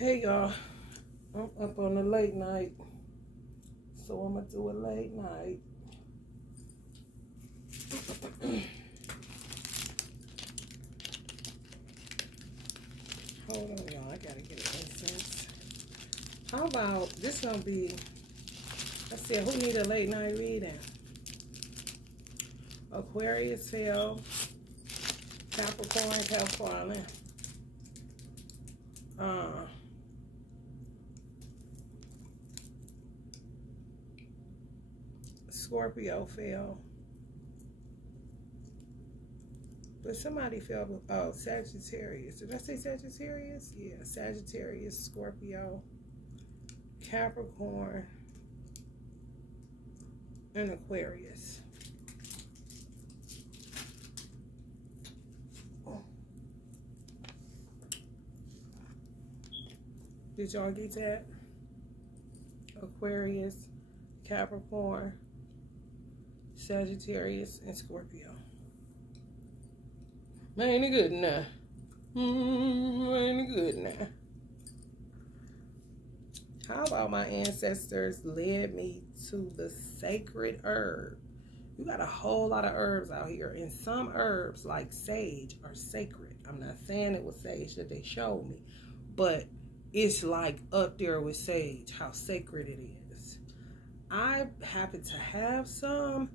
Hey y'all, I'm up on a late night, so I'm gonna do a late night. Hold on y'all, I gotta get an incense. How about, this gonna be, let's see, who need a late night reading? Aquarius fell, Capricorn, Scorpio fell. But somebody fell with, oh, Sagittarius. Did I say Sagittarius? Yeah, Sagittarius, Scorpio, Capricorn, and Aquarius. Oh. Did y'all get that? Aquarius, Capricorn, Sagittarius, and Scorpio. Ain't it good now? Ain't it good now? How about my ancestors led me to the sacred herb? You got a whole lot of herbs out here, and some herbs like sage are sacred. I'm not saying it was sage that they showed me, but it's like up there with sage, how sacred it is. I happen to have some,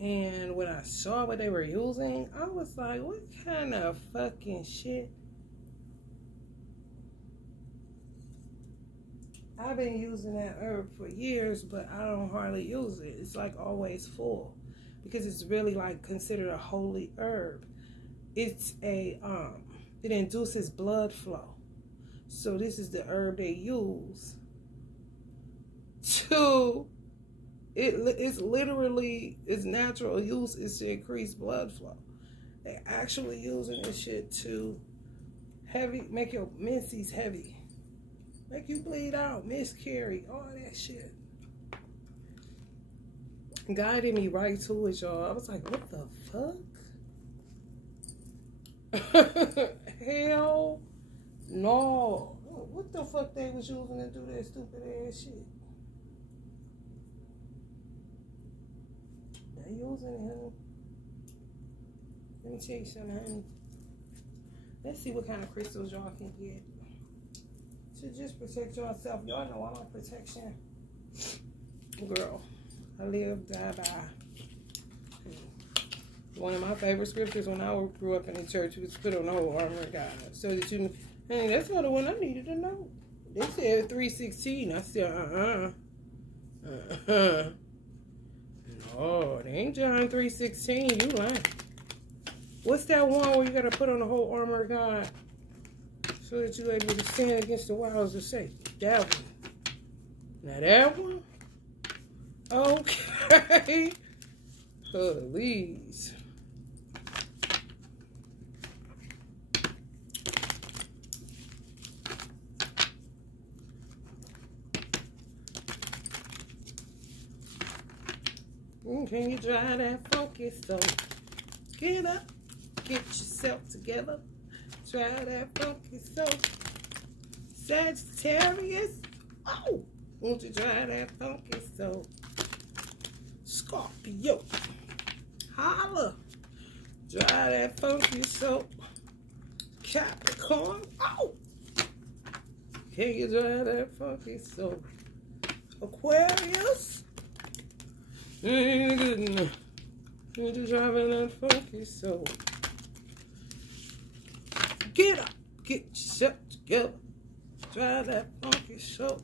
and when I saw what they were using, I was like, what kind of fucking shit? I've been using that herb for years, but I don't hardly use it. It's like always full because it's really like considered a holy herb. It's a, it induces blood flow. So this is the herb they use to, it's literally, its natural use is to increase blood flow. They're actually using this shit to make your menses heavy. Make you bleed out, miscarry, all that shit. Guided me right to it, y'all. I was like, what the fuck? Hell no. What the fuck they was using to do that stupid ass shit? They using it, honey. Let me tell you something, honey. Let's see what kind of crystals y'all can get to just protect yourself. Y'all know I'm on protection. Girl, I live, die, by. One of my favorite scriptures when I grew up in the church was put on the whole armor of God. So that you, hey, that's not the one I needed to know. They said 3:16. I said, No, they ain't John 3:16. You lying. What's that one where you got to put on the whole armor of God so that you're able to stand against the wiles of Satan? That one. Now that one? Okay. Please. Can you try that funky soul? Get up, get yourself together. Try that funky soul. Sagittarius, oh, won't you try that funky soul? Scorpio, holla, try that funky soul. Capricorn, oh, can you try that funky soul? Aquarius, ain't good enough. You're just driving that funky soul. Get up, get yourself together. Try that funky soul.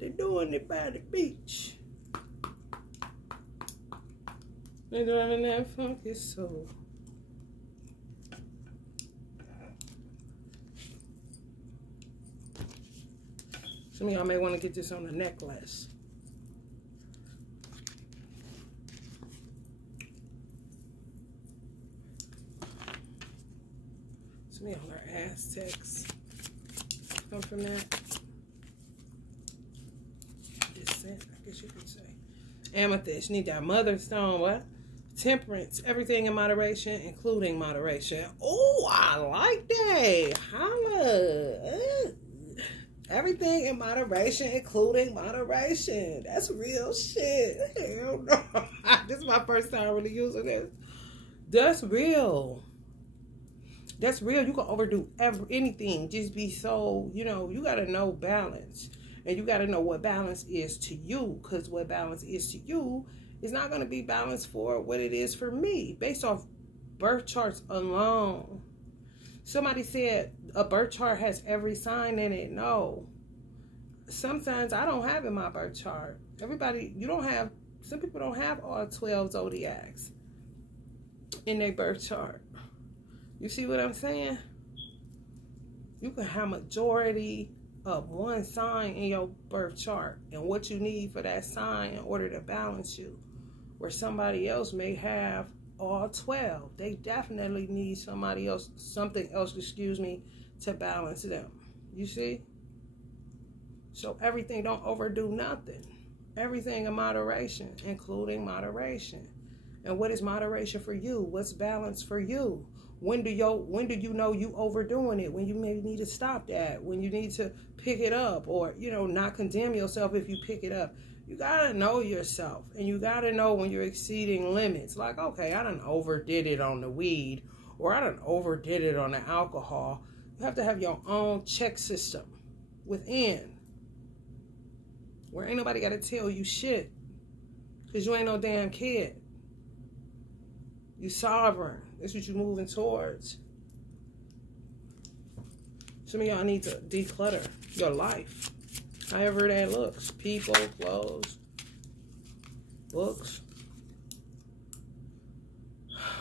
They're doing it by the beach. They're driving that funky soul. Some of y'all may want to get this on a necklace. Some of y'all are Aztecs. Come from that. Descent, I guess you could say. Amethyst, you need that mother stone, what? Temperance, everything in moderation, including moderation. Oh, I like that. everything in moderation, including moderation. That's real shit. Hell no. This is my first time really using this. That's real. That's real. You can overdo anything. Just be so, you know, you got to know balance. And you got to know what balance is to you. Because what balance is to you is not going to be balanced for what it is for me. Based off birth charts alone. Somebody said a birth chart has every sign in it. No. Some signs I don't have in my birth chart. Everybody, you don't have, some people don't have all 12 zodiacs in their birth chart. You see what I'm saying? You can have majority of one sign in your birth chart and what you need for that sign in order to balance you. Where somebody else may have all 12. They definitely need something else, to balance them. You see? So everything, don't overdo nothing. Everything in moderation, including moderation. And what is moderation for you? What's balance for you? When do you know you overdoing it? When you maybe need to stop that? When you need to pick it up, or, you know, not condemn yourself if you pick it up. You gotta know yourself, and you gotta know when you're exceeding limits. Like, okay, I done overdid it on the weed, or I done overdid it on the alcohol. You have to have your own check system within, where ain't nobody gotta tell you shit, because you ain't no damn kid. You sovereign. That's what you're moving towards. Some of y'all need to declutter your life. However that looks. People, clothes, books.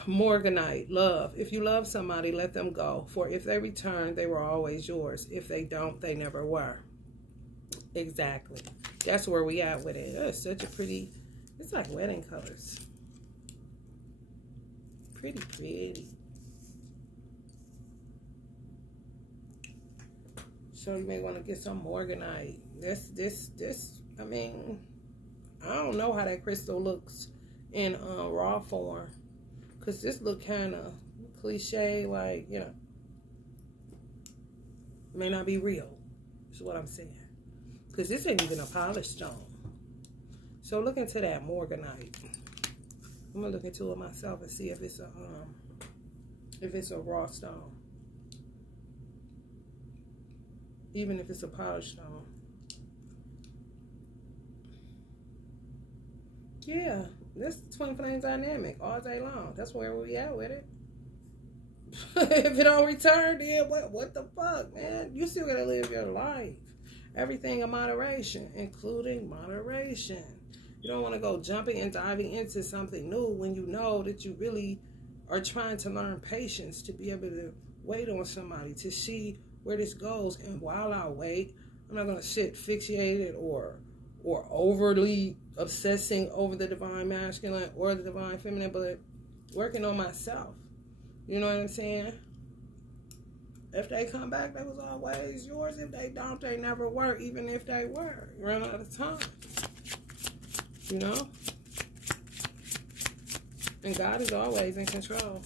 Morganite, love. If you love somebody, let them go. For if they return, they were always yours. If they don't, they never were. Exactly. That's where we at with it. It's such a pretty, it's like wedding colors. Pretty, pretty. So you may want to get some morganite. This, I mean, I don't know how that crystal looks in raw form. Because this look kind of cliche, like, you know, may not be real, is what I'm saying. Because this ain't even a polished stone. So look into that morganite. I'm going to look into it myself and see if it's a raw stone. Even if it's a polished stone. Yeah, this twin flame dynamic all day long. That's where we at with it. If it don't return, then what the fuck, man? You still gotta live your life. Everything in moderation, including moderation. You don't want to go jumping and diving into something new when you know that you really are trying to learn patience to be able to wait on somebody, to see where this goes. And while I wait, I'm not going to sit fixated or overly obsessing over the divine masculine or the divine feminine, but working on myself. You know what I'm saying? If they come back, they was always yours. If they don't, they never were. Even if they were, you run out of time. You know? And God is always in control.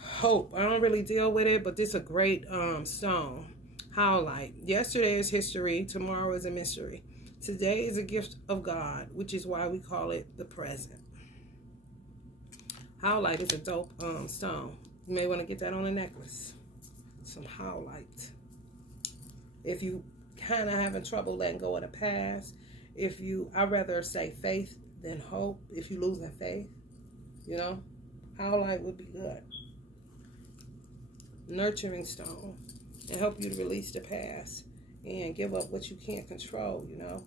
Hope. I don't really deal with it, but this is a great stone. Highlight. Yesterday is history. Tomorrow is a mystery. Today is a gift of God, which is why we call it the present. Highlight is a dope stone. You may want to get that on a necklace. Some highlight. If you kind of having trouble letting go of the past, I'd rather say faith than hope. If you losing faith, you know, highlight would be good. Nurturing stone, and help you to release the past and give up what you can't control, you know.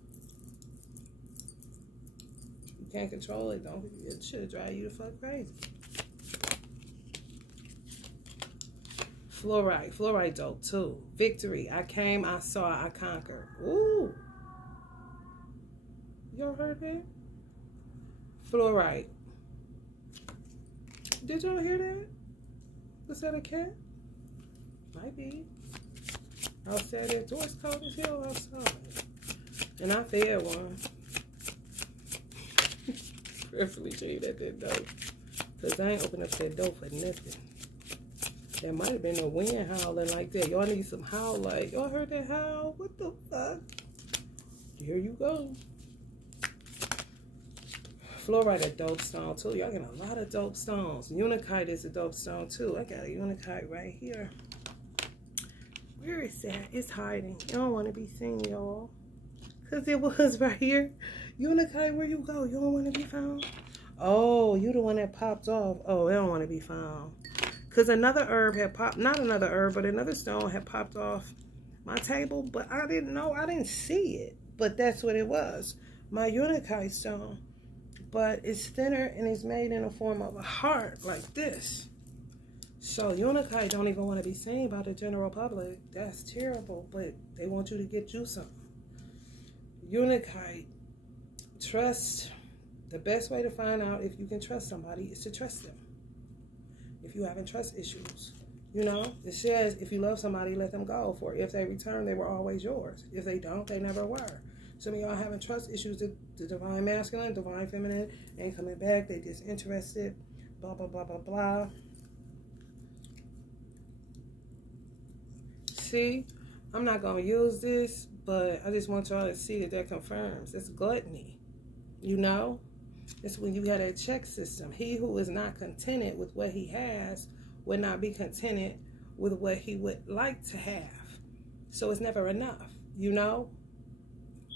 You can't control it, it should drive you the fuck crazy. Fluorite dope too. Victory. I came, I saw, I conquered. Ooh. Y'all heard that? Fluorite. Did y'all hear that? Was that a cat? Might be. Outside that door's cold as hell outside. And I fed one. Prayerfully, Jade, that didn't know. Because I ain't open up that door for nothing. There might have been a wind howling like that. Y'all need some howl like. Y'all heard that howl? What the fuck? Here you go. Fluorite a dope stone too. Y'all getting a lot of dope stones. Unakite is a dope stone too. I got a unakite right here. Where is that? It's hiding. You don't want to be seen, y'all. Because it was right here. Unakite, where you go? You don't want to be found? Oh, you the one that popped off. Oh, it don't want to be found. Because another herb had popped. Not another herb, but another stone had popped off my table. But I didn't know. I didn't see it. But that's what it was. My unakite stone. But it's thinner and it's made in the form of a heart like this. So unakite don't even want to be seen by the general public. That's terrible, but they want you to get you some. Unakite, trust. The best way to find out if you can trust somebody is to trust them. If you're having trust issues, you know, it says if you love somebody, let them go. For if they return, they were always yours. If they don't, they never were. Some of y'all having trust issues. The divine masculine, divine feminine ain't coming back. They disinterested. Blah, blah, blah, blah, blah. See, I'm not going to use this, but I just want y'all to see that confirms. It's gluttony. You know? It's when you had a check system. He who is not contented with what he has would not be contented with what he would like to have. So it's never enough. You know?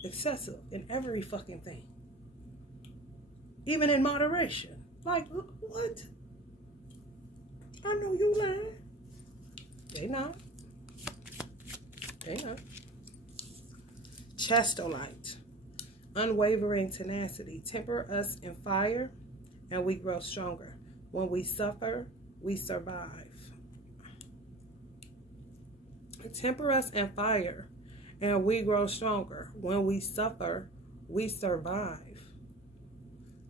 Excessive in every fucking thing. Even in moderation. Like, what? I know you lying. They not. They not. Chastolite. Unwavering tenacity. Temper us in fire, and we grow stronger. When we suffer, we survive. Temper us in fire, and we grow stronger. When we suffer, we survive.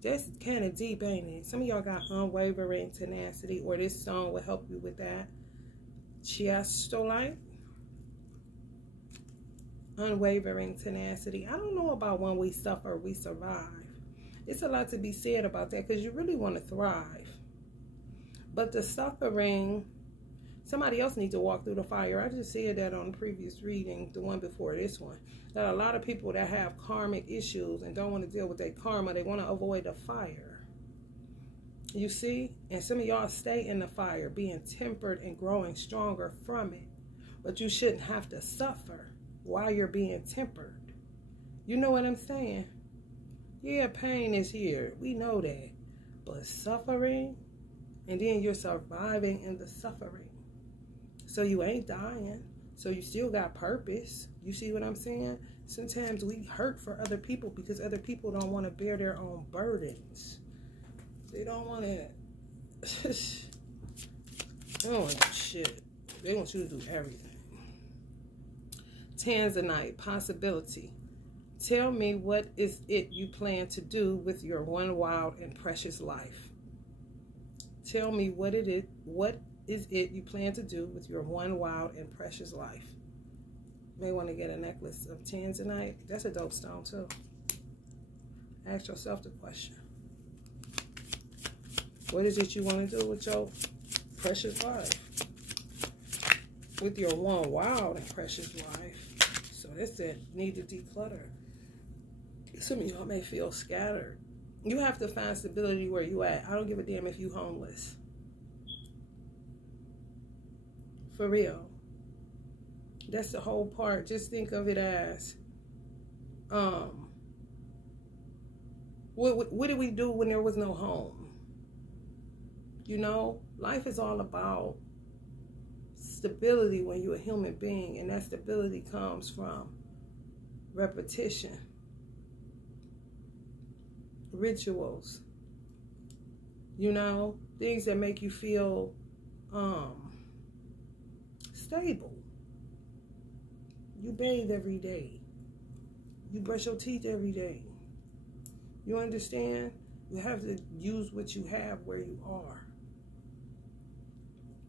That's kind of deep, ain't it? Some of y'all got unwavering tenacity, or this song will help you with that. Chastolite. Unwavering tenacity. I don't know about when we suffer, we survive. It's a lot to be said about that because you really want to thrive. But the suffering, somebody else needs to walk through the fire. I just said that on the previous reading, the one before this one. That a lot of people that have karmic issues and don't want to deal with their karma, they want to avoid the fire. You see? And some of y'all stay in the fire, being tempered and growing stronger from it. But you shouldn't have to suffer while you're being tempered. You know what I'm saying? Yeah, pain is here. We know that. But suffering, and then you're surviving in the suffering. So you ain't dying. So you still got purpose. You see what I'm saying? Sometimes we hurt for other people because other people don't want to bear their own burdens. They don't want to... they don't want to do shit. They want you to do everything. Tanzanite, possibility. Tell me what is it you plan to do with your one wild and precious life. Tell me what is it you plan to do with your one wild and precious life. May want to get a necklace of Tanzanite. That's a dope stone too. Ask yourself the question. What is it you want to do with your precious life? With your one wild and precious life. So that's that need to declutter. Some of y'all may feel scattered. You have to find stability where you at. I don't give a damn if you homeless. For real. That's the whole part. Just think of it as what did we do when there was no home? You know, life is all about stability when you're a human being, and that stability comes from repetition, rituals, you know, things that make you feel stable. You bathe every day. You brush your teeth every day. You understand? You have to use what you have where you are.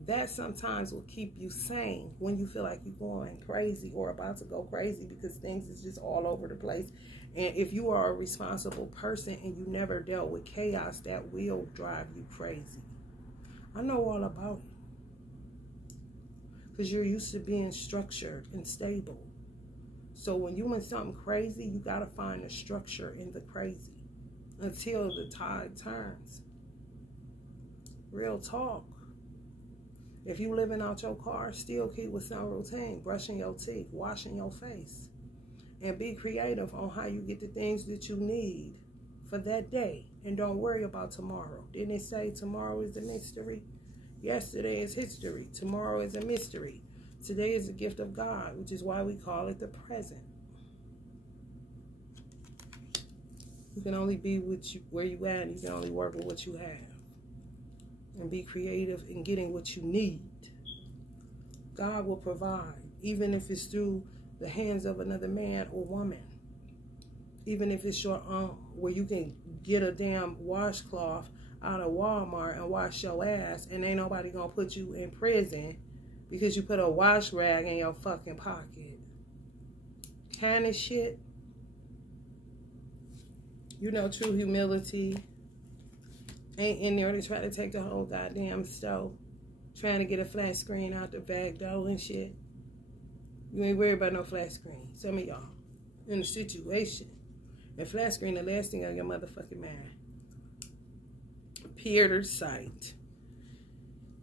that sometimes will keep you sane when you feel like you're going crazy or about to go crazy because things is just all over the place. And if you are a responsible person and you never dealt with chaos, that will drive you crazy. I know all about it because you're used to being structured and stable. So when you in something crazy, you got to find a structure in the crazy until the tide turns. Real talk. If you living out your car, still keep with some routine. Brushing your teeth, washing your face. And be creative on how you get the things that you need for that day. And don't worry about tomorrow. Didn't it say tomorrow is a mystery? Yesterday is history. Tomorrow is a mystery. Today is a gift of God, which is why we call it the present. You can only be where you at, and you can only work with what you have. And be creative in getting what you need. God will provide, even if it's through the hands of another man or woman. Even if it's your own, where you can get a damn washcloth out of Walmart and wash your ass, and ain't nobody gonna put you in prison because you put a wash rag in your fucking pocket. Kind of shit. You know, true humility ain't in there to try to take the whole goddamn stove. Trying to get a flat screen out the back door and shit. You ain't worried about no flat screen. Some of y'all in a situation. And flat screen, the last thing on your motherfucking mind. Appeared or sight.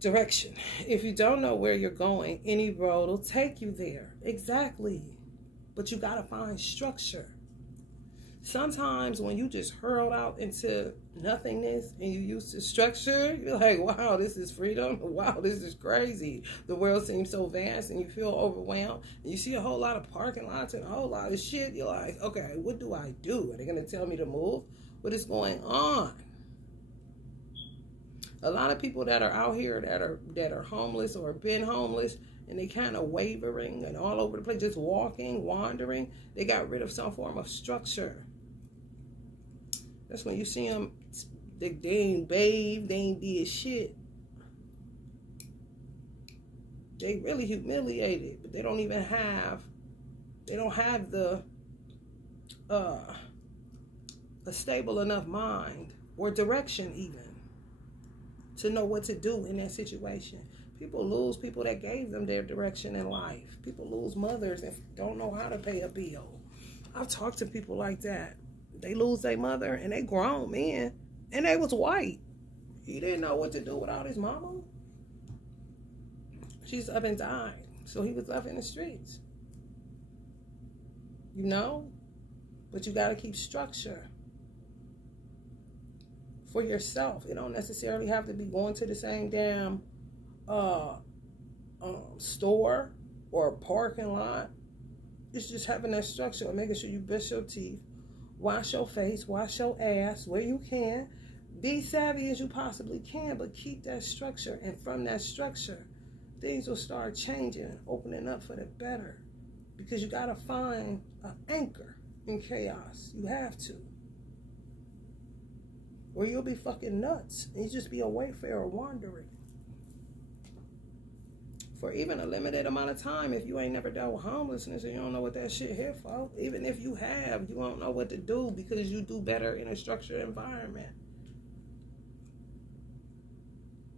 Direction. If you don't know where you're going, any road will take you there. Exactly. But you gotta find structure. Sometimes when you just hurled out into nothingness and you used to structure, you're like, wow, this is freedom. Wow, this is crazy. The world seems so vast and you feel overwhelmed. And you see a whole lot of parking lots and a whole lot of shit. You're like, okay, what do I do? Are they going to tell me to move? What is going on? A lot of people that are out here that are homeless or been homeless, and they kind of wavering and all over the place, just walking, wandering, they got rid of some form of structure. That's when you see them, they ain't bathed, they ain't did shit. They really humiliated, but they don't even have, the, a stable enough mind or direction even to know what to do in that situation. People lose people that gave them their direction in life. People lose mothers and don't know how to pay a bill. I've talked to people like that. They lose their mother and they grown men and they was white. He didn't know what to do without his mama. She's up and died. So he was up in the streets. You know? But you got to keep structure for yourself. It don't necessarily have to be going to the same damn store or parking lot. It's just having that structure and making sure you brush your teeth, wash your face, wash your ass where you can. Be savvy as you possibly can, but keep that structure. And from that structure, things will start changing, opening up for the better. Because you got to find an anchor in chaos. You have to. Or you'll be fucking nuts. And you just be a wayfarer wandering. For even a limited amount of time, if you ain't never dealt with homelessness and you don't know what that shit here for, even if you have, you won't know what to do because you do better in a structured environment.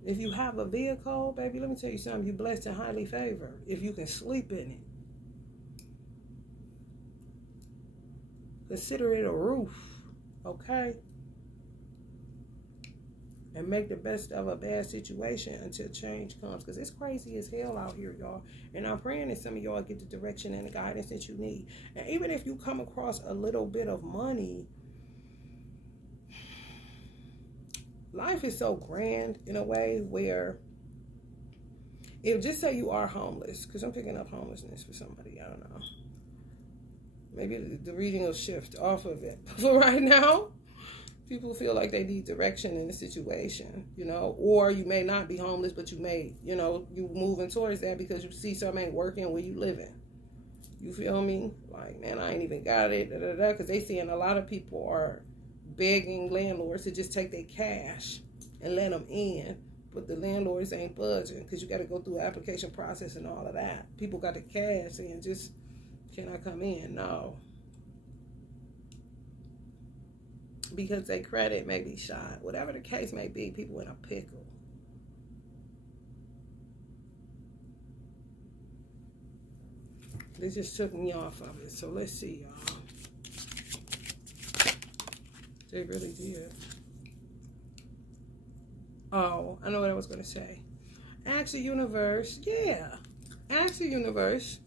If you have a vehicle, baby, let me tell you something, you're blessed and highly favored if you can sleep in it. Consider it a roof, okay? And make the best of a bad situation until change comes. Because it's crazy as hell out here, y'all. And I'm praying that some of y'all get the direction and the guidance that you need. And even if you come across a little bit of money, life is so grand in a way where, if just say you are homeless, because I'm picking up homelessness for somebody, I don't know. Maybe the reading will shift off of it. But right now, people feel like they need direction in the situation, you know, or you may not be homeless, but you may, you know, you moving towards that because you see something ain't working where you living. You feel me? Like, man, I ain't even got it, because they seeing a lot of people are begging landlords to just take their cash and let them in But the landlords ain't budging because you got to go through application process and all of that. People got the cash and just, can I come in? No. Because their credit may be shot. Whatever the case may be, people in a pickle. They just took me off of it. So let's see, y'all. They really did. Oh, I know what I was going to say. Ask the universe. Yeah. Ask the universe.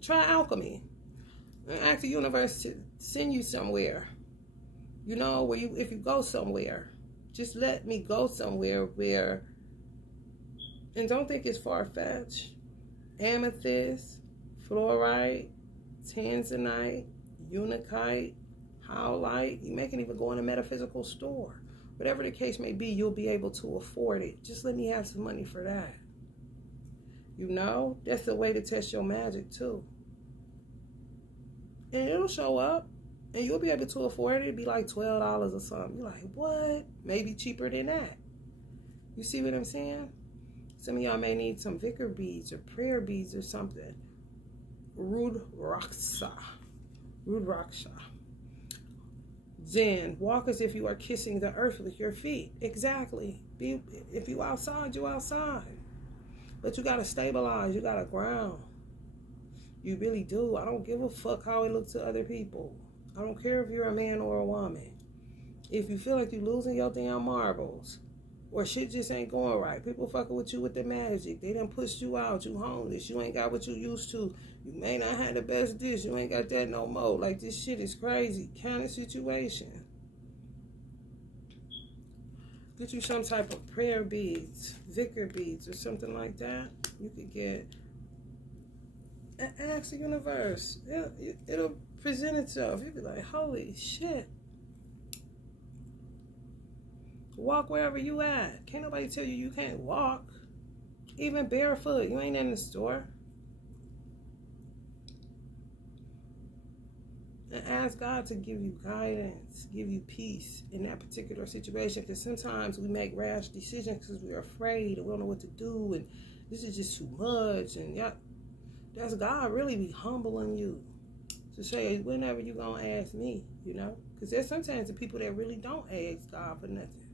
Try alchemy. Ask the universe to send you somewhere. You know, where if you go somewhere, just let me go somewhere where, and don't think it's far-fetched. Amethyst, fluorite, tanzanite, unakite, howlite. You may can even go in a metaphysical store. Whatever the case may be, you'll be able to afford it. Just let me have some money for that. You know, that's a way to test your magic too. And it'll show up. And you'll be able to afford it. It'd be like $12 or something. You're like, what? Maybe cheaper than that. You see what I'm saying? Some of y'all may need some vicar beads or prayer beads or something. Rudraksha. Zen, walk as if you are kissing the earth with your feet. Exactly. If you outside, you outside. But you got to stabilize. You got to ground. You really do. I don't give a fuck how it looks to other people. I don't care if you're a man or a woman. If you feel like you're losing your damn marbles or shit just ain't going right, people fucking with you with the magic. They done pushed you out. You homeless. You ain't got what you used to. You may not have the best dish. You ain't got that no more. Like, this shit is crazy. Kind of situation. Get you some type of prayer beads, vicar beads or something like that. You could get. Ask the universe. It'll present itself. You'll be like, holy shit. Walk wherever you at. Can't nobody tell you you can't walk. Even barefoot. You ain't in the store. And ask God to give you guidance, give you peace in that particular situation. Because sometimes we make rash decisions because we're afraid and we don't know what to do. And this is just too much. And yeah, that's God really be humbling you. To say, whenever you gonna ask me, you know? Because there's sometimes the people that really don't ask God for nothing.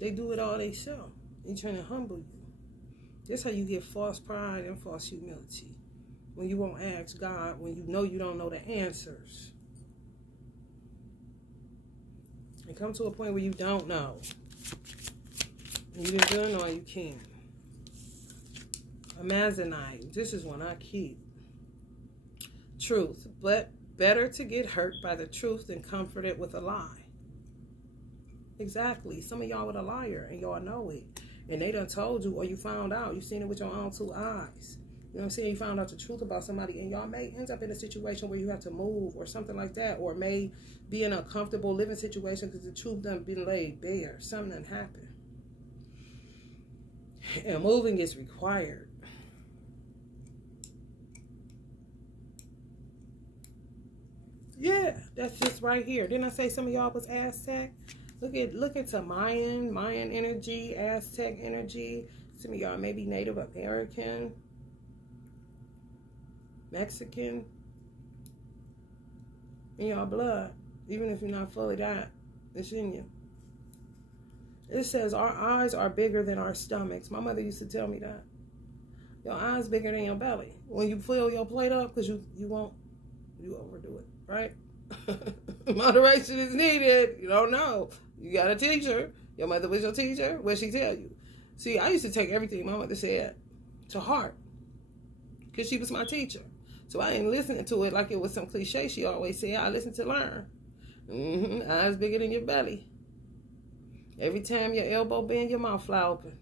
They do it all themselves. They're trying to humble you. That's how you get false pride and false humility. When you won't ask God, when you know don't know the answers. And come to a point where you don't know. And you've been doing all you can. Amazonite. This is one I keep. Truth, but better to get hurt by the truth than comforted with a lie. Exactly. Some of y'all with a liar and y'all know it. And they done told you or you found out. You seen it with your own two eyes. You know what I'm saying? You found out the truth about somebody and y'all may end up in a situation where you have to move or something like that. Or may be in a comfortable living situation because the truth done been laid bare. Something done happened. And moving is required. Yeah, that's just right here. Didn't I say some of y'all was Aztec? Look into Mayan energy, Aztec energy. Some of y'all may be Native American, Mexican. In your blood, even if you're not fully that, it's in you. It says our eyes are bigger than our stomachs. My mother used to tell me that. Your eyes bigger than your belly. When you fill your plate up, because you overdo it. Right? Moderation is needed. You don't know. You got a teacher. Your mother was your teacher. What'd she tell you? See, I used to take everything my mother said to heart because she was my teacher. So I ain't listening to it like it was some cliche she always said. I listened to learn. Eyes bigger than your belly. Every time your elbow bend, your mouth fly open.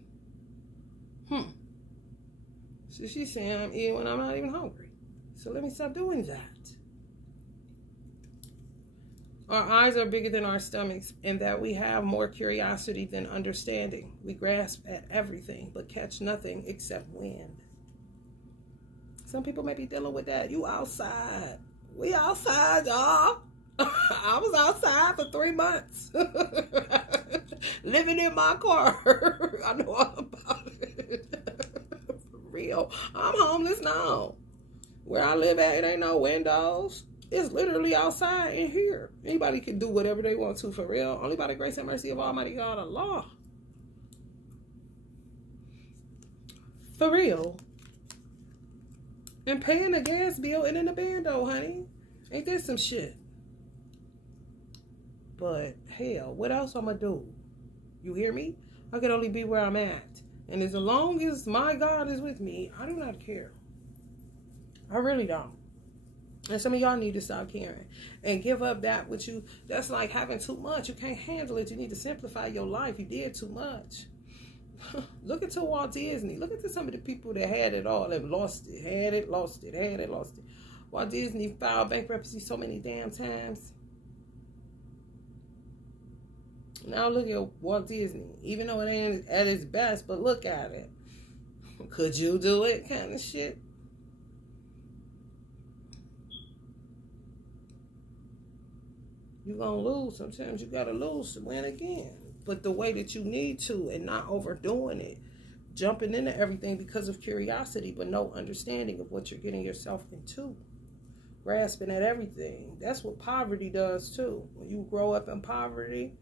So she's saying I'm eating when I'm not even hungry. So let me stop doing that. Our eyes are bigger than our stomachs, and that we have more curiosity than understanding. We grasp at everything, but catch nothing except wind. Some people may be dealing with that. You outside. We outside, y'all. I was outside for 3 months. living in my car. I know all about it. For real. I'm homeless now. Where I live at, it ain't no windows. It's literally outside in here. Anybody can do whatever they want to, for real. Only by the grace and mercy of Almighty God, Allah. For real. And paying the gas bill and in the bando, honey. Ain't that some shit? But, hell, what else I'm going to do? You hear me? I can only be where I'm at. And as long as my God is with me, I do not care. I really don't. And some of y'all need to stop caring. And give up that which you... That's like having too much. You can't handle it. You need to simplify your life. You did too much. Look at Walt Disney. Look at some of the people that had it all and lost it. Had it, lost it. Had it, lost it. Walt Disney filed bankruptcy so many damn times. Now look at Walt Disney. Even though it ain't at its best, but look at it. Could you do it? Kind of shit. You're going to lose. Sometimes you got to lose to win again. But the way that you need to and not overdoing it. Jumping into everything because of curiosity, but no understanding of what you're getting yourself into. Grasping at everything. That's what poverty does too. When you grow up in poverty,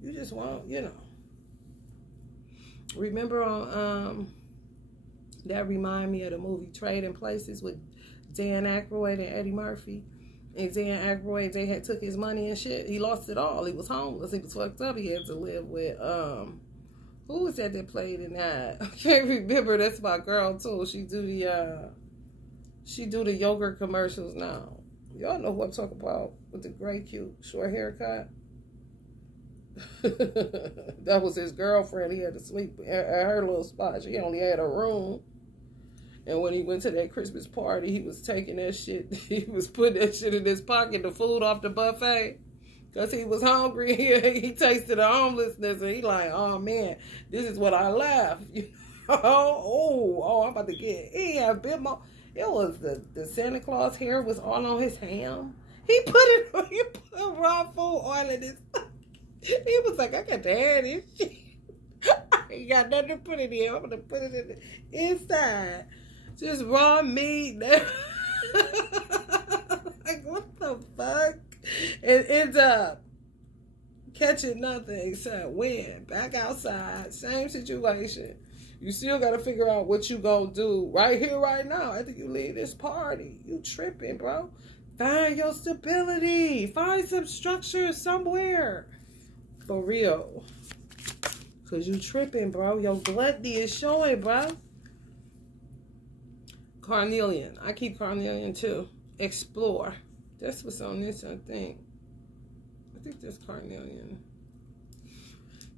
you just want, you know. Remember on, that remind me of the movie Trading Places with Dan Aykroyd and Eddie Murphy. And Dan Aykroyd, they had took his money and shit. He lost it all. He was homeless. He was fucked up. He had to live with, who was that played in that? I can't remember. That's my girl too. She do the yogurt commercials now. Y'all know who I'm talking about with the gray, cute, short haircut. That was his girlfriend. He had to sleep at her little spot. She only had a room. And when he went to that Christmas party, he was taking that shit. He was putting that shit in his pocket, the food off the buffet. Because he was hungry. He tasted the homelessness. And he like, oh, man, this is what I left. You know? Oh, I'm about to get. He had a bit more. It was the Santa Claus hair was all on his ham. He put raw food oil in his. He was like, I got to have this shit. I ain't got nothing to put in here. I'm going to put it in the inside. Just raw meat. Like, what the fuck? It ends up catching nothing except wind. Back outside. Same situation. You still got to figure out what you going to do right here, right now. After you leave this party. You tripping, bro. Find your stability. Find some structure somewhere. For real. Because you tripping, bro. Your gluttony is showing, bro. Carnelian. I keep Carnelian, too. Explore. That's what's on this, I think. I think that's Carnelian.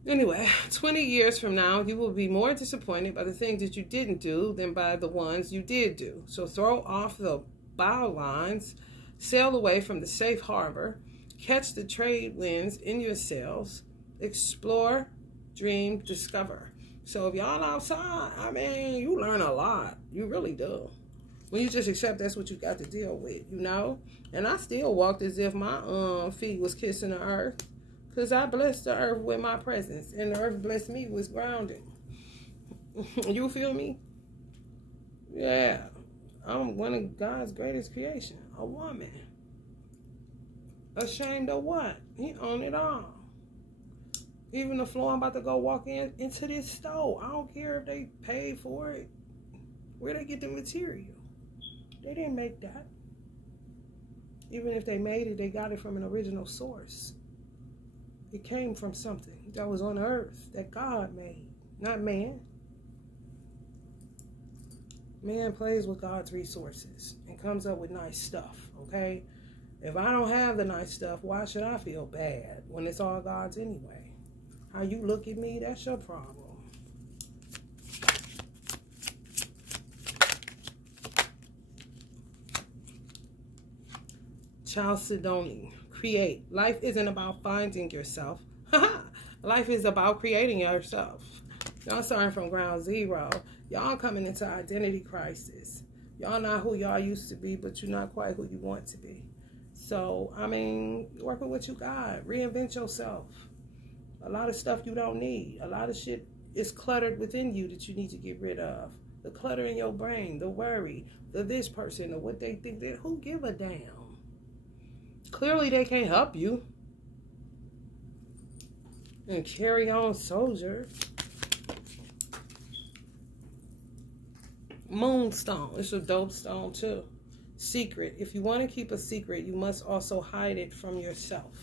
Anyway, 20 years from now, you will be more disappointed by the things that you didn't do than by the ones you did do. So throw off the bow lines, sail away from the safe harbor, catch the trade winds in your sails, explore, dream, discover. So if y'all outside, I mean, you learn a lot. You really do. When you just accept that's what you got to deal with, you know? And I still walked as if my feet was kissing the earth. Because I blessed the earth with my presence. And the earth blessed me with grounding. You feel me? Yeah. I'm one of God's greatest creation. A woman. Ashamed of what? He owned it all. Even the floor I'm about to go walk into this store. I don't care if they paid for it. Where they get the material? They didn't make that. Even if they made it, they got it from an original source. It came from something that was on earth that God made, not man. Man plays with God's resources and comes up with nice stuff, okay? If I don't have the nice stuff, why should I feel bad when it's all God's anyway? How you look at me, that's your problem. Chalcedony. Create. Life isn't about finding yourself. Life is about creating yourself. Y'all starting from ground zero. Y'all coming into identity crisis. Y'all not who y'all used to be, but you're not quite who you want to be. So, I mean, work with what you got. Reinvent yourself. A lot of stuff you don't need. A lot of shit is cluttered within you that you need to get rid of. The clutter in your brain, the worry, the this person, or what they think that, who give a damn? Clearly they can't help you. And carry on, soldier. Moonstone. It's a dope stone too. Secret. If you want to keep a secret, you must also hide it from yourself.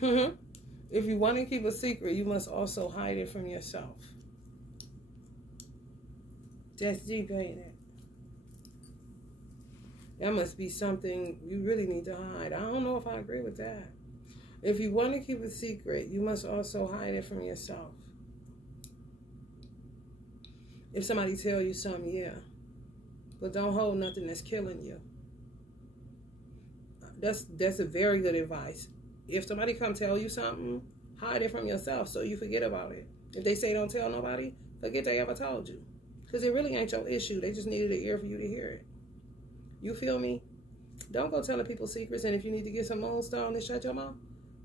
If you want to keep a secret, you must also hide it from yourself. That's deep, ain't it? That must be something you really need to hide. I don't know if I agree with that. If you want to keep a secret, you must also hide it from yourself. If somebody tell you something, yeah. But don't hold nothing that's killing you. That's a very good advice. If somebody come tell you something, hide it from yourself so you forget about it. If they say don't tell nobody, forget they ever told you. Because it really ain't your issue. They just needed an ear for you to hear it. You feel me? Don't go telling people secrets. And if you need to get some moonstone and shut your mouth,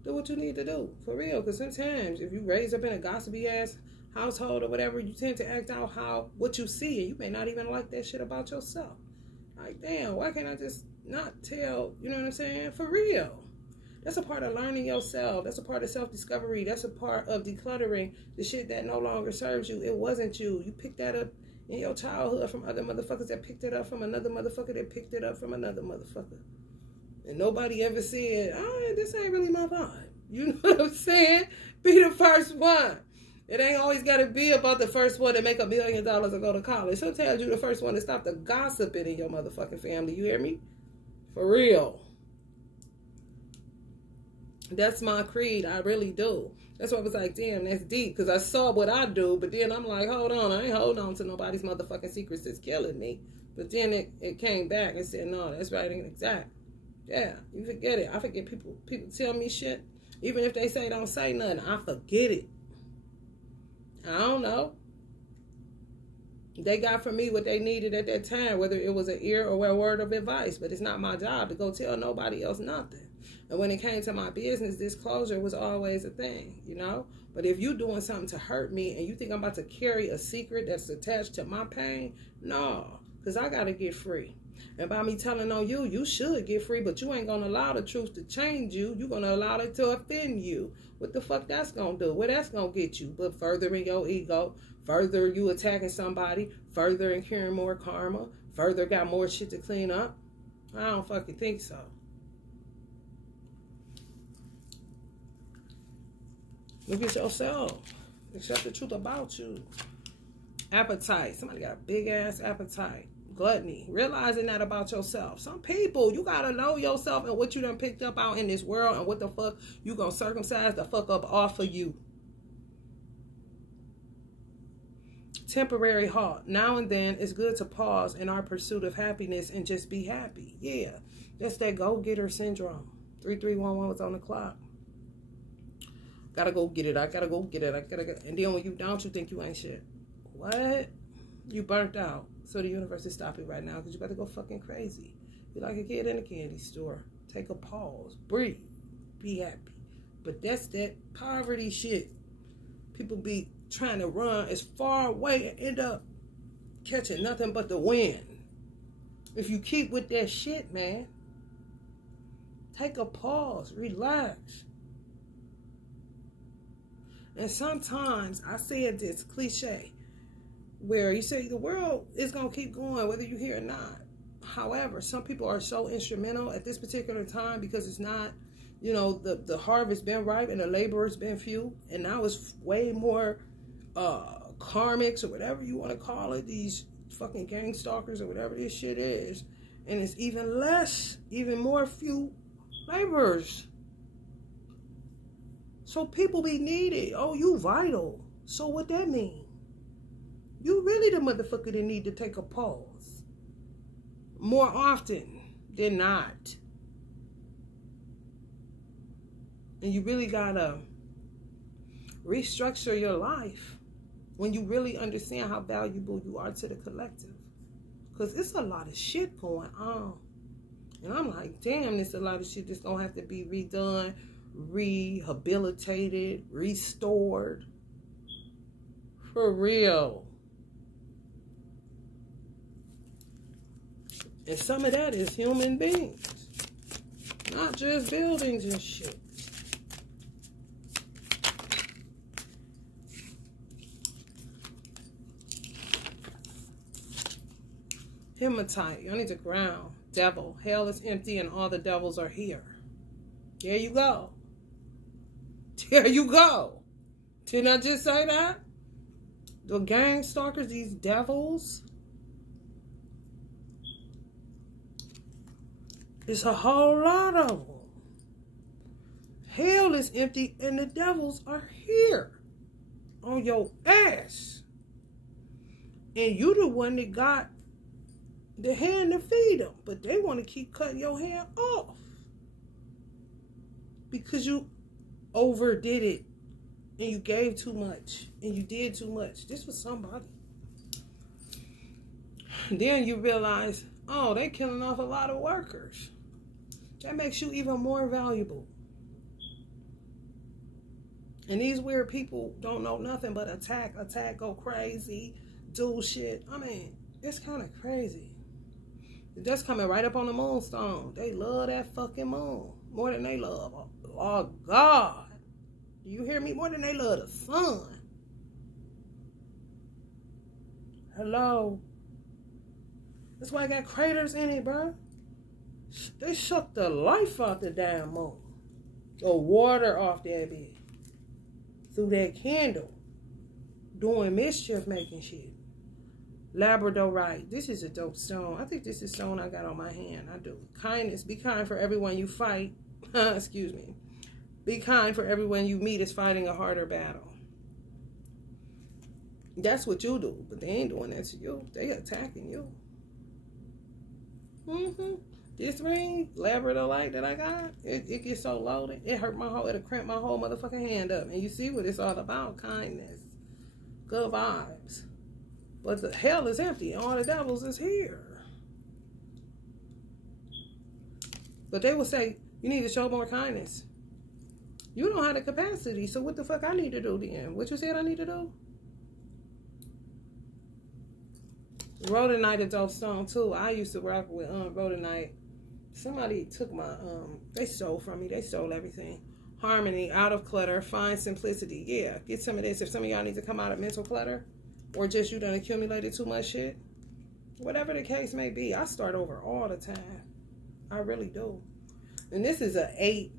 do what you need to do. For real. Because sometimes if you raise up in a gossipy ass household or whatever, you tend to act out what you see. And you may not even like that shit about yourself. Like, damn, why can't I just not tell? You know what I'm saying? For real. That's a part of learning yourself. That's a part of self-discovery. That's a part of decluttering the shit that no longer serves you. It wasn't you. You picked that up in your childhood from other motherfuckers that picked it up from another motherfucker that picked it up from another motherfucker. And nobody ever said, oh, this ain't really my vibe. You know what I'm saying? Be the first one. It ain't always got to be about the first one to make $1 million and go to college. Sometimes you're the first one to stop the gossiping in your motherfucking family. You hear me? For real. That's my creed. I really do. That's why I was like, damn, that's deep. Because I saw what I do. But then I'm like, hold on. I ain't holding on to nobody's motherfucking secrets that's killing me. But then it came back and said, no, that's right and exact. Yeah, you forget it. I forget people tell me shit. Even if they say don't say nothing, I forget it. I don't know. They got from me what they needed at that time, whether it was an ear or a word of advice. But it's not my job to go tell nobody else nothing. And when it came to my business, disclosure was always a thing, you know? But if you doing something to hurt me and you think I'm about to carry a secret that's attached to my pain, no, because I got to get free. And by me telling on you, you should get free, but you ain't going to allow the truth to change you. You're going to allow it to offend you. What the fuck that's going to do? Where that's going to get you? But further in your ego, further you attacking somebody, further incurring more karma, further got more shit to clean up. I don't fucking think so. Look at yourself. Accept the truth about you. Appetite. Somebody got a big ass appetite. Gluttony. Realizing that about yourself. Some people, you gotta know yourself and what you done picked up out in this world and what the fuck you gonna circumcise the fuck up off of you. Temporary halt. Now and then it's good to pause in our pursuit of happiness and just be happy. Yeah. That's that go-getter syndrome. 3311 was on the clock. Gotta go get it. I gotta go get it. I gotta go. And then when you don't, you think you ain't shit. What? You burnt out. So the universe is stopping right now because you got to go fucking crazy. You're like a kid in a candy store. Take a pause. Breathe. Be happy. But that's that poverty shit. People be trying to run as far away and end up catching nothing but the wind. If you keep with that shit, man, take a pause. Relax. And sometimes I said this cliche where you say the world is going to keep going whether you hear or not. However, some people are so instrumental at this particular time because it's not, you know, the harvest been ripe and the laborers been few. And now it's way more karmics or whatever you want to call it. These fucking gang stalkers or whatever this shit is. And it's even more few laborers. So people be needed. Oh, you vital. So what that mean? You really the motherfucker that need to take a pause. More often than not. And you really gotta restructure your life when you really understand how valuable you are to the collective. Because it's a lot of shit going on. And I'm like, damn, there's a lot of shit that's gonna have to be redone, rehabilitated, restored. For real. And some of that is human beings. Not just buildings and shit. Hematite. Y'all need to ground. Devil. Hell is empty and all the devils are here. There you go. There you go. Didn't I just say that? The gang stalkers, these devils. There's a whole lot of them. Hell is empty and the devils are here. On your ass. And you the one that got the hand to feed them. But they want to keep cutting your hand off. Because you overdid it. And you gave too much. And you did too much. This was somebody. Then you realize, oh, they killing off a lot of workers. That makes you even more valuable. And these weird people don't know nothing but attack, go crazy, do shit. I mean, it's kind of crazy. That's coming right up on the moonstone. They love that fucking moon more than they love. Oh, God. Do you hear me? More than they love the sun. Hello. That's why I got craters in it, bro. They suck the life out the damn moon. The water off that bitch. Through that candle. Doing mischief making shit. Labradorite. This is a dope stone. I think this is stone I got on my hand. I do. Kindness. Be kind for everyone you fight. Excuse me. Be kind for everyone you meet is fighting a harder battle. That's what you do. But they ain't doing that to you. They attacking you. This ring, Labradorite that I got, it gets so loaded. It hurt my whole, it'll cramp my whole motherfucking hand up. And you see what it's all about. Kindness. Good vibes. But the hell is empty. All the devils is here. But they will say, you need to show more kindness. You don't have the capacity. So what the fuck I need to do then? What you said I need to do? Rhodonite is dope stone too. I used to rock with rhodonite. Somebody took my, they stole from me. They stole everything. Harmony, out of clutter, find simplicity. Yeah, get some of this. If some of y'all need to come out of mental clutter, or just you done accumulated too much shit, whatever the case may be, I start over all the time. I really do. And this is an 8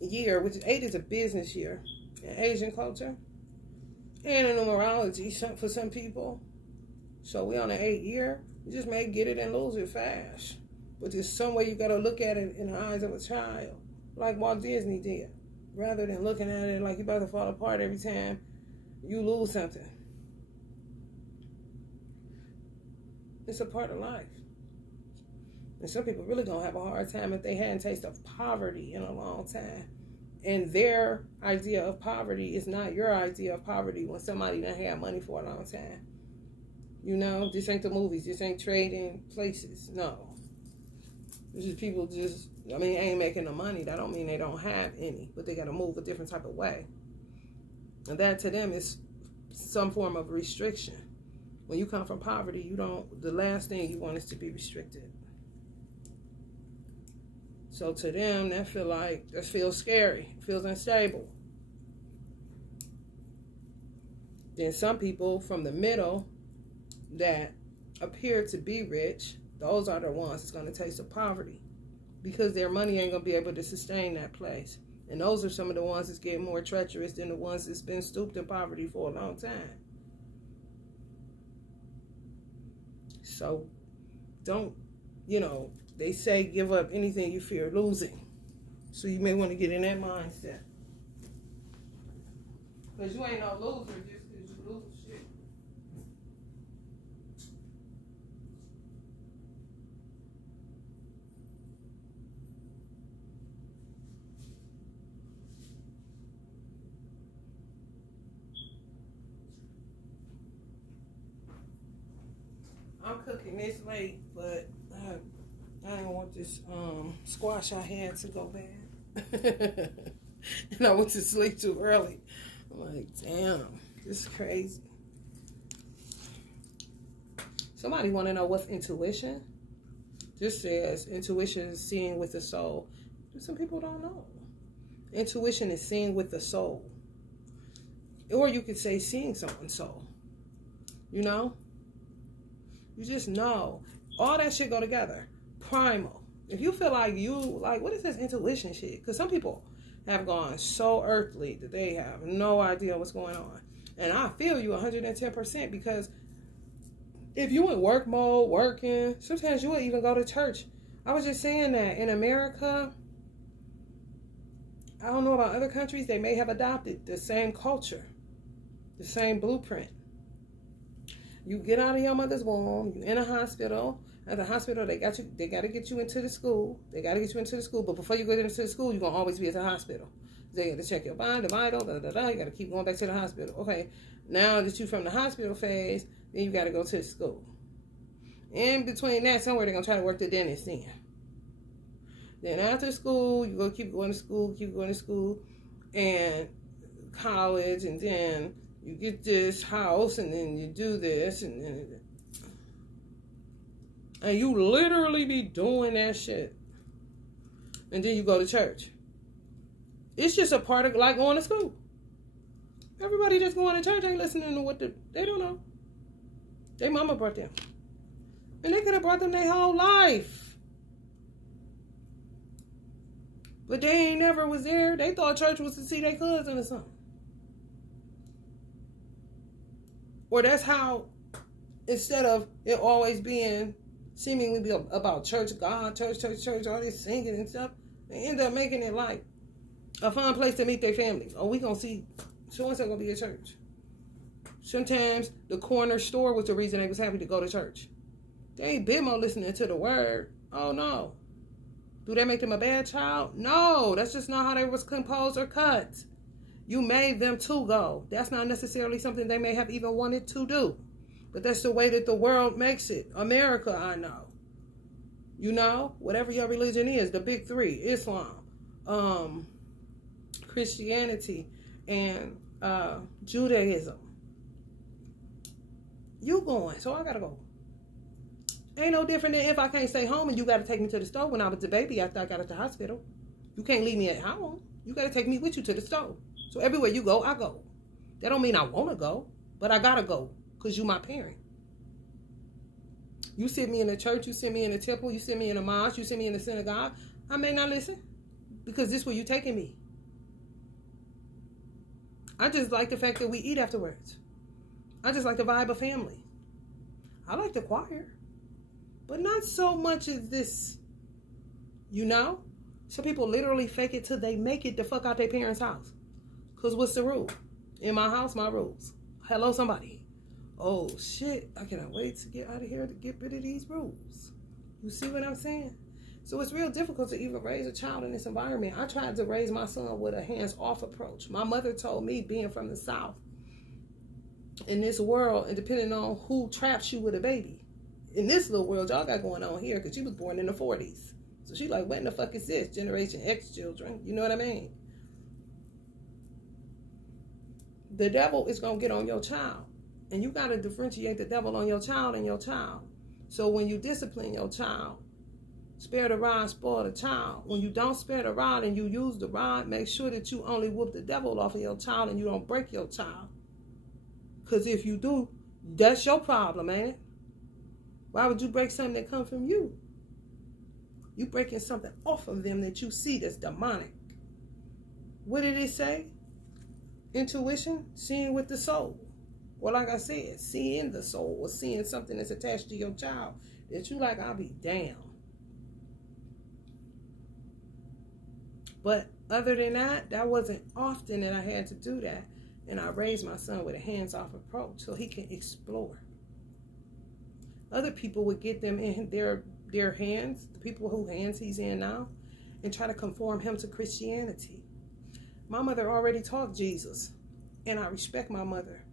year, which 8 is a business year in Asian culture and in numerology for some people. So we on an 8 year. You just may get it and lose it fast. But there's some way you got to look at it in the eyes of a child, like Walt Disney did, rather than looking at it like you're about to fall apart every time you lose something. It's a part of life. And some people really gonna have a hard time if they hadn't tasted of poverty in a long time. And their idea of poverty is not your idea of poverty when somebody done had money for a long time. You know, this ain't the movies. This ain't trading places. No. This is people just, I mean, ain't making the money. That don't mean they don't have any. But they got to move a different type of way. And that to them is some form of restriction. When you come from poverty, you don't, the last thing you want is to be restricted. So to them, that feels scary. It feels unstable. Then some people from the middle that appear to be rich, those are the ones that's going to taste of poverty because their money ain't going to be able to sustain that place. And those are some of the ones that's getting more treacherous than the ones that's been stooped in poverty for a long time. So don't, you know, they say give up anything you fear losing. So you may want to get in that mindset. Because you ain't no loser just because you lose shit. I'm cooking this late, but I don't want this squash I had to go bad. and I went to sleep too early. I'm like, damn, this is crazy. Somebody want to know what's intuition? This says intuition is seeing with the soul. Some people don't know. Intuition is seeing with the soul. Or you could say seeing someone's soul. You know? You just know. All that shit go together. Primal. If you feel like what is this intuition shit? Because some people have gone so earthly that they have no idea what's going on. And I feel you 110% because if you in work mode, working, sometimes you would even go to church. I was just saying that in America, I don't know about other countries, they may have adopted the same culture, the same blueprint. You get out of your mother's womb, you in a hospital. At the hospital, they got to get you into the school. They got to get you into the school. But before you get into the school, you're going to always be at the hospital. They got to check your body, the vital, You got to keep going back to the hospital. Okay, now that you're from the hospital phase, then you got to go to the school. In between that, somewhere they're going to try to work the dentist in. Then after school, you go keep going to school, and college, and then you get this house, and then you do this, and you literally be doing that shit. And then you go to church. It's just a part of like going to school. Everybody that's going to church ain't listening to what they don't know. Their mama brought them. And they could have brought them their whole life. But they ain't never was there. They thought church was to see their cousin or something. Or that's how, instead of it always being seemingly be about church, God, church, all this singing and stuff, they end up making it like a fun place to meet their family. Oh, we gonna see so-and-so gonna be at church. Sometimes the corner store was the reason they was happy to go to church. They ain't been more listening to the word. Oh, no. Do that make them a bad child? No, that's just not how they was composed or cut. You made them to go. That's not necessarily something they may have even wanted to do. But that's the way that the world makes it. America, I know. You know, whatever your religion is, the big three, Islam, Christianity, and Judaism. You going, so I gotta go. Ain't no different than if I can't stay home and you gotta take me to the store when I was a baby after I got at the hospital. You can't leave me at home. You gotta take me with you to the store. So everywhere you go, I go. That don't mean I wanna go, but I gotta go. Because you my parent. You send me in the church, you send me in the temple, you send me in the mosque, you send me in the synagogue. I may not listen. Because this is where you taking me. I just like the fact that we eat afterwards. I just like the vibe of family. I like the choir. But not so much as this, you know? Some people literally fake it till they make it the fuck out their parents' house. Because what's the rule? In my house, my rules. Hello, somebody. Oh, shit. I cannot wait to get out of here to get rid of these rules. You see what I'm saying? So it's real difficult to even raise a child in this environment. I tried to raise my son with a hands-off approach. My mother told me, being from the South, in this world, and depending on who traps you with a baby, in this little world y'all got going on here, because she was born in the 40s. So she like, what in the fuck is this? Generation X children. You know what I mean? The devil is going to get on your child. And you got to differentiate the devil on your child and your child. So when you discipline your child, spare the rod, spoil the child. When you don't spare the rod and you use the rod, make sure that you only whoop the devil off of your child and you don't break your child. Because if you do, that's your problem, man. Why would you break something that comes from you? You breaking something off of them that you see that's demonic. What did it say? Intuition, seeing with the soul. Well, like I said, seeing the soul or seeing something that's attached to your child that you like, I'll be damned. But other than that, that wasn't often that I had to do that. And I raised my son with a hands-off approach so he can explore. Other people would get them in their hands, the people whose hands he's in now, and try to conform him to Christianity. My mother already taught Jesus, and I respect my mother,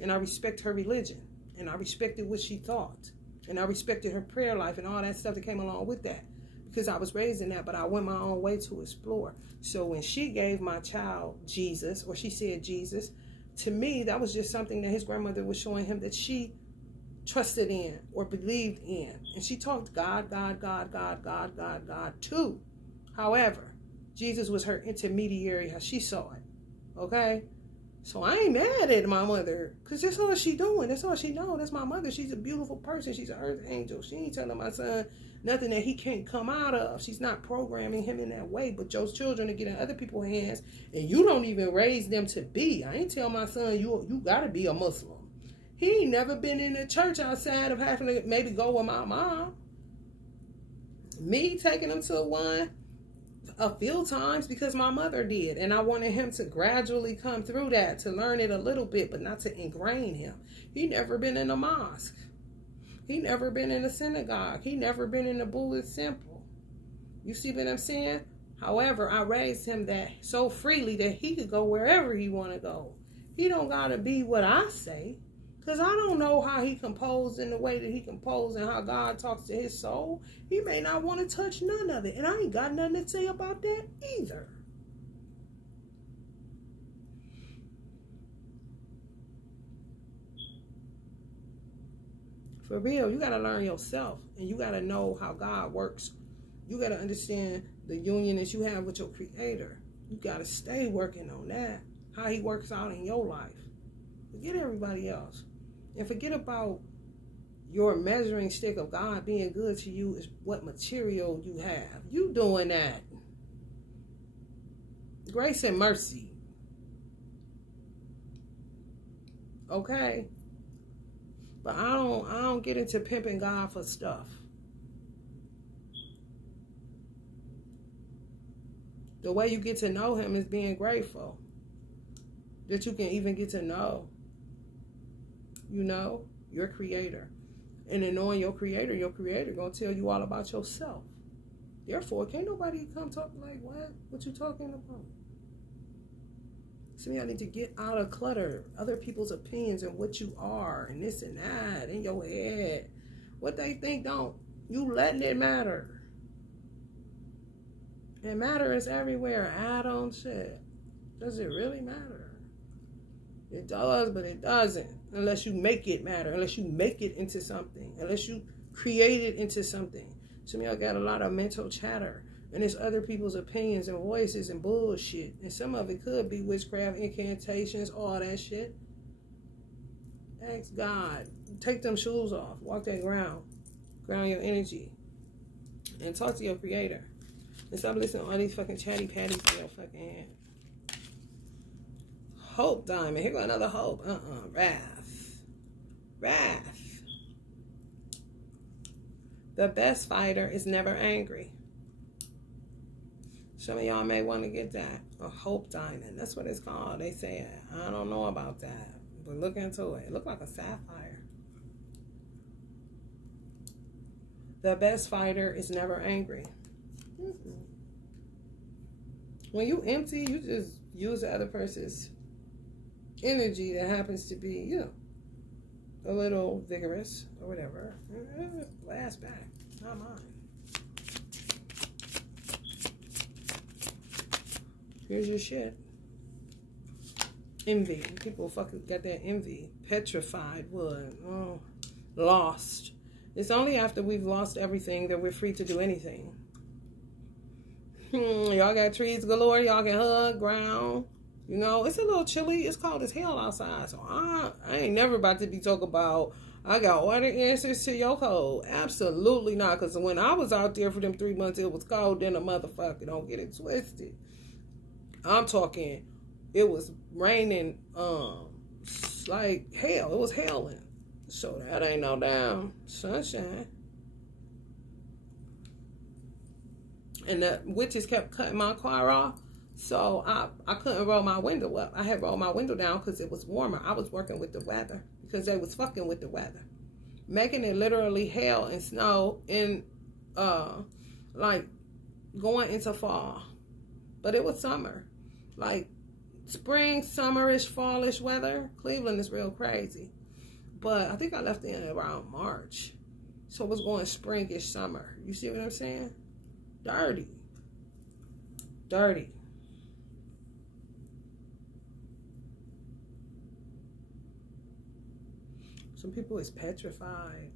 and I respect her religion, and I respected what she thought, and I respected her prayer life and all that stuff that came along with that, because I was raised in that, but I went my own way to explore. So when she gave my child Jesus, or she said Jesus, to me, that was just something that his grandmother was showing him that she trusted in or believed in. And she talked God, God, God, God, God, God, God too. However, Jesus was her intermediary, how she saw it. Okay? So I ain't mad at my mother, because that's all she doing. That's all she know. That's my mother. She's a beautiful person. She's an earth angel. She ain't telling my son nothing that he can't come out of. She's not programming him in that way. But your children to get in other people's hands, and you don't even raise them to be. I ain't tell my son, you got to be a Muslim. He ain't never been in a church outside of having to maybe go with my mom. Me taking him to one a few times because my mother did, and I wanted him to gradually come through that, to learn it a little bit, but not to ingrain him. He never been in a mosque. He never been in a synagogue. He never been in a Buddhist temple. You see what I'm saying? However, I raised him that so freely that he could go wherever he want to go. He don't gotta be what I say, because I don't know how he composed in the way that he composed and how God talks to his soul. He may not want to touch none of it. And I ain't got nothing to say about that either. For real, you got to learn yourself. And you got to know how God works. You got to understand the union that you have with your Creator. You got to stay working on that. How he works out in your life. Forget everybody else. And forget about your measuring stick of God being good to you is what material you have. You doing that. Grace and mercy. Okay? But I don't get into pimping God for stuff. The way you get to know him is being grateful that you can even get to know, you know, your Creator. And in knowing your Creator gonna tell you all about yourself. Therefore, can't nobody come talk like, what you talking about? So I need to get out of clutter, other people's opinions and what you are, and this and that in your head. What they think don't, you letting it matter. And matter is everywhere. Atoms, shit. Does it really matter? It does, but it doesn't. Unless you make it matter. Unless you make it into something. Unless you create it into something. Some of y'all got a lot of mental chatter. And it's other people's opinions and voices and bullshit. And some of it could be witchcraft, incantations, all that shit. Ask God. Take them shoes off. Walk that ground. Ground your energy. And talk to your Creator. And stop listening to all these fucking chatty patties in your fucking hand. Hope diamond. Here go another hope. Wrath. Wrath. The best fighter is never angry. Some of y'all may want to get that. A hope diamond. That's what it's called. They say it. I don't know about that. But look into it. It looked like a sapphire. The best fighter is never angry. When you empty, you just use the other person's energy that happens to be, you know, a little vigorous or whatever. Blast back. Not mine. Here's your shit. Envy. People fucking got that envy. Petrified wood. Oh, lost. It's only after we've lost everything that we're free to do anything. Y'all got trees galore. Y'all can hug ground. You know, it's a little chilly. It's cold as hell outside. So I ain't never about to be talking about, I got all the answers to your cold. Absolutely not. Because when I was out there for them 3 months, it was cold than a motherfucker. Don't get it twisted. I'm talking, it was raining like hell. It was hailing. So that ain't no damn sunshine. And the witches kept cutting my car off. So I couldn't roll my window up. I had rolled my window down because it was warmer. I was working with the weather because they was fucking with the weather. Making it literally hail and snow in, like, going into fall. But it was summer. Like, spring, summerish, fallish weather. Cleveland is real crazy. But I think I left in around March. So it was going springish summer. You see what I'm saying? Dirty. Dirty. Some people is petrified.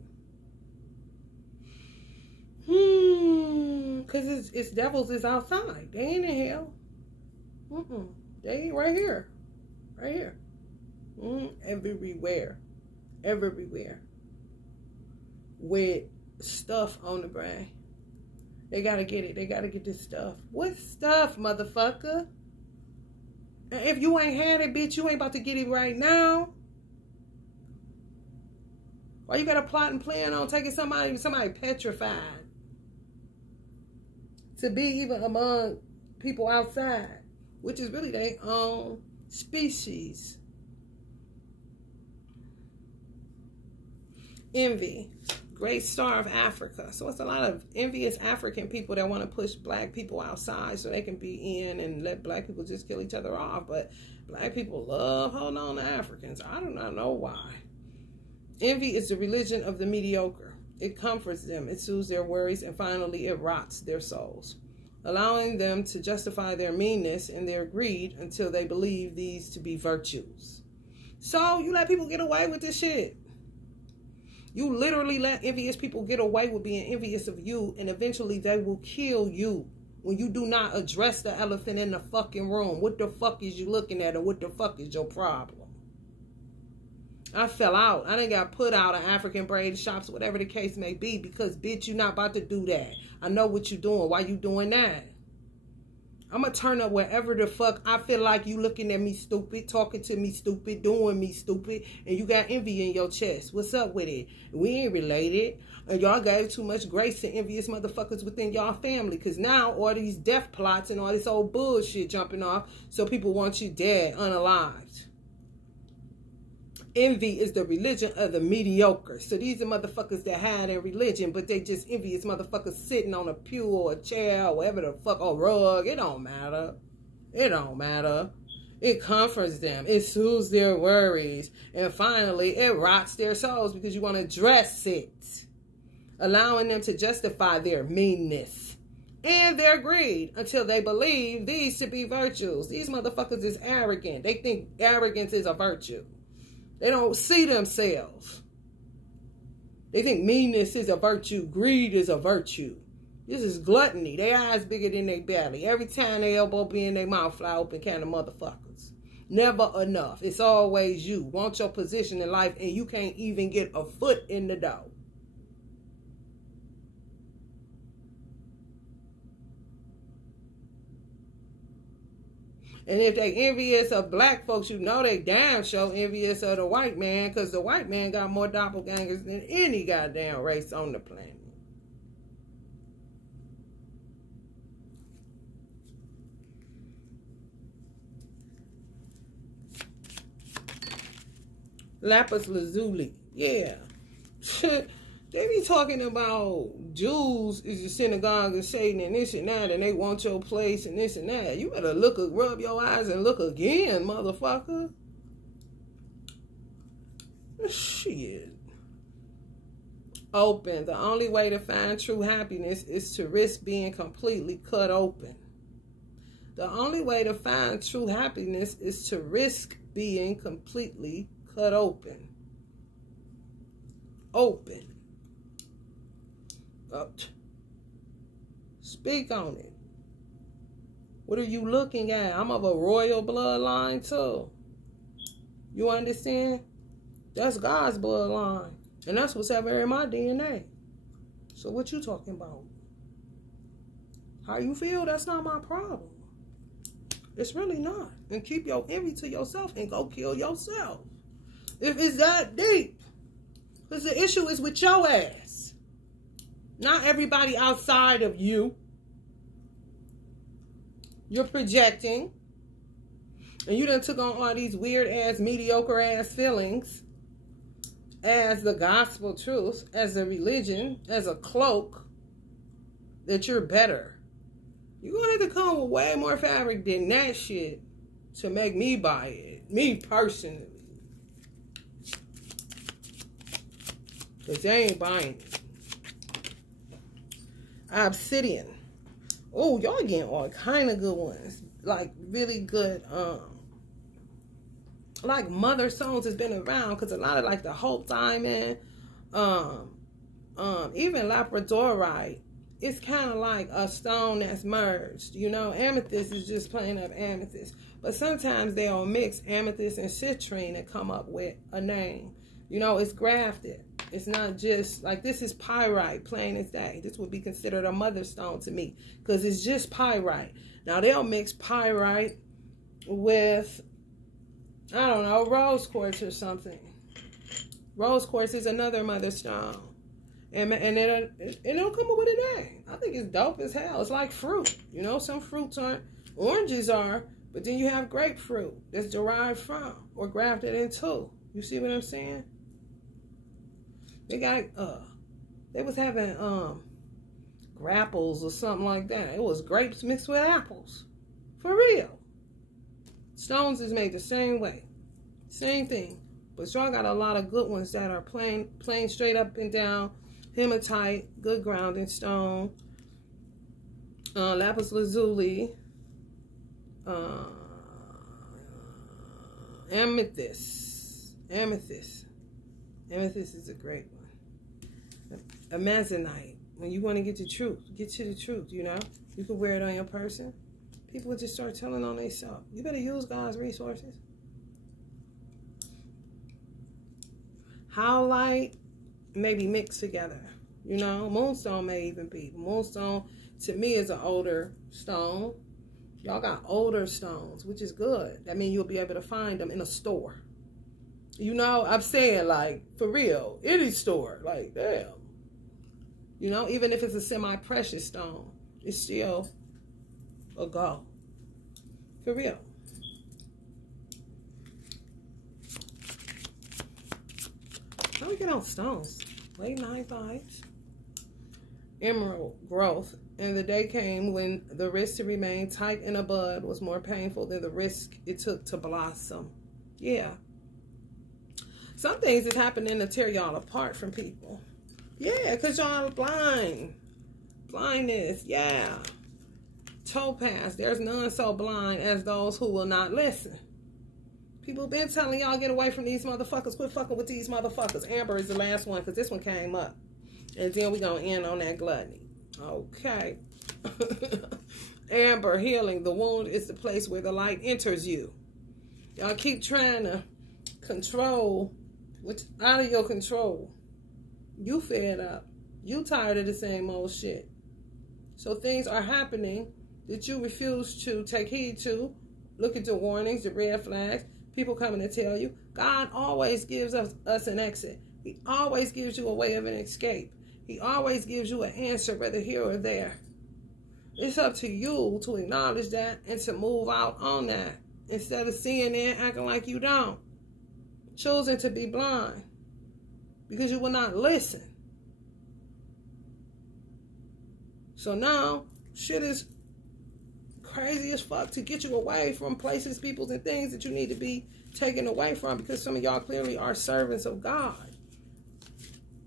Because it's devils is outside. They ain't in hell. They ain't right here. Right here. Everywhere. Everywhere. With stuff on the brain. They gotta get it. They gotta get this stuff. What stuff, motherfucker? And if you ain't had it, bitch, you ain't about to get it right now. Why you got a plot and plan on taking somebody petrified to be even among people outside, which is really their own species? Envy, great star of Africa. So it's a lot of envious African people that want to push black people outside so they can be in and let black people just kill each other off. But black people love holding on to Africans. I do not know why. Envy is the religion of the mediocre. It comforts them, it soothes their worries, and finally it rots their souls, allowing them to justify their meanness and their greed until they believe these to be virtues. So you let people get away with this shit. You literally let envious people get away with being envious of you, and eventually they will kill you when you do not address the elephant in the fucking room. What the fuck is you looking at, and what the fuck is your problem? I fell out. I done got put out of African braid shops, whatever the case may be, because, bitch, you not about to do that. I know what you doing. Why you doing that? I'm going to turn up wherever the fuck I feel like you looking at me stupid, talking to me stupid, doing me stupid, and you got envy in your chest. What's up with it? We ain't related. And y'all gave too much grace to envious motherfuckers within y'all family, because now all these death plots and all this old bullshit jumping off, so people want you dead, unalived. Envy is the religion of the mediocre. So these are motherfuckers that had a religion, but they just envious motherfuckers sitting on a pew or a chair or whatever the fuck, or rug. It don't matter. It don't matter. It comforts them. It soothes their worries. And finally, it rots their souls because you want to dress it, allowing them to justify their meanness and their greed until they believe these to be virtues. These motherfuckers is arrogant. They think arrogance is a virtue. They don't see themselves. They think meanness is a virtue. Greed is a virtue. This is gluttony. Their eyes bigger than their belly. Every time they elbow be in their mouth, fly open kind of motherfuckers. Never enough. It's always you. Want your position in life and you can't even get a foot in the door. And if they envious of black folks, you know they damn sure envious of the white man, because the white man got more doppelgangers than any goddamn race on the planet. Lapis lazuli. Yeah. They be talking about Jews is the synagogue of Satan and this and that, and they want your place and this and that. You better look, rub your eyes and look again, motherfucker. Shit. Open. The only way to find true happiness is to risk being completely cut open. The only way to find true happiness is to risk being completely cut open. Open. Speak on it. What are you looking at? I'm of a royal bloodline too. You understand? That's God's bloodline. And that's what's ever in my DNA. So what you talking about? How you feel, that's not my problem. It's really not. And keep your envy to yourself and go kill yourself. If it's that deep. Because the issue is with your ass. Not everybody outside of you. You're projecting. And you done took on all these weird ass, mediocre ass feelings as the gospel truth, as a religion, as a cloak that you're better. You're going to have to come with way more fabric than that shit to make me buy it. Me personally. Because they ain't buying it. Obsidian. Oh, y'all getting all kind of good ones. Like, really good, like mother stones has been around, because a lot of like the Hope Diamond, even Labradorite, it's kind of like a stone that's merged. You know, amethyst is just plain up amethyst. But sometimes they'll mix amethyst and citrine and come up with a name. You know, it's grafted. It's not just, like, this is pyrite, plain as day. This would be considered a mother stone to me, because it's just pyrite. Now, they'll mix pyrite with, I don't know, rose quartz or something. Rose quartz is another mother stone. And it'll come up with a name. I think it's dope as hell. It's like fruit. You know, some fruits aren't. Oranges are, but then you have grapefruit that's derived from or grafted into. You see what I'm saying? They got, they was having, grapples or something like that. It was grapes mixed with apples. For real. Stones is made the same way. Same thing. But y'all got a lot of good ones that are plain straight up and down. Hematite, good grounding stone. Lapis lazuli. Amethyst. Amethyst is a great one. Amazonite. When you want to get the truth, get to the truth, you know. You can wear it on your person. People will just start telling on themselves. You better use God's resources. Howlite, maybe mixed together. You know, moonstone may even be. Moonstone, to me, is an older stone. Y'all got older stones, which is good. That means you'll be able to find them in a store. You know, I'm saying, like, for real, any store. Like, damn. You know, even if it's a semi-precious stone, it's still a go. For real. How do we get on stones? Late 9-5s. Emerald growth. And the day came when the risk to remain tight in a bud was more painful than the risk it took to blossom. Yeah. Some things is happening to tear y'all apart from people. Yeah, because y'all are blind. Blindness, yeah. Topaz, there's none so blind as those who will not listen. People been telling y'all, get away from these motherfuckers. Quit fucking with these motherfuckers. Amber is the last one, because this one came up. And then we going to end on that gluttony. Okay. Amber, healing. The wound is the place where the light enters you. Y'all keep trying to control what's out of your control. You fed up. You tired of the same old shit. So things are happening that you refuse to take heed to. Look at the warnings, the red flags. People coming to tell you. God always gives us an exit. He always gives you a way of an escape. He always gives you an answer, whether here or there. It's up to you to acknowledge that and to move out on that. Instead of seeing it, acting like you don't. Choosing to be blind. Because you will not listen. So now, shit is crazy as fuck to get you away from places, peoples, and things that you need to be taken away from, because some of y'all clearly are servants of God.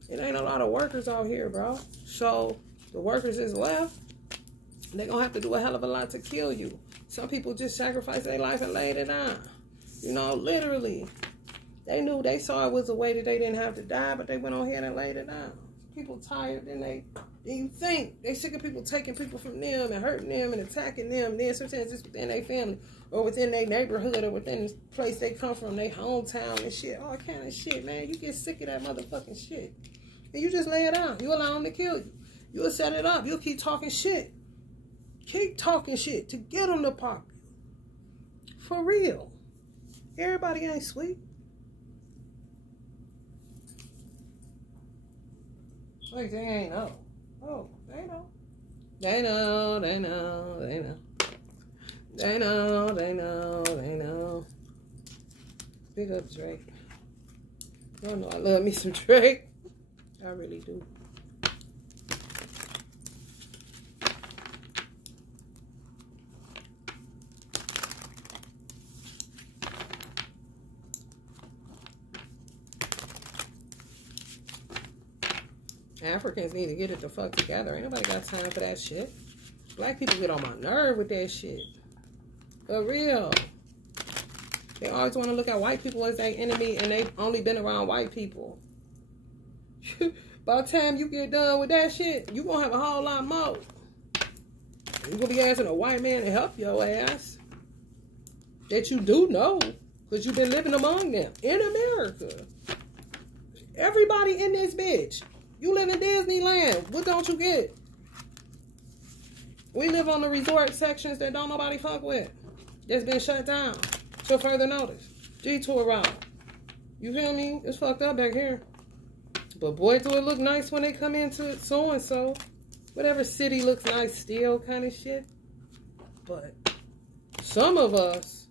It ain't a lot of workers out here, bro. So the workers is left. They're going to have to do a hell of a lot to kill you. Some people just sacrificed their life and laid it down. You know, literally. They knew, they saw it was a way that they didn't have to die, but they went on here and laid it down. People tired, then you think they sick of people taking people from them and hurting them and attacking them. Then sometimes it's within their family or within their neighborhood or within the place they come from, their hometown and shit. All kind of shit, man. You get sick of that motherfucking shit. And you just lay it down. You allow them to kill you. You'll set it up. You'll keep talking shit. Keep talking shit to get them to pop you. For real. Everybody ain't sweet. Like they ain't know. Oh, they know. They know, they know, they know. They know, they know, they know. Big up Drake. I don't know, I love me some Drake. I really do. Africans need to get it the fuck together. Ain't nobody got time for that shit. Black people get on my nerve with that shit. For real. They always want to look at white people as their enemy, and they've only been around white people. By the time you get done with that shit, you gonna have a whole lot more. You gonna be asking a white man to help your ass. That you do know, because you've been living among them in America. Everybody in this bitch. You live in Disneyland. What don't you get? We live on the resort sections that don't nobody fuck with. That's been shut down till further notice. G-Tour route. You feel me? It's fucked up back here. But boy, do it look nice when they come into it so-and-so. Whatever city looks nice still kind of shit. But some of us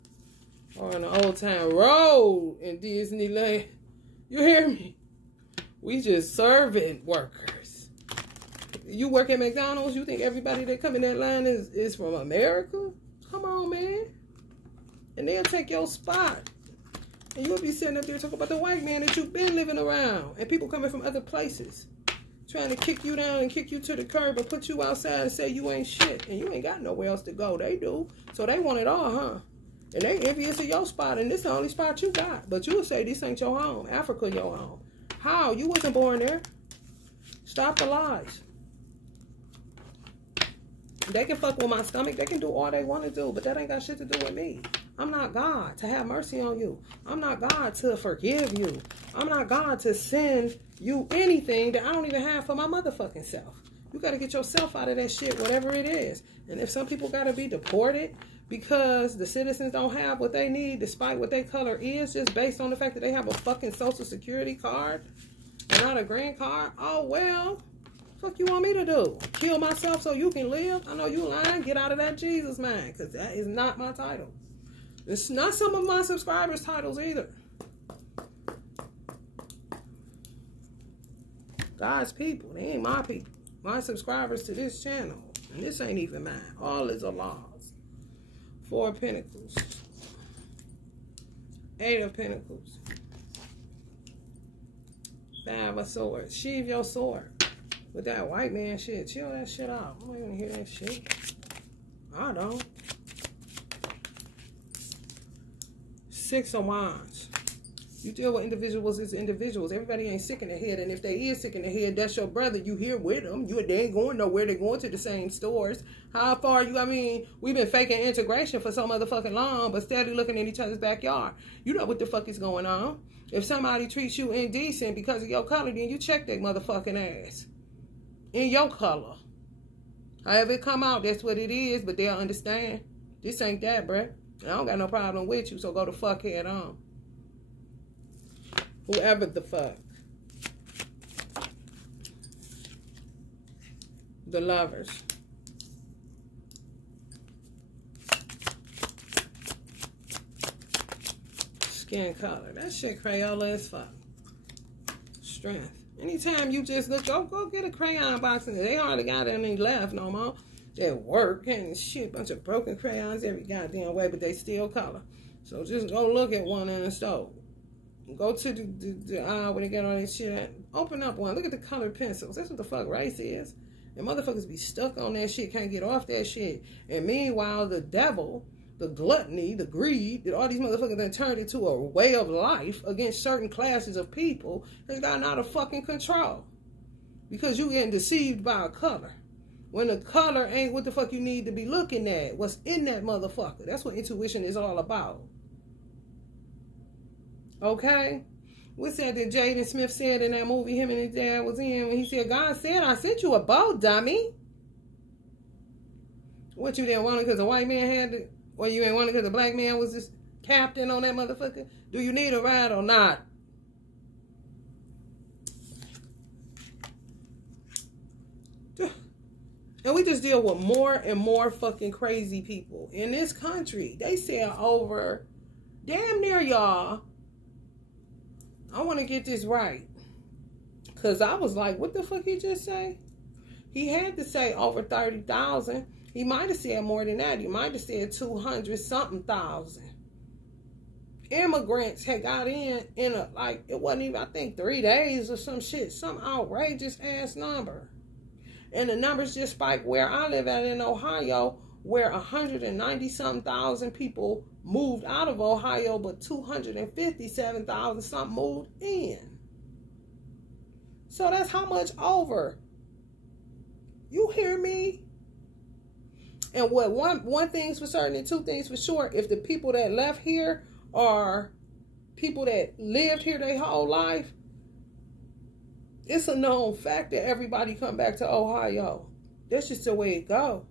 are on the old town road in Disneyland. You hear me? We just serving workers. You work at McDonald's, you think everybody that come in that line is from America? Come on, man. And they'll take your spot. And you'll be sitting up there talking about the white man that you've been living around. And people coming from other places. Trying to kick you down and kick you to the curb and put you outside and say you ain't shit. And you ain't got nowhere else to go. They do. So they want it all, huh? And they envious of your spot. And this is the only spot you got. But you'll say this ain't your home. Africa your home. How? You wasn't born there. Stop the lies. They can fuck with my stomach. They can do all they want to do. But that ain't got shit to do with me. I'm not God to have mercy on you. I'm not God to forgive you. I'm not God to send you anything that I don't even have for my motherfucking self. You got to get yourself out of that shit, whatever it is. And if some people got to be deported because the citizens don't have what they need, despite what their color is, just based on the fact that they have a fucking social security card and not a green card, oh, well, fuck you want me to do? Kill myself so you can live? I know you lying. Get out of that Jesus mind, because that is not my title. It's not some of my subscribers' titles either. God's people. They ain't my people. My subscribers to this channel. And this ain't even mine. All is Allah's. 4 of Pentacles. 8 of Pentacles. 5 of Swords. Sheathe your sword. With that white man shit. Chill that shit out. I don't even hear that shit. I don't. 6 of Wands. You deal with individuals as individuals. Everybody ain't sick in the head. And if they is sick in the head, that's your brother. You here with them. They ain't going nowhere. They're going to the same stores. How far you, I mean, we've been faking integration for so motherfucking long, but steady looking in each other's backyard. You know what the fuck is going on. If somebody treats you indecent because of your color, then you check that motherfucking ass. In your color. However it come out, that's what it is, but they'll understand. This ain't that, bruh. I don't got no problem with you, so go the fuck head on. Whoever the fuck. The Lovers. Skin color. That shit Crayola as fuck. Strength. Anytime you just look, go get a crayon box, and they hardly got any left no more. They work and shit, bunch of broken crayons every goddamn way, but they still color. So just go look at one in the store. Go to the aisle where they got all this shit at. Open up one. Look at the colored pencils. That's what the fuck race is. And motherfuckers be stuck on that shit, can't get off that shit. And meanwhile, the devil, the gluttony, the greed, that all these motherfuckers done turned into a way of life against certain classes of people has gotten out of fucking control. Because you getting deceived by a color. When the color ain't what the fuck you need to be looking at. What's in that motherfucker. That's what intuition is all about. Okay? What's that Jaden Smith said in that movie him and his dad was in? When he said, God said, I sent you a boat, dummy. What, you didn't want it because a white man had it? Or you ain't want it because a black man was just captain on that motherfucker? Do you need a ride or not? And we just deal with more and more fucking crazy people in this country. They sell over, damn near, y'all. I want to get this right. Because I was like, what the fuck he just say? He had to say over 30,000. He might have said more than that. He might have said 200-something thousand. Immigrants had got in a, like, it wasn't even, I think, 3 days or some shit. Some outrageous ass number. And the numbers just spiked where I live at in Ohio, where 190-something thousand people moved out of Ohio, but 257,000 something moved in. So that's how much over. You hear me? And what one thing's for certain and two things for sure, if the people that left here are people that lived here their whole life, it's a known fact that everybody come back to Ohio. That's just the way it go.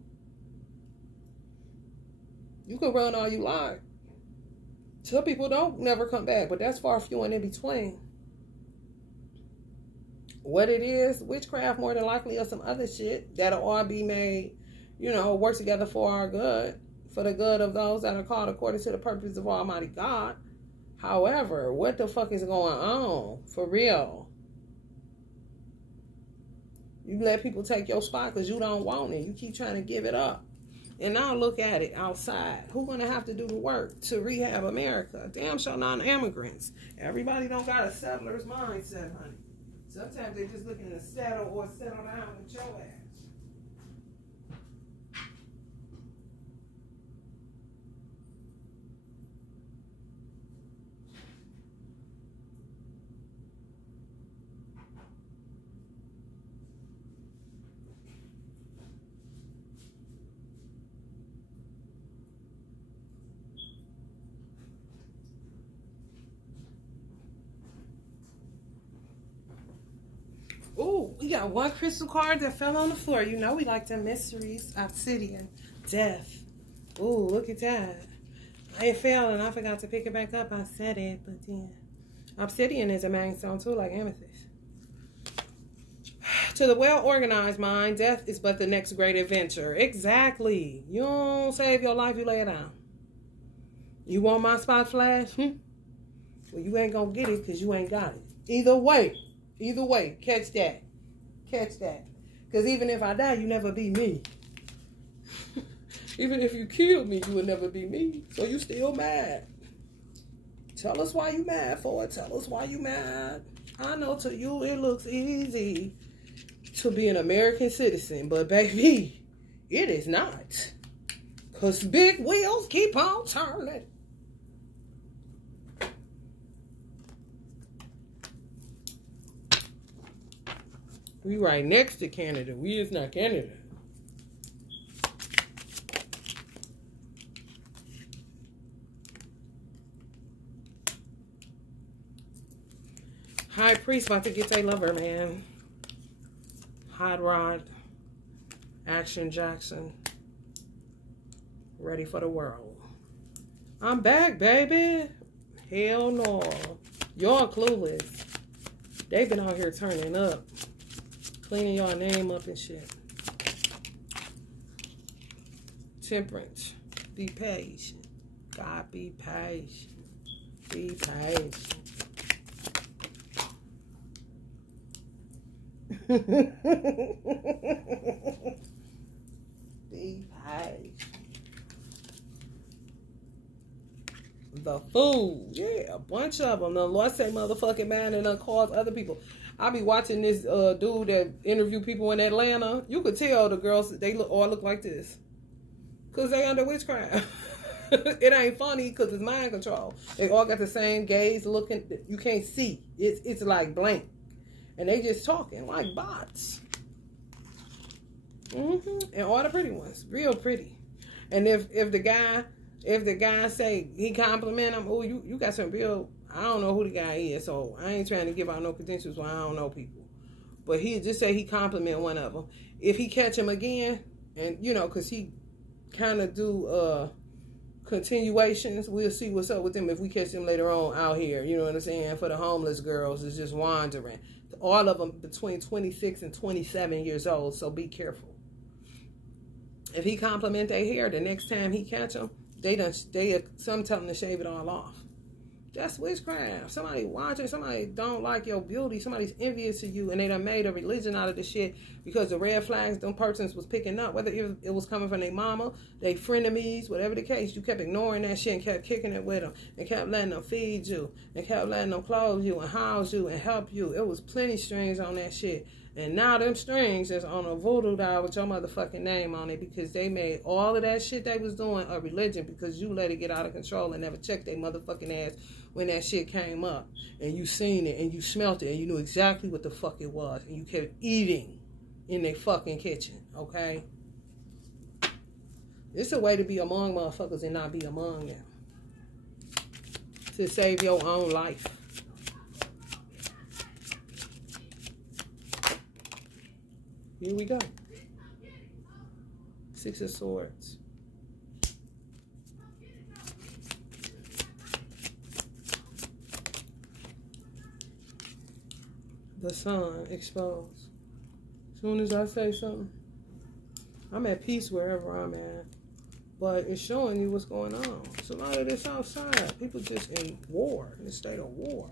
You can run all you like. Some people don't never come back, but that's far few and in between. What it is, witchcraft more than likely, or some other shit that'll all be made, you know, work together for our good, for the good of those that are called according to the purpose of Almighty God. However, what the fuck is going on? For real. You let people take your spot because you don't want it. You keep trying to give it up. And now look at it outside. Who's going to have to do the work to rehab America? Damn sure non-immigrants. Everybody don't got a settler's mindset, honey. Sometimes they're just looking to settle or settle down with your ass. Ooh, we got one crystal card that fell on the floor. You know we like the mysteries. Obsidian. Death. Ooh, look at that. It fell and I forgot to pick it back up. I said it, but yeah. Obsidian is a main stone too, like amethyst. To the well-organized mind, death is but the next great adventure. Exactly. You don't save your life, you lay it down. You want my spot flash? Well, you ain't gonna get it because you ain't got it. Either way, catch that. Catch that. Because even if I die, you never be me. Even if you killed me, you would never be me. So you still mad. Tell us why you mad for it. Tell us why you mad. I know to you it looks easy to be an American citizen. But baby, it is not. Because big wheels keep on turning. We right next to Canada. We is not Canada. High priest about to get their lover, man. Hot rod. Action Jackson. Ready for the world. I'm back, baby. Hell no. Y'all clueless. They've been out here turning up. Cleaning y'all name up and shit. Temperance. Be patient. God, be patient. Be patient. Be patient. The fool. Yeah, a bunch of them. The Lord say motherfucking man and done cause other people. I be watching this dude that interview people in Atlanta. You could tell the girls, they all look like this. Because they under witchcraft. It ain't funny because it's mind control. They all got the same gaze looking. You can't see. It's like blank. And they just talking like bots. And all the pretty ones. Real pretty. And if the guy say he compliment him, oh, you got some real... I don't know who the guy is, so I ain't trying to give out no credentials when I don't know people. But he just say he compliment one of them. If he catch him again, and you know, because he kind of do continuations, we'll see what's up with him if we catch him later on out here. You know what I'm saying? For the homeless girls, it's just wandering. All of them between 26 and 27 years old, so be careful. If he compliment their hair, the next time he catch them, some tell them to shave it all off. That's witchcraft. Somebody watching, somebody don't like your beauty, somebody's envious of you, and they done made a religion out of this shit because the red flags them persons was picking up, whether it was coming from their mama, they frenemies, whatever the case, you kept ignoring that shit and kept kicking it with them, and kept letting them feed you, and kept letting them clothe you, and house you, and help you. It was plenty strings on that shit. And now them strings is on a voodoo doll with your motherfucking name on it because they made all of that shit they was doing a religion because you let it get out of control and never checked their motherfucking ass when that shit came up. And you seen it and you smelt it and you knew exactly what the fuck it was. And you kept eating in their fucking kitchen, okay? It's a way to be among motherfuckers and not be among them. To save your own life. Here we go. Six of Swords. The sun exposed. As soon as I say something, I'm at peace wherever I'm at. But it's showing you what's going on. It's a lot of this outside. People just in war, in a state of war.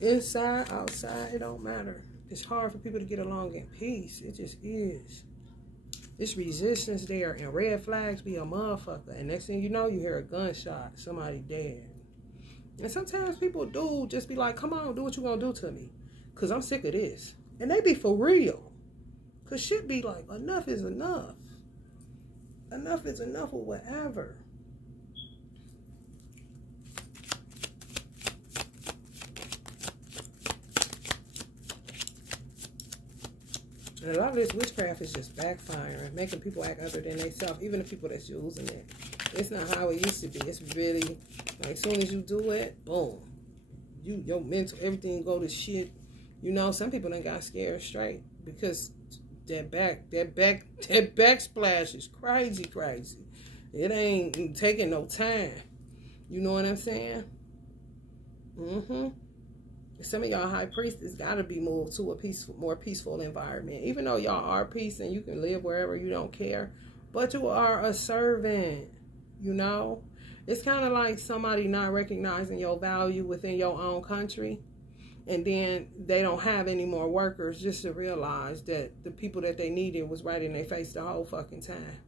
Inside, outside, it don't matter. It's hard for people to get along in peace. It just is. This resistance there and red flags be a motherfucker. And next thing you know, you hear a gunshot. Somebody dead. And sometimes people do just be like, come on, do what you gonna do to me. Because I'm sick of this. And they be for real. Because shit be like, enough is enough. Enough is enough or whatever. And a lot of this witchcraft is just backfiring, making people act other than themselves, even the people that's using it. It's not how it used to be. It's really, like, as soon as you do it, boom. Your mental, everything go to shit. You know, some people done got scared straight because that backsplash is crazy, crazy. It ain't taking no time. You know what I'm saying? Some of y'all high priestess got to be moved to a peaceful, more peaceful environment. Even though y'all are peace and you can live wherever you don't care, but you are a servant. You know, it's kind of like somebody not recognizing your value within your own country, and then they don't have any more workers just to realize that the people that they needed was right in their face the whole fucking time.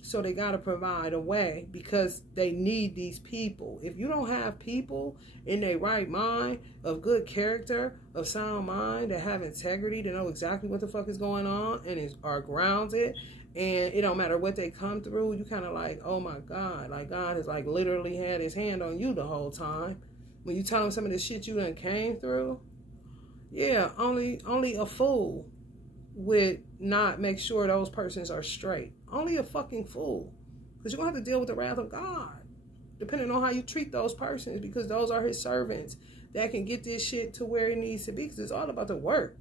So they got to provide a way because they need these people. If you don't have people in their right mind, of good character, of sound mind, that have integrity, to know exactly what the fuck is going on and are grounded, and it don't matter what they come through, you kind of like, oh my God, like God has like literally had his hand on you the whole time. When you tell them some of the shit you done came through, yeah, only a fool would not make sure those persons are straight. Only a fucking fool. Because you're going to have to deal with the wrath of God. Depending on how you treat those persons. Because those are his servants that can get this shit to where it needs to be. Because it's all about the work.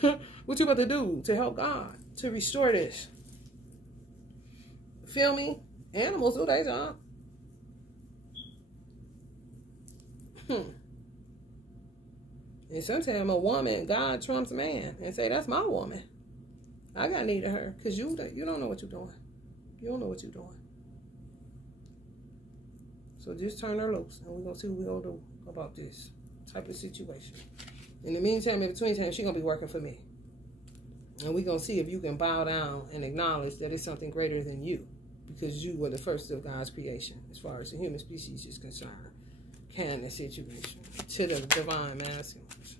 What you about to do to help God? To restore this. Feel me? Animals do their job. And sometimes a woman, God trumps man and say, that's my woman. I got need of her. Because you don't know what you're doing. You don't know what you're doing. So just turn her loose. And we're going to see what we're going to do about this type of situation. In the meantime, in between time, she's going to be working for me. And we're going to see if you can bow down and acknowledge that it's something greater than you. Because you were the first of God's creation, as far as the human species is concerned. Can the situation to the divine masculines.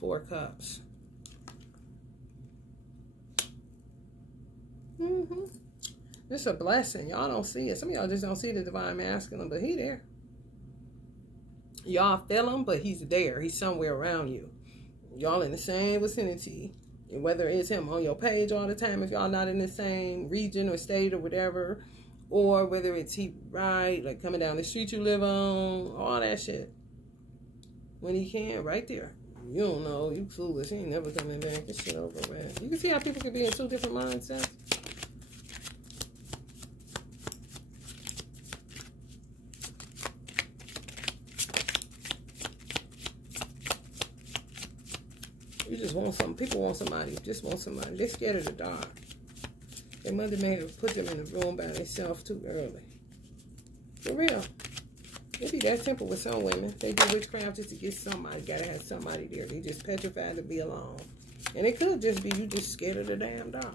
4 cups. It's a blessing. Y'all don't see it. Some of y'all just don't see the divine masculine, but he there. Y'all feel him, but he's there. He's somewhere around you. Y'all in the same vicinity. And whether it's him on your page all the time, if y'all not in the same region or state or whatever, or whether it's he right, like coming down the street you live on, all that shit. When he can, right there. You don't know, you foolish, he ain't never coming back. This shit over with. You can see how people can be in 2 different mindsets. You just want something. People want somebody. Just want somebody. They're scared of the dark. Their mother may have put them in the room by themselves too early. For real. It be that simple with some women. They do witchcraft just to get somebody. Gotta have somebody there. They just petrified to be alone. And it could just be you just scared of the damn dark.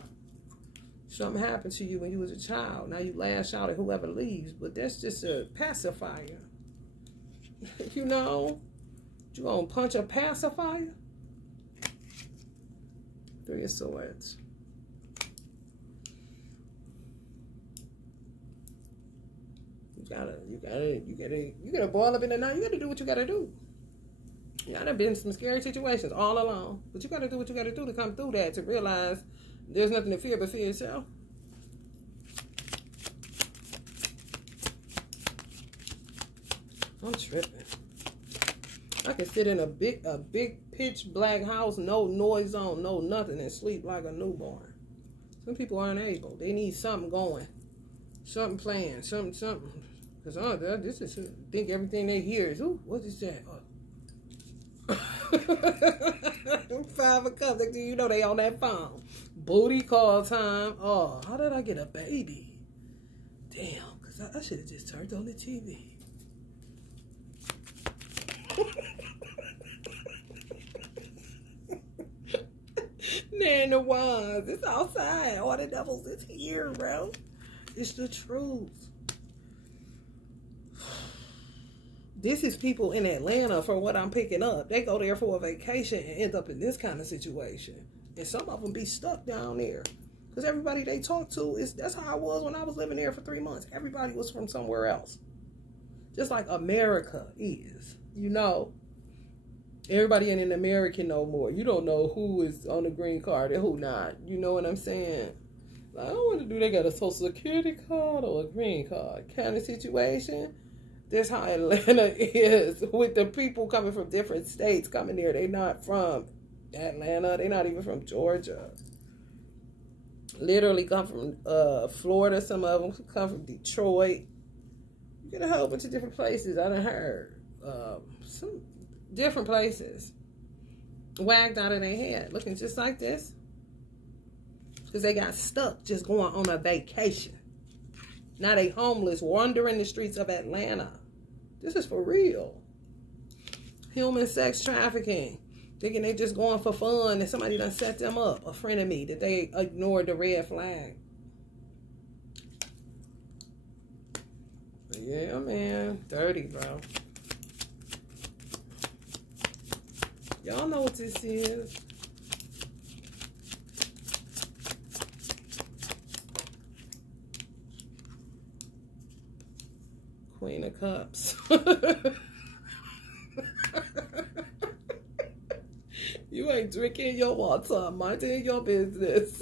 Something happened to you when you was a child. Now you lash out at whoever leaves. But that's just a pacifier. You know? You gonna punch a pacifier? 3 of Swords. You gotta boil up in the night. You gotta do what you gotta do. Yeah, I've been in some scary situations all along. But you gotta do what you gotta do to come through that, to realize there's nothing to fear but fear yourself. I'm tripping. I can sit in a big pitch black house, no noise on, no nothing, and sleep like a newborn. Some people aren't able. They need something going, something playing, something. Because this is, think everything they hear is, ooh, what is that? 5 of Cups. You know they on that phone. Booty call time. Oh, how did I get a baby? Damn, because I should have just turned on the TV. Man, the Wands. It's outside. All the devils is here, bro. It's the truth. This is people in Atlanta, from what I'm picking up. They go there for a vacation and end up in this kind of situation. And some of them be stuck down there. Because everybody they talk to, that's how I was when I was living there for 3 months. Everybody was from somewhere else. Just like America is, you know. Everybody ain't an American no more. You don't know who is on the green card and who not. You know what I'm saying? Like, I don't want to do, they got a social security card or a green card kind of situation. That's how Atlanta is, with the people coming from different states coming there. They not from Atlanta. They not even from Georgia. Literally come from Florida. Some of them come from Detroit. You get a whole bunch of different places. I done heard some different places wagged out of their head, looking just like this, because they got stuck just going on a vacation. Now they homeless, wandering the streets of Atlanta. This is for real. Human sex trafficking. Thinking they just going for fun and somebody done set them up. A friend of me, that they ignored the red flag. But yeah, man. Dirty, bro. Y'all know what this is. Queen of Cups. You ain't drinking your water, minding your business.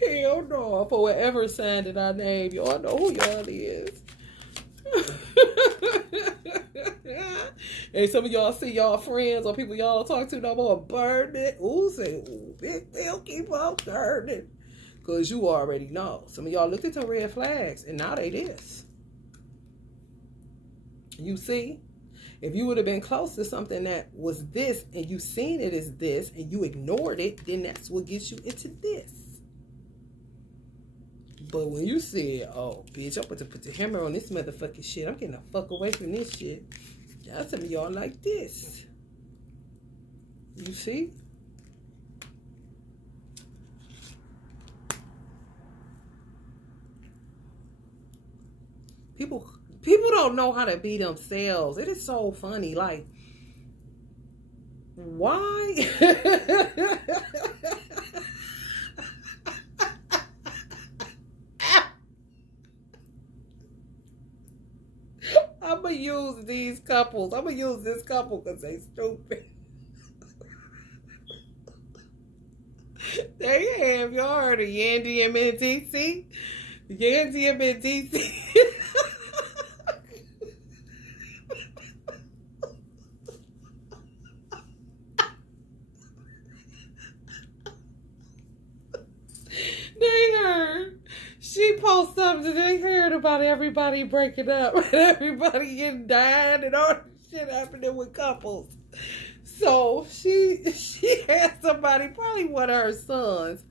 Hell no, for whatever sign that I name, y'all know who y'all is. And some of y'all see y'all friends or people y'all talk to no more burn it. Ooh, say, ooh, big deal, keep on burning. Because you already know. Some of y'all looked at the red flags, and now they this. You see? If you would have been close to something that was this, and you seen it as this, and you ignored it, then that's what gets you into this. But when you said, oh, bitch, I'm about to put the hammer on this motherfucking shit. I'm getting the fuck away from this shit. Now some of y'all like this. You see? People don't know how to be themselves. It is so funny. Like, why? I'm going to use these couples. I'm going to use this couple because they stupid. There you have, y'all heard of Yandy and DC? Yandy and DC. They heard. She posted something. They heard about everybody breaking up and everybody getting died and all this shit happening with couples. So she had somebody, probably one of her sons,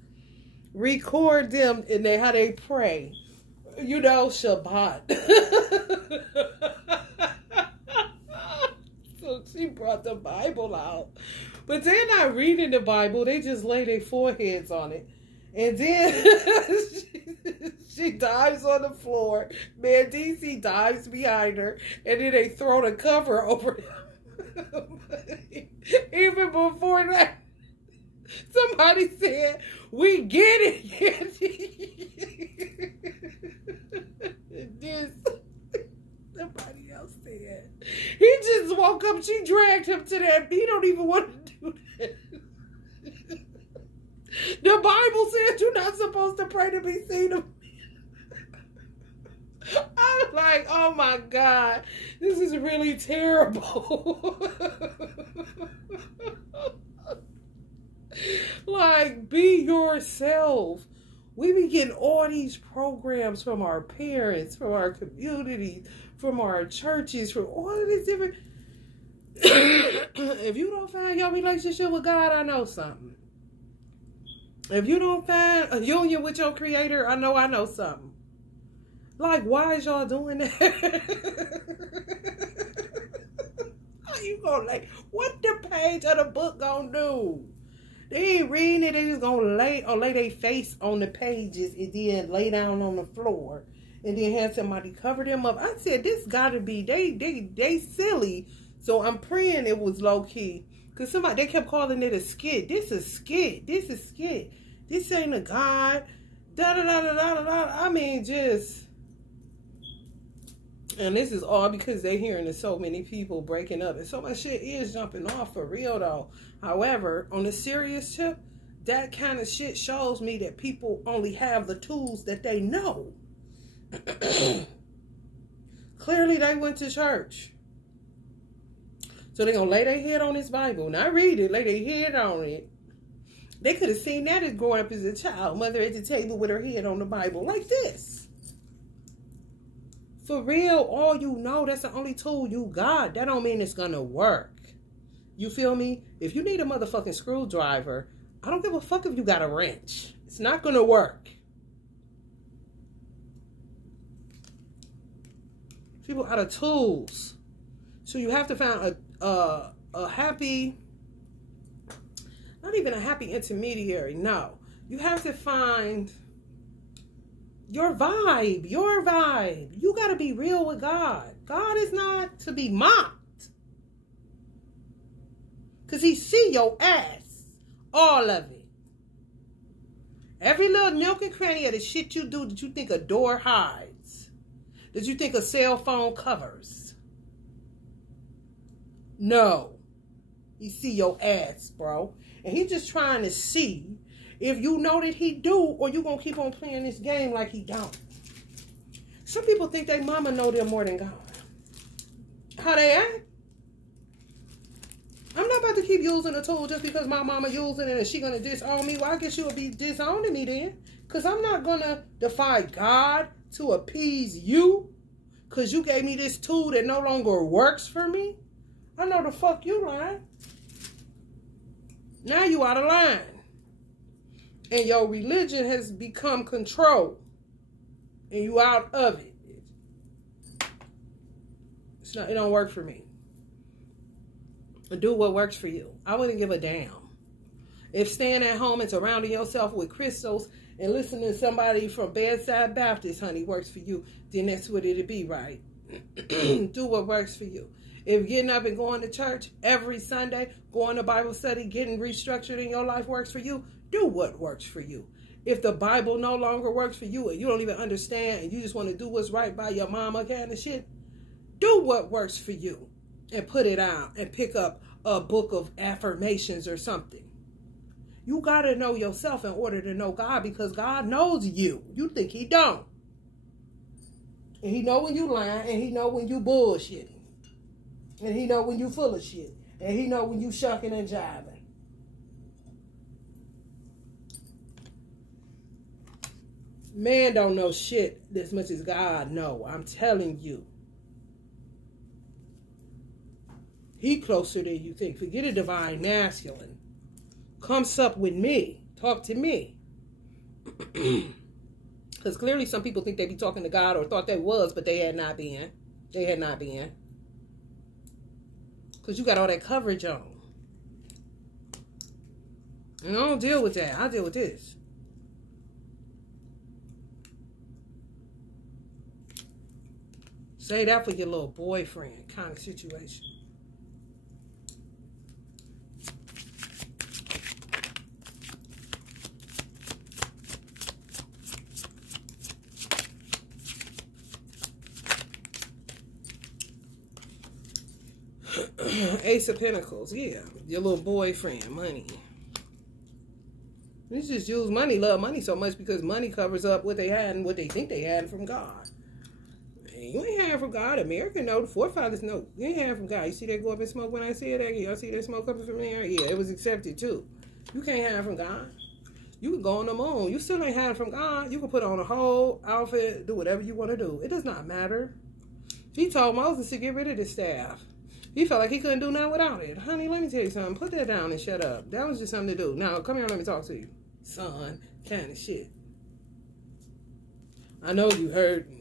record them and how they pray. You know, Shabbat. So she brought the Bible out. But they're not reading the Bible. They just lay their foreheads on it. And then she She dives on the floor. Man, DC dives behind her, and then they throw the cover over him. Even before that, somebody said, "We get it." This, somebody else said, he just woke up. She dragged him to that. He don't even want to do that. The Bible says you're not supposed to pray to be seen of me. I'm like, oh my God, this is really terrible. Like, be yourself. We be getting all these programs from our parents, from our communities, from our churches, from all of these different. If you don't find your relationship with God, I know something. If you don't find a union with your creator, I know something. Like, why is y'all doing that? How you gonna what the page of the book gonna do? They ain't reading it, they just gonna lay their face on the pages and then lay down on the floor and then have somebody cover them up. I said, this gotta be, they silly. So I'm praying it was low key. Cause they kept calling it a skit. This is skit. This is skit. This ain't a God. Da da da da da da da. I mean, just. And this is all because they're hearing there's so many people breaking up. And so much shit is jumping off for real though. However, on a serious tip, that kind of shit shows me that people only have the tools that they know. Clearly they went to church. So they're going to lay their head on this Bible. Not read it, lay their head on it. They could have seen that as growing up as a child. Mother at the table with her head on the Bible. Like this. For real, all you know, that's the only tool you got. That don't mean it's going to work. You feel me? If you need a motherfucking screwdriver, I don't give a fuck if you got a wrench. It's not going to work. People out of tools. So you have to find a happy, not even a happy intermediary. No. You have to find your vibe. Your vibe. You got to be real with God. God is not to be mocked. Because he see your ass. All of it. Every little nook and cranny of the shit you do that you think a door hides. That you think a cell phone covers. No. He see your ass, bro. And he just trying to see if you know that he do or you going to keep on playing this game like he don't. Some people think they mama know them more than God. How they act? I'm not about to keep using a tool just because my mama using it and she going to disown me. Well, I guess she will be disowning me then. Because I'm not going to defy God to appease you. Because you gave me this tool that no longer works for me. I know the fuck you lying. Now you out of line. And your religion has become control. And you out of it. It don't work for me. Do what works for you. I wouldn't give a damn. If staying at home and surrounding yourself with crystals and listening to somebody from Bedside Baptist, honey, works for you, then that's what it'd be, right? Do what works for you. If getting up and going to church every Sunday, going to Bible study, getting restructured in your life works for you, do what works for you. If the Bible no longer works for you and you don't even understand and you just want to do what's right by your mama kind of shit, do what works for you. And put it out and pick up a book of affirmations or something. You got to know yourself in order to know God because God knows you. You think he don't. And he know when you lying and he know when you bullshitting. And he know when you full of shit. And he know when you shucking and jiving. Man don't know shit as much as God know. I'm telling you. He closer than you think. Forget a divine masculine. Come sup with me. Talk to me. Because clearly some people think they be talking to God or thought they was, but they had not been. They had not been. Because you got all that coverage on. And I don't deal with that. I deal with this. Say that for your little boyfriend kind of situation. Ace of Pentacles, yeah. Your little boyfriend, money. You just use money, love money so much because money covers up what they had and what they think they had from God. You ain't had from God. American know, the forefathers know. You ain't had from God. You see that go up in smoke when I said that? Y'all see that smoke coming from there? Yeah, it was accepted too. You can't have from God. You can go on the moon. You still ain't had from God. You can put on a whole outfit, do whatever you want to do. It does not matter. He told Moses to get rid of the staff. He felt like he couldn't do nothing without it. Honey, let me tell you something. Put that down and shut up. That was just something to do. Now, come here and let me talk to you. Son, kind of shit. I know you heard me.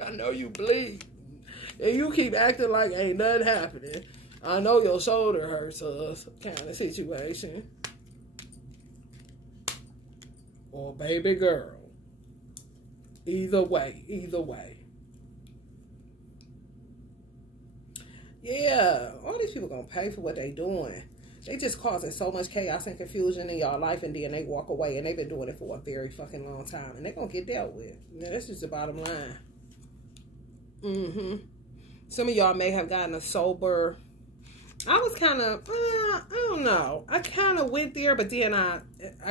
I know you bleed. And you keep acting like ain't nothing happening. I know your shoulder hurts us, kind of situation. Or baby girl. Either way, either way. Yeah, all these people gonna pay for what they doing. They just causing so much chaos and confusion in y'all life, and then they walk away, and they've been doing it for a very fucking long time, and they gonna get dealt with. Yeah, that's just the bottom line. Some of y'all may have gotten a sober. I was kind of, I don't know. I kind of went there, but then I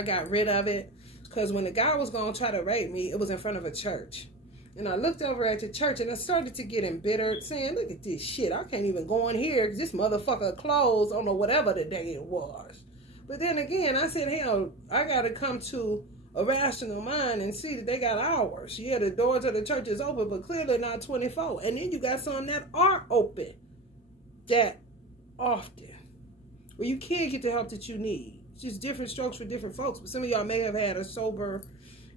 got rid of it. Because when the guy was going to try to rape me, it was in front of a church. And I looked over at the church and I started to get embittered, saying, look at this shit. I can't even go in here because this motherfucker closed on whatever the day it was. But then again, I said, hell, I got to come to a rational mind and see that they got hours. Yeah, the doors of the church is open, but clearly not 24. And then you got some that are open that often, where you can get the help that you need. It's just different strokes for different folks. But some of y'all may have had a sober,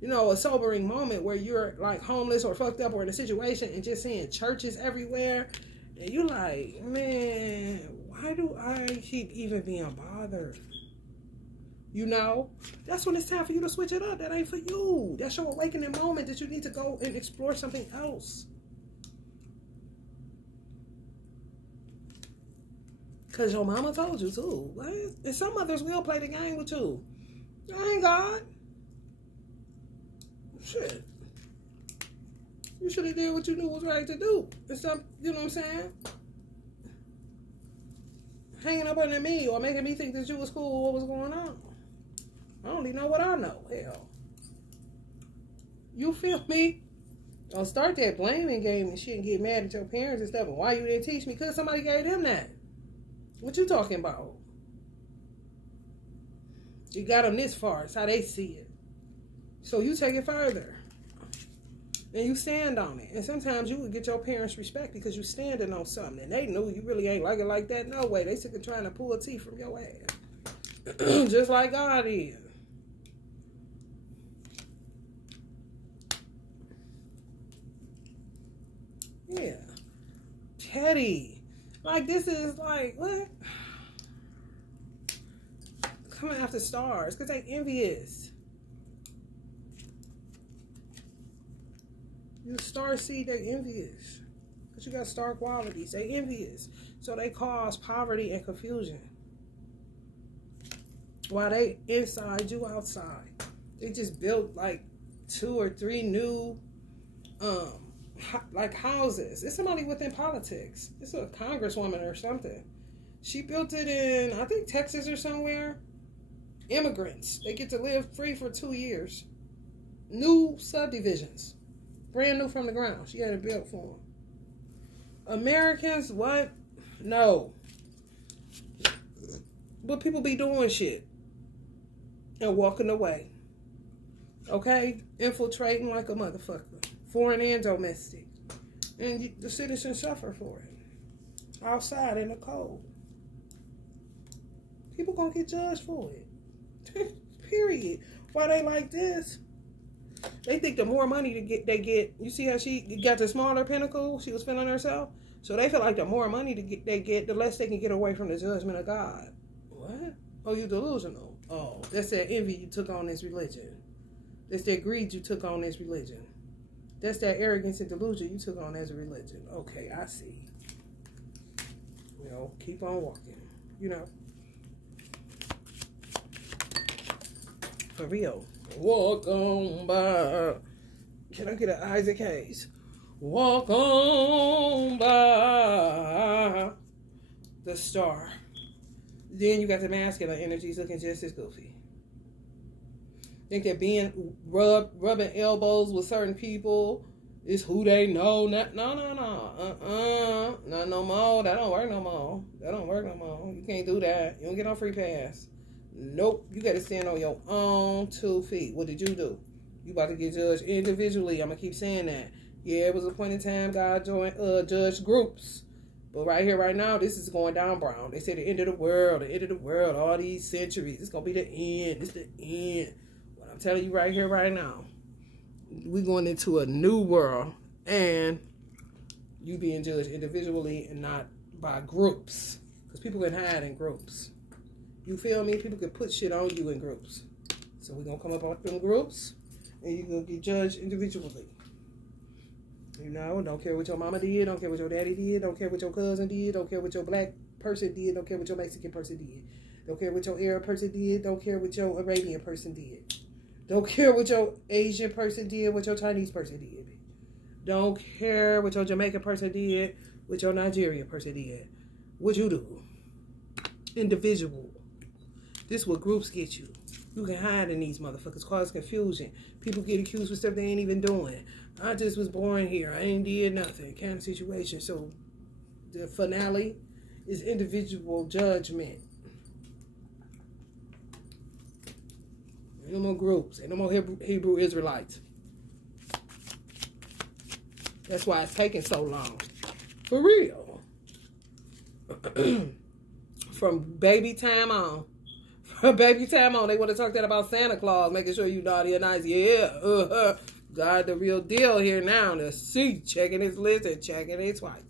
you know, a sobering moment where you're like homeless or fucked up or in a situation and just seeing churches everywhere. And you're like, man, why do I keep even being bothered? You know, that's when it's time for you to switch it up. That ain't for you. That's your awakening moment that you need to go and explore something else. Because your mama told you to. Right? And some others will play the game with you. I ain't God. Shit. You should have did what you knew was right to do. And some, you know what I'm saying? Hanging up under me or making me think that you was cool, what was going on. I don't even know what I know. Hell. You feel me? Don't start that blaming game and shit and get mad at your parents and stuff. And why you didn't teach me? Because somebody gave them that. What you talking about? You got them this far. It's how they see it. So you take it further. And you stand on it. And sometimes you would get your parents' respect because you standing on something. And they knew you really ain't like it like that. No way. They sick of trying to pull teeth from your ass. Just like God is. Yeah. Teddy. Like, this is like, what? Coming after stars because they envious. You star seed, they envious. Because you got star qualities. They envious. So they cause poverty and confusion. While they inside, you outside. They just built like 2 or 3 new like houses. It's somebody within politics. It's a congresswoman or something. She built it in, I think, Texas or somewhere. Immigrants. They get to live free for 2 years. New subdivisions. Brand new from the ground. She had it built for them. Americans, what? No. But people be doing shit. And walking away. Okay? Infiltrating like a motherfucker. Foreign and domestic. And the citizens suffer for it. Outside in the cold. People gonna get judged for it. Period. Why they like this? They think the more money they get, you see how she got the smaller pinnacle? She was feeling herself. So they feel like the more money they get, the less they can get away from the judgment of God. What? Oh, you delusional. Oh, that's that envy you took on this religion. That's that greed you took on as religion. That's that arrogance and delusion you took on as a religion. Okay, I see. You know, keep on walking. You know. For real. Walk on by. Can I get an Isaac Hayes? Walk on by the star. Then you got the masculine energies looking just as goofy. Think that being rubbing elbows with certain people is who they know. No. Not no more. That don't work no more. That don't work no more. You can't do that. You don't get no free pass. Nope. You got to stand on your own 2 feet. What did you do? You about to get judged individually. I'm going to keep saying that. Yeah, it was a point in time God judged groups. But right here, right now, this is going down brown. They say the end of the world, all these centuries. It's going to be the end. It's the end. What I'm telling you right here, right now, we're going into a new world. And you being judged individually and not by groups. Because people can hide in groups. You feel me? People can put shit on you in groups. So we're going to come up out them groups. And you're going to get judged individually. You know, don't care what your mama did, don't care what your daddy did, don't care what your cousin did, don't care what your black person did, don't care what your Mexican person did, don't care what your Arab person did, don't care what your Arabian person did, don't care what your Asian person did, what your Chinese person did, don't care what your Jamaican person did, what your Nigerian person did. What you do? Individual. This is what groups get you. You can hide in these motherfuckers, cause confusion. People get accused for stuff they ain't even doing. I just was born here. I ain't did nothing. Kind of situation. So the finale is individual judgment. Ain't no more groups. Ain't no more Hebrew Israelites. That's why it's taking so long. For real. From baby time on. Baby time on, they want to talk that about Santa Claus, making sure you naughty or nice. Yeah, God, the real deal here now. The see, checking his list and checking it twice.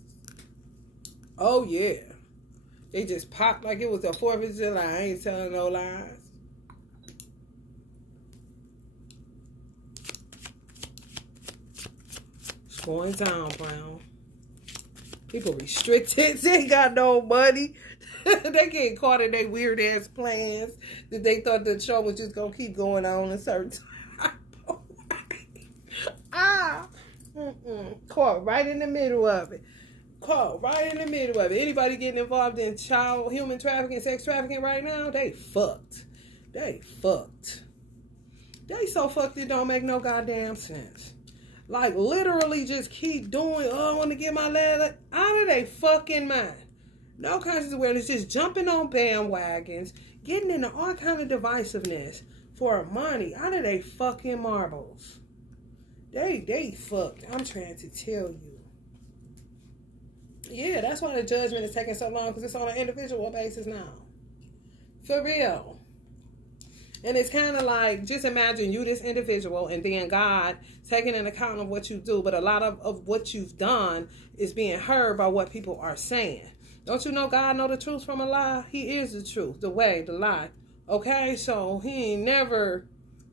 Oh yeah, they just popped like it was the 4th of July. I ain't telling no lies. It's going down, Brown. People restricted. They ain't got no money. They get caught in their weird ass plans that they thought the show was just gonna keep going on a certain time. Caught right in the middle of it. Caught right in the middle of it. Anybody getting involved in human trafficking, sex trafficking right now, they fucked. They fucked. They so fucked it don't make no goddamn sense. Like literally just keep doing, oh, I want to get my leg out of their fucking mind. No conscious awareness, just jumping on bandwagons, getting into all kind of divisiveness for money out of they fucking marbles. They fucked. I'm trying to tell you. Yeah, that's why the judgment is taking so long, because it's on an individual basis now. For real. And it's kind of like, just imagine you this individual and then God taking into account of what you do, but a lot of what you've done is being heard by what people are saying. Don't you know God know the truth from a lie? He is the truth, the way, the lie. Okay, so he ain't never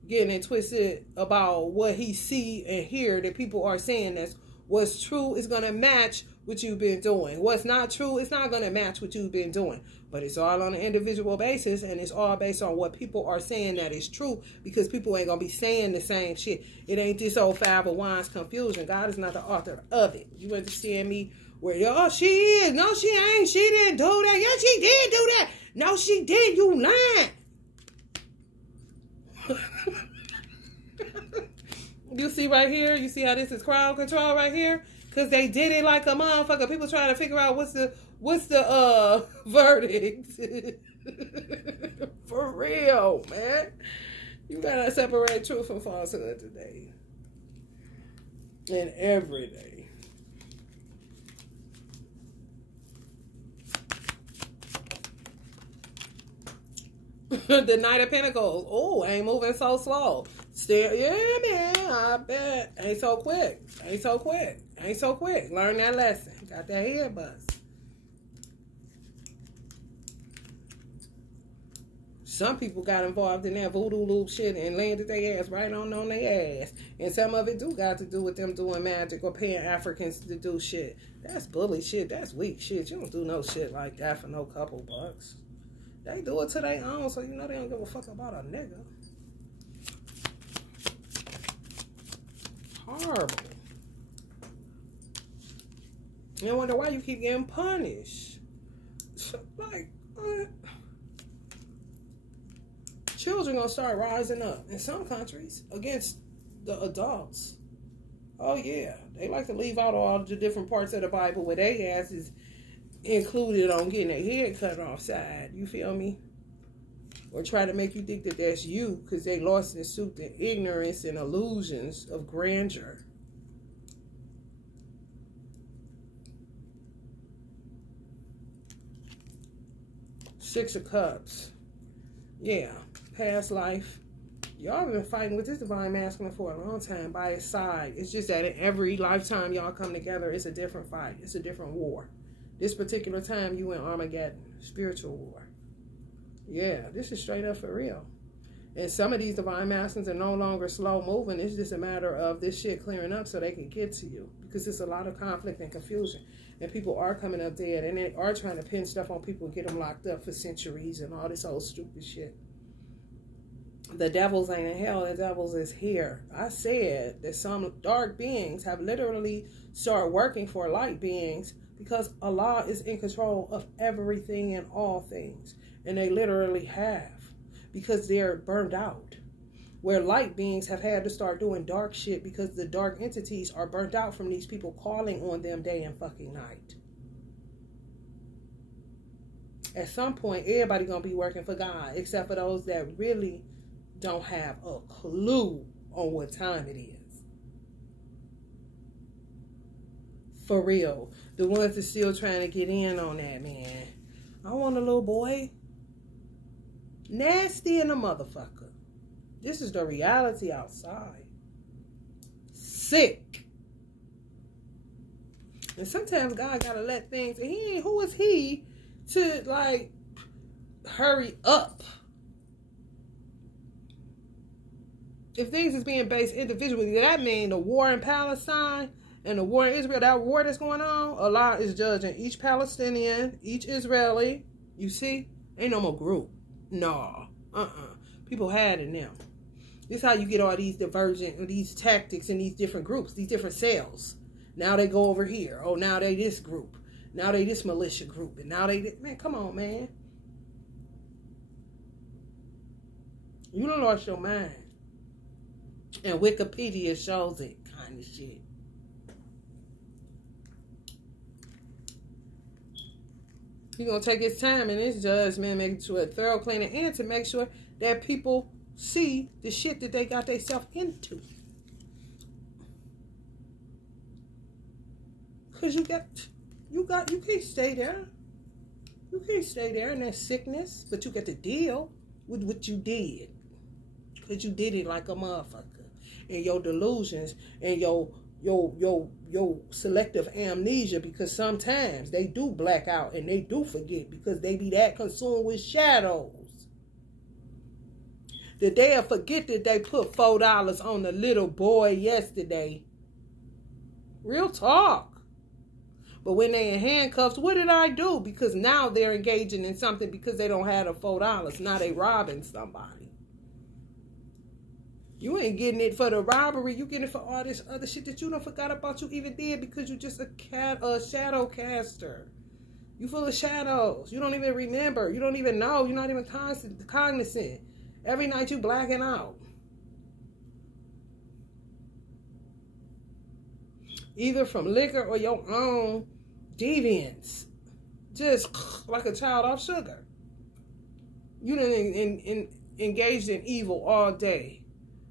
getting it twisted about what he see and hear that people are saying that's what's true is going to match what you've been doing. What's not true, it's not going to match what you've been doing. But it's all on an individual basis, and it's all based on what people are saying that is true, because people ain't going to be saying the same shit. It ain't this old 501's confusion. God is not the author of it. You understand me? Where, oh, she is. No, she ain't. She didn't do that. Yeah, she did do that. No, she didn't. You lying. You see right here? You see how this is crowd control right here? Because they did it like a motherfucker. People trying to figure out what's the verdict. For real, man. You gotta separate truth from falsehood today. And every day. The Knight of Pentacles. Oh, ain't moving so slow. Still, yeah, man. I bet. Ain't so quick. Ain't so quick. Ain't so quick. Learn that lesson. Got that head buzz. Some people got involved in that voodoo loop shit and landed their ass right on their ass. And some of it do got to do with them doing magic or paying Africans to do shit. That's bully shit. That's weak shit. You don't do no shit like that for no couple bucks. They do it to their own, so you know they don't give a fuck about a nigga. Horrible. And I wonder why you keep getting punished. Like, children gonna start rising up in some countries against the adults. Oh yeah, they like to leave out all the different parts of the Bible where they ass is included on getting their head cut off side. You feel me? Or try to make you think that that's you because they lost in suit to ignorance and illusions of grandeur. Six of Cups. Yeah, past life. Y'all been fighting with this divine masculine for a long time by his side. It's just that in every lifetime y'all come together, it's a different fight. It's a different war. This particular time, you in Armageddon. Spiritual war. Yeah, this is straight up for real. And some of these divine masculines are no longer slow moving. It's just a matter of this shit clearing up so they can get to you. Because there's a lot of conflict and confusion. And people are coming up dead. And they are trying to pin stuff on people and get them locked up for centuries and all this old stupid shit. The devils ain't in hell. The devils is here. I said that some dark beings have literally started working for light beings because Allah is in control of everything and all things. And they literally have. Because they're burned out. Where light beings have had to start doing dark shit because the dark entities are burnt out from these people calling on them day and fucking night. At some point, everybody gonna be working for God, except for those that really don't have a clue on what time it is. For real. The ones that still trying to get in on that, man. I want a little boy. Nasty in a motherfucker. This is the reality outside. Sick. And sometimes God gotta let things, and he ain't, who is he to like hurry up? If things is being based individually, that mean the war in Palestine and the war in Israel, that war that's going on, Allah is judging each Palestinian, each Israeli. You see? Ain't no more group. No. People had in them. This is how you get all these divergent, these tactics and these different groups, these different cells. Now they go over here. Oh, now they this group. Now they this militia group. And now they, man, come on, man. You done lost your mind. And Wikipedia shows it, kind of shit. He's going to take his time in his judgment, making sure a thorough cleaning, and to make sure that people see the shit that they got themselves into. Because you can't stay there. You can't stay there in that sickness, but you got to deal with what you did. Because you did it like a motherfucker. And your delusions and your selective amnesia, because sometimes they do black out and they do forget because they be that consumed with shadows that they'll forget that they put $4 on the little boy yesterday. Real talk. But when they in handcuffs, what did I do? Because now they're engaging in something because they don't have the $4. Now they robbing somebody. You ain't getting it for the robbery. You getting it for all this other shit that you don't forgot about you even did because you just a shadow caster. You full of shadows. You don't even remember. You don't even know. You're not even cognizant. Every night you blacking out. Either from liquor or your own deviance. Just like a child off sugar. You done engaged in evil all day.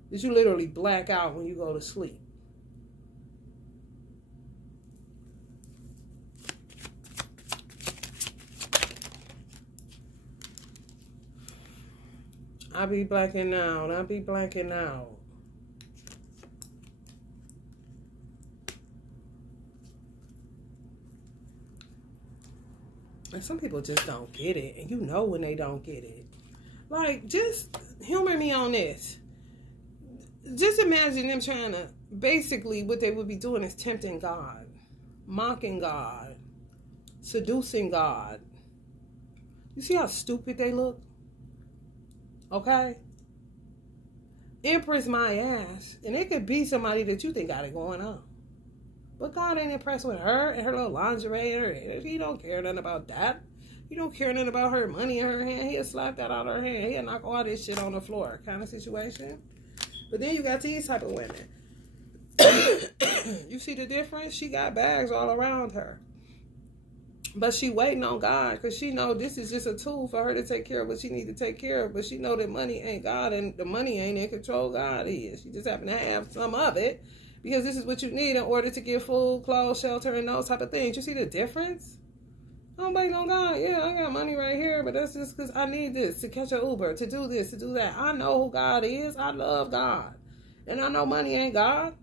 That you literally black out when you go to sleep. I be blacking out. I be blacking out. And some people just don't get it. And you know when they don't get it. Like, just humor me on this. Just imagine them trying to, basically what they would be doing is tempting God, mocking God, seducing God. You see how stupid they look? Okay? Empress my ass. And it could be somebody that you think got it going on. But God ain't impressed with her and her little lingerie. He don't care nothing about that. He don't care nothing about her money in her hand. He'll slap that out of her hand. He'll knock all this shit on the floor kind of situation. But then you got these type of women. You see the difference? She got bags all around her. But she waiting on God because she know this is just a tool for her to take care of what she need to take care of. But she know that money ain't God and the money ain't in control. God is. She just happen to have some of it because this is what you need in order to get food, clothes, shelter, and those type of things. You see the difference? I'm waiting on God. Yeah, I got money right here, but that's just because I need this to catch an Uber, to do this, to do that. I know who God is. I love God. And I know money ain't God.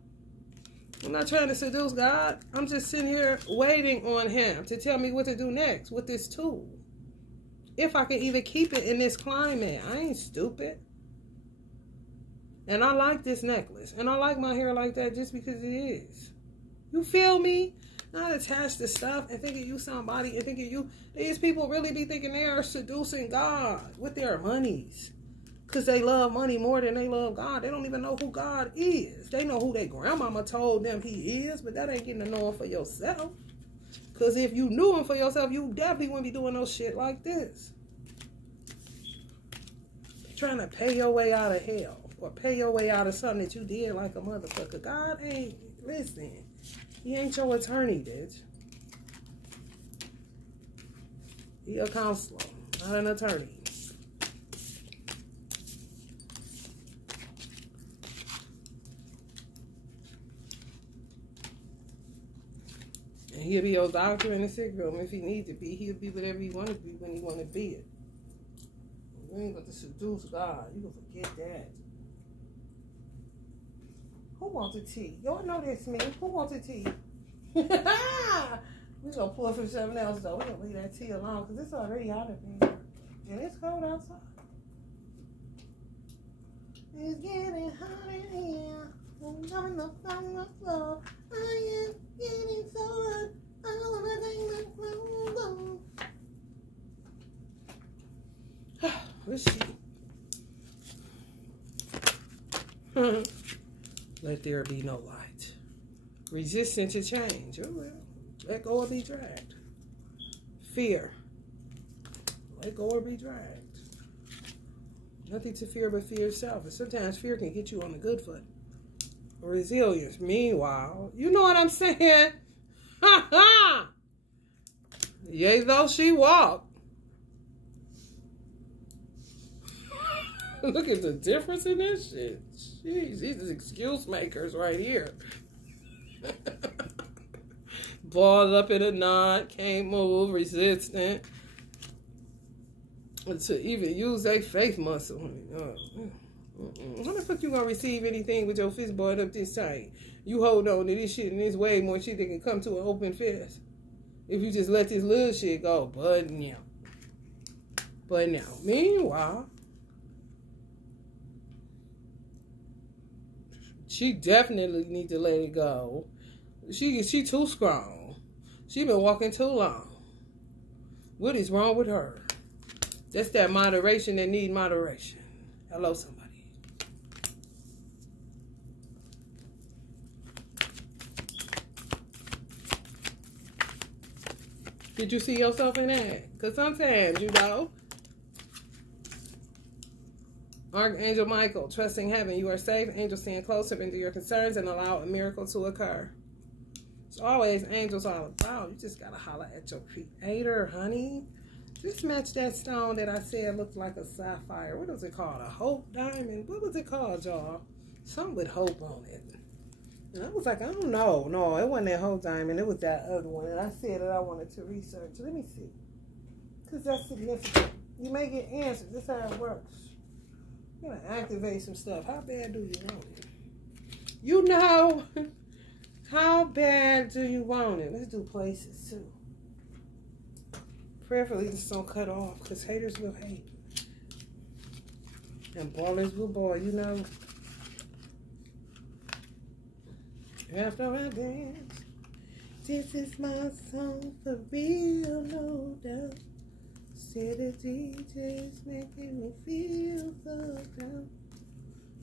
I'm not trying to seduce God. I'm just sitting here waiting on him to tell me what to do next with this tool. If I can either keep it in this climate. I ain't stupid. And I like this necklace. And I like my hair like that just because it is. You feel me? Not attached to stuff and thinking you somebody and thinking you... These people really be thinking they are seducing God with their monies. Because they love money more than they love God. They don't even know who God is. They know who their grandmama told them he is, but that ain't getting to know him for yourself. Because if you knew him for yourself, you definitely wouldn't be doing no shit like this. Trying to pay your way out of hell. Or pay your way out of something that you did like a motherfucker. God ain't, listen, he ain't your attorney, bitch. He a counselor, not an attorney. And he'll be your doctor in the sick room if he needs to be. He'll be whatever he want to be when he want to be it. You ain't got to seduce God. You can forget that. Who wants a tea? Y'all know this, me. Who wants a tea? We're going to pull from something else, though. We're going to leave that tea alone because it's already out of here. And it's cold outside. It's getting hot in here. I'm on the floor. I am getting so hot. I want to take my clothes off. Let's see. Let there be no light. Resistant to change. Oh, well. Let go or be dragged. Fear. Let go or be dragged. Nothing to fear but fear itself. And sometimes fear can get you on the good foot. Resilience. Meanwhile, you know what I'm saying? Ha ha! Yea, though she walked. Look at the difference in this shit. Jeez, these are excuse makers right here. Balled up in a knot, can't move, resistant. To even use their faith muscle. How the fuck you gonna receive anything with your fist balled up this tight? You hold on to this shit and there's way more shit that can come to an open fist. If you just let this little shit go. But now. Meanwhile, she definitely need to let it go. She too strong. She been walking too long. What is wrong with her? That's that moderation that need moderation. Hello, somebody. Did you see yourself in that? Because sometimes, you know, Archangel Michael, trusting heaven, you are safe. Angels stand closer into your concerns and allow a miracle to occur. It's always angels all about. You just got to holler at your creator, honey. Just match that stone that I said looked like a sapphire. What was it called? A hope diamond? What was it called, y'all? Something with hope on it. And I was like, I don't know. No, it wasn't that hope diamond. It was that other one. And I said that I wanted to research. Let me see. Because that's significant. You may get answers. That's how it works. You're going to activate some stuff. How bad do you want it? You know, how bad do you want it? Let's do places, too. Prayerfully, just don't cut off, because haters will hate. And ballers will ball, you know. After I dance, this is my song for real, no doubt. See the DJ's making me feel so down.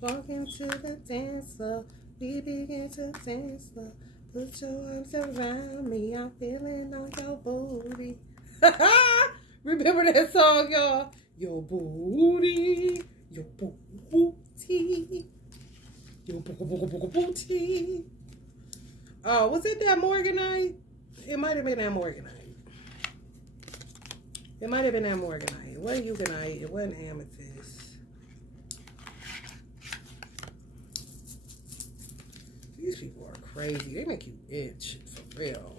Walking to the dance floor, we begin to dance floor. Put your arms around me, I'm feeling on your booty. Remember that song, y'all? Your booty, your booty, your booty. Oh, was it that Morganite? It might have been that Morganite. It might have been that Morganite. It wasn't Eugenite. It wasn't Amethyst. These people are crazy. They make you itch, for real.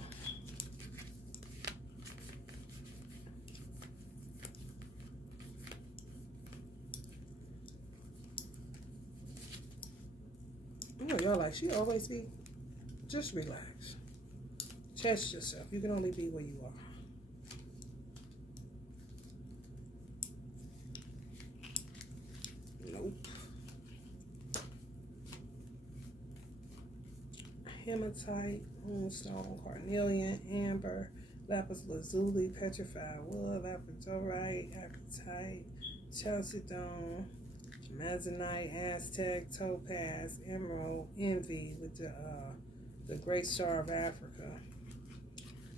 You know, y'all like, she always be. Just relax. Test yourself. You can only be where you are. Nope. Hematite, moonstone, carnelian, amber, lapis lazuli, petrified wood, labradorite, apatite, chalcedone, Amazonite, Aztec, topaz, emerald, envy with the great star of Africa.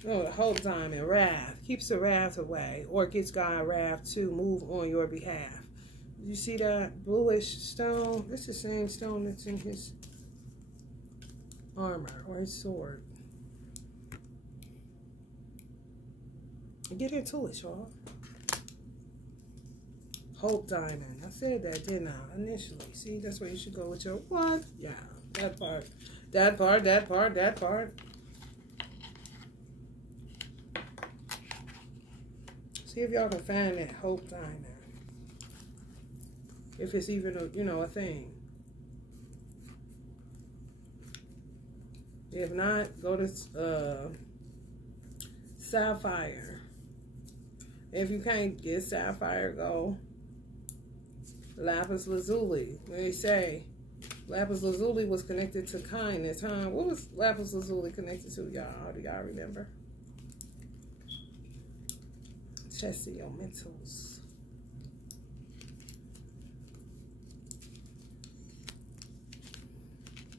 Oh, the hope diamond, wrath, keeps the wrath away, or gets God wrath to move on your behalf. You see that bluish stone? It's the same stone that's in his armor or his sword. Get into it, y'all. Hope diamond. I said that, didn't I? Initially. See, that's where you should go with your what? Yeah, that part. That part, that part, that part. See if y'all can find that hope diamond. If it's even a, you know, a thing. If not, go to sapphire. If you can't get sapphire, go lapis lazuli. They say lapis lazuli was connected to kindness, huh? What was lapis lazuli connected to, y'all? Do y'all remember? Chest of your mentals.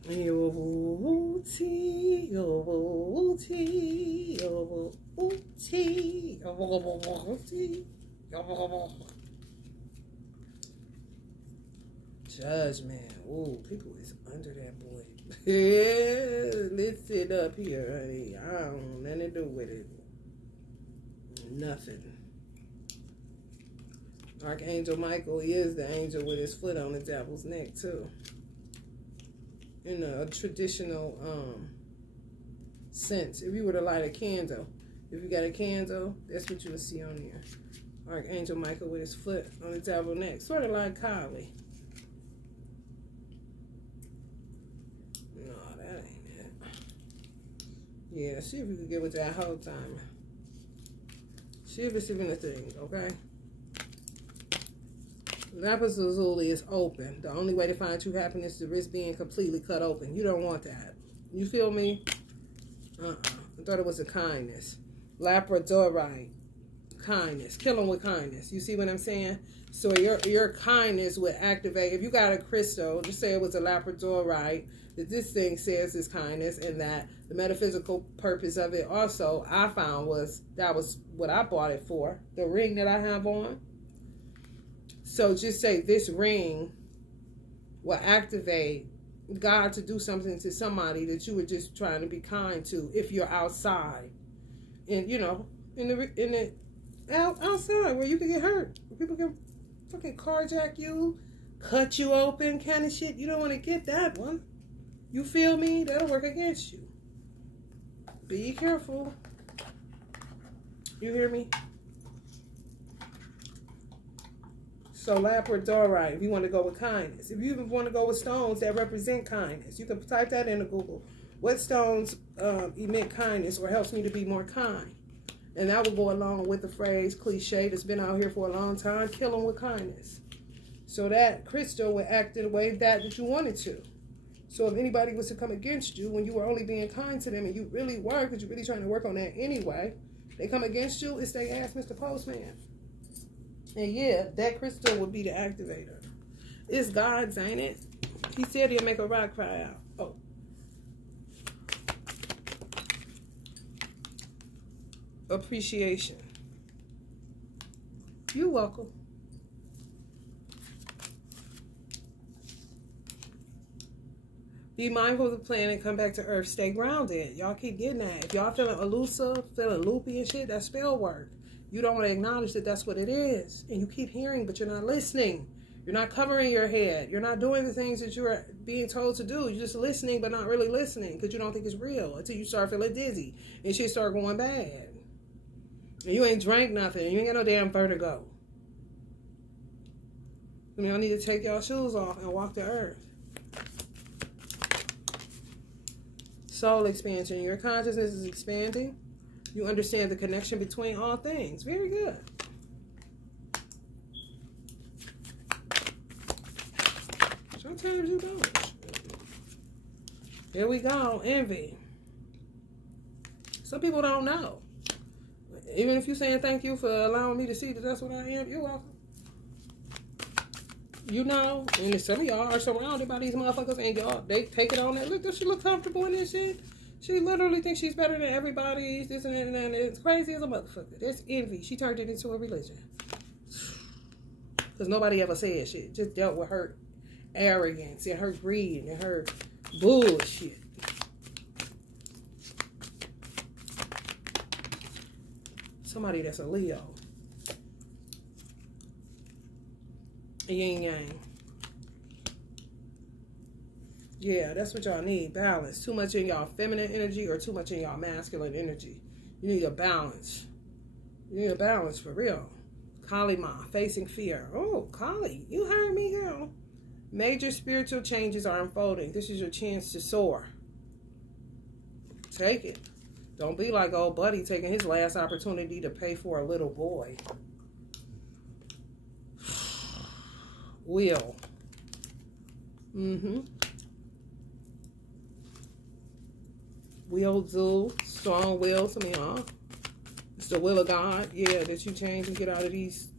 Your booty, your booty, your booty, your booty, your booty. Judgment. Ooh, people is under that boy. Let's sit up here, honey. I don't want nothing to do with it. Nothing. Archangel Michael is the angel with his foot on the devil's neck, too. In a traditional sense. If you were to light a candle, if you got a candle, that's what you would see on there. Archangel Michael with his foot on the devil's neck. Sort of like Kylie. No, that ain't it. Yeah, see if you can get with that whole time. See if it's even a thing, okay? Lapis lazuli is open. The only way to find true happiness is the wrist being completely cut open. You don't want that. You feel me? I thought it was a kindness. Labradorite. Kindness. Kill them with kindness. You see what I'm saying? So your kindness would activate. If you got a crystal, just say it was a labradorite, that this thing says is kindness, and that the metaphysical purpose of it also, I found was, that was what I bought it for. The ring that I have on. So just say this ring will activate God to do something to somebody that you were just trying to be kind to if you're outside. And, you know, outside where you can get hurt. People can fucking carjack you, cut you open, kind of shit. You don't want to get that one. You feel me? That'll work against you. Be careful. You hear me? So labradorite, if you want to go with kindness. If you even want to go with stones that represent kindness, you can type that into Google. What stones emit kindness or helps me to be more kind? And that will go along with the phrase, cliche, that's been out here for a long time, kill them with kindness. So that crystal would act in a way that you wanted to. So if anybody was to come against you when you were only being kind to them, and you really were, because you're really trying to work on that anyway, they come against you, it's they ass Mr. Postman. And yeah, that crystal would be the activator. It's God's, ain't it? He said he'll make a rock cry out. Oh. Appreciation. You're welcome. Be mindful of the planet, come back to Earth, stay grounded. Y'all keep getting that. If y'all feeling elusive, feeling loopy and shit, that's spell work. You don't want to acknowledge that that's what it is. And you keep hearing, but you're not listening. You're not covering your head. You're not doing the things that you're being told to do. You're just listening, but not really listening because you don't think it's real until you start feeling dizzy and shit start going bad. And you ain't drank nothing. You ain't got no damn vertigo. I mean, I need to take y'all shoes off and walk the earth. Soul expansion. Your consciousness is expanding. You understand the connection between all things. Very good. Sometimes you don't. Here we go. Envy. Some people don't know. Even if you're saying thank you for allowing me to see that that's what I am, you're welcome. You know, and some of y'all are surrounded by these motherfuckers, and y'all, they take it on that. Look, does she look comfortable in this shit? She literally thinks she's better than everybody. This and that and that. It's crazy as a motherfucker. That's envy. She turned it into a religion. Because nobody ever said shit. Just dealt with her arrogance and her greed and her bullshit. Somebody that's a Leo. Yin yang. Yeah, that's what y'all need. Balance. Too much in y'all feminine energy or too much in y'all masculine energy. You need a balance. You need a balance for real. Kali Ma, facing fear. Oh, Kali, you heard me, girl. Major spiritual changes are unfolding. This is your chance to soar. Take it. Don't be like old buddy taking his last opportunity to pay for a little boy. Will. Will do. Strong will to me, huh? It's the will of God. Yeah, that you change and get out of these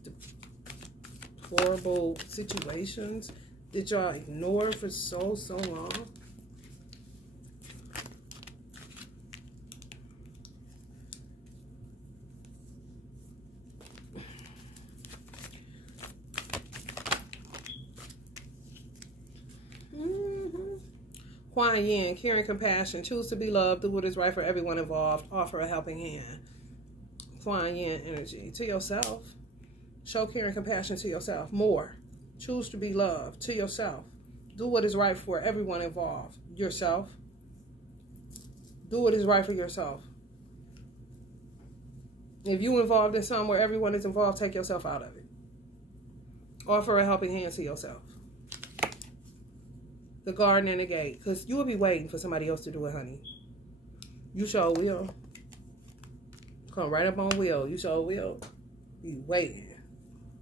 horrible situations that y'all ignored for so long. Kuan Yin, caring, compassion, choose to be loved, do what is right for everyone involved, offer a helping hand. Kuan Yin energy to yourself. Show care and compassion to yourself. More. Choose to be loved to yourself. Do what is right for everyone involved. Yourself. Do what is right for yourself. If you involved in something where everyone is involved, take yourself out of it. Offer a helping hand to yourself. The garden and the gate. Because you will be waiting for somebody else to do it, honey. You sure will. Come right up on will. You sure will. Be waiting.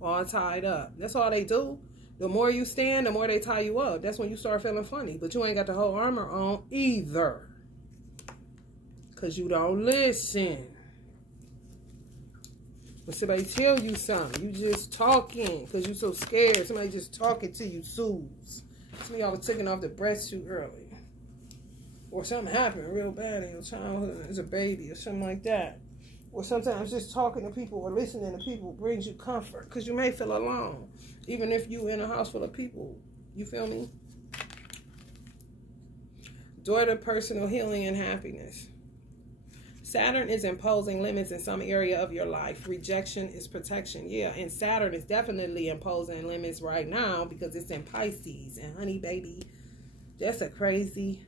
All tied up. That's all they do. The more you stand, the more they tie you up. That's when you start feeling funny. But you ain't got the whole armor on either. Because you don't listen. When somebody tell you something, you just talking because you so scared. Somebody just talking to you soothes. Some of y'all was taking off the breast too early. Or something happened real bad in your childhood as a baby or something like that. Or sometimes just talking to people or listening to people brings you comfort. Because you may feel alone. Even if you in a house full of people. You feel me? Daughter, personal healing and happiness. Saturn is imposing limits in some area of your life. Rejection is protection. Yeah, and Saturn is definitely imposing limits right now because it's in Pisces. And honey, baby, that's a crazy...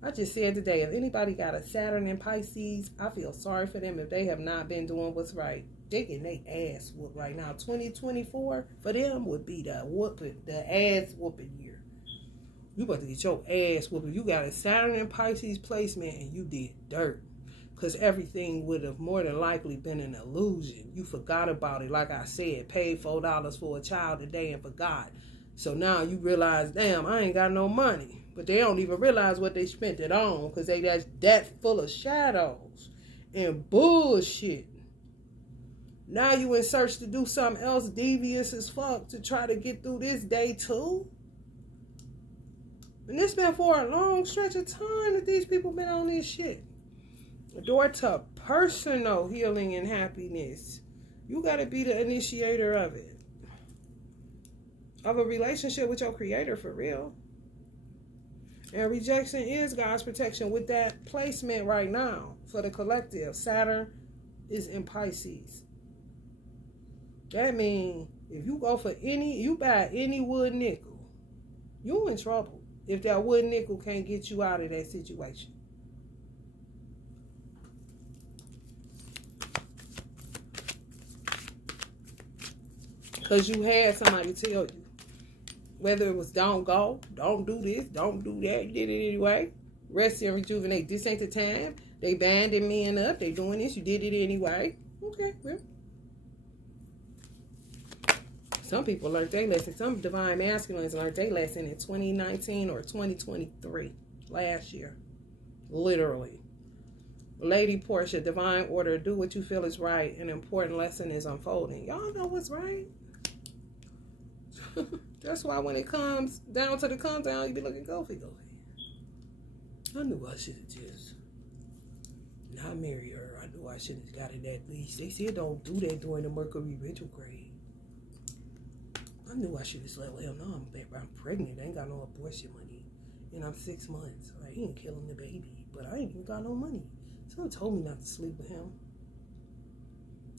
I just said today, if anybody got a Saturn in Pisces, I feel sorry for them if they have not been doing what's right. They getting their ass whooped right now. 2024 for them would be the ass whooping year. You about to get your ass whooped. You got a Saturn in Pisces placement and you did dirt. Because everything would have more than likely been an illusion. You forgot about it. Like I said, paid $4 for a child today and forgot. So now you realize, damn, I ain't got no money. But they don't even realize what they spent it on. Because they that full of shadows and bullshit. Now you in search to do something else devious as fuck to try to get through this day too. And it's been for a long stretch of time that these people been on this shit. The door to personal healing and happiness. You got to be the initiator of it. Of a relationship with your creator for real. And rejection is God's protection with that placement right now for the collective. Saturn is in Pisces. That means if you go for you buy any wood nickel, you in trouble if that wood nickel can't get you out of that situation. Because you had somebody tell you. Whether it was don't go, don't do this, don't do that. You did it anyway. Rest and rejuvenate. This ain't the time. They banding men up. They doing this. You did it anyway. Okay, well. Some people learned their lesson. Some divine masculines learned their lesson in 2019 or 2023. Last year. Literally. Lady Portia, divine order. Do what you feel is right. An important lesson is unfolding. Y'all know what's right. That's why when it comes down to the come down, you be looking goofy. I knew I should have just not married her. I knew I should have got it at least. They said don't do that during the Mercury retrograde. I knew I should have let him know I'm pregnant. I ain't got no abortion money. And I'm 6 months. I ain't killing the baby. But I ain't even got no money. Someone told me not to sleep with him.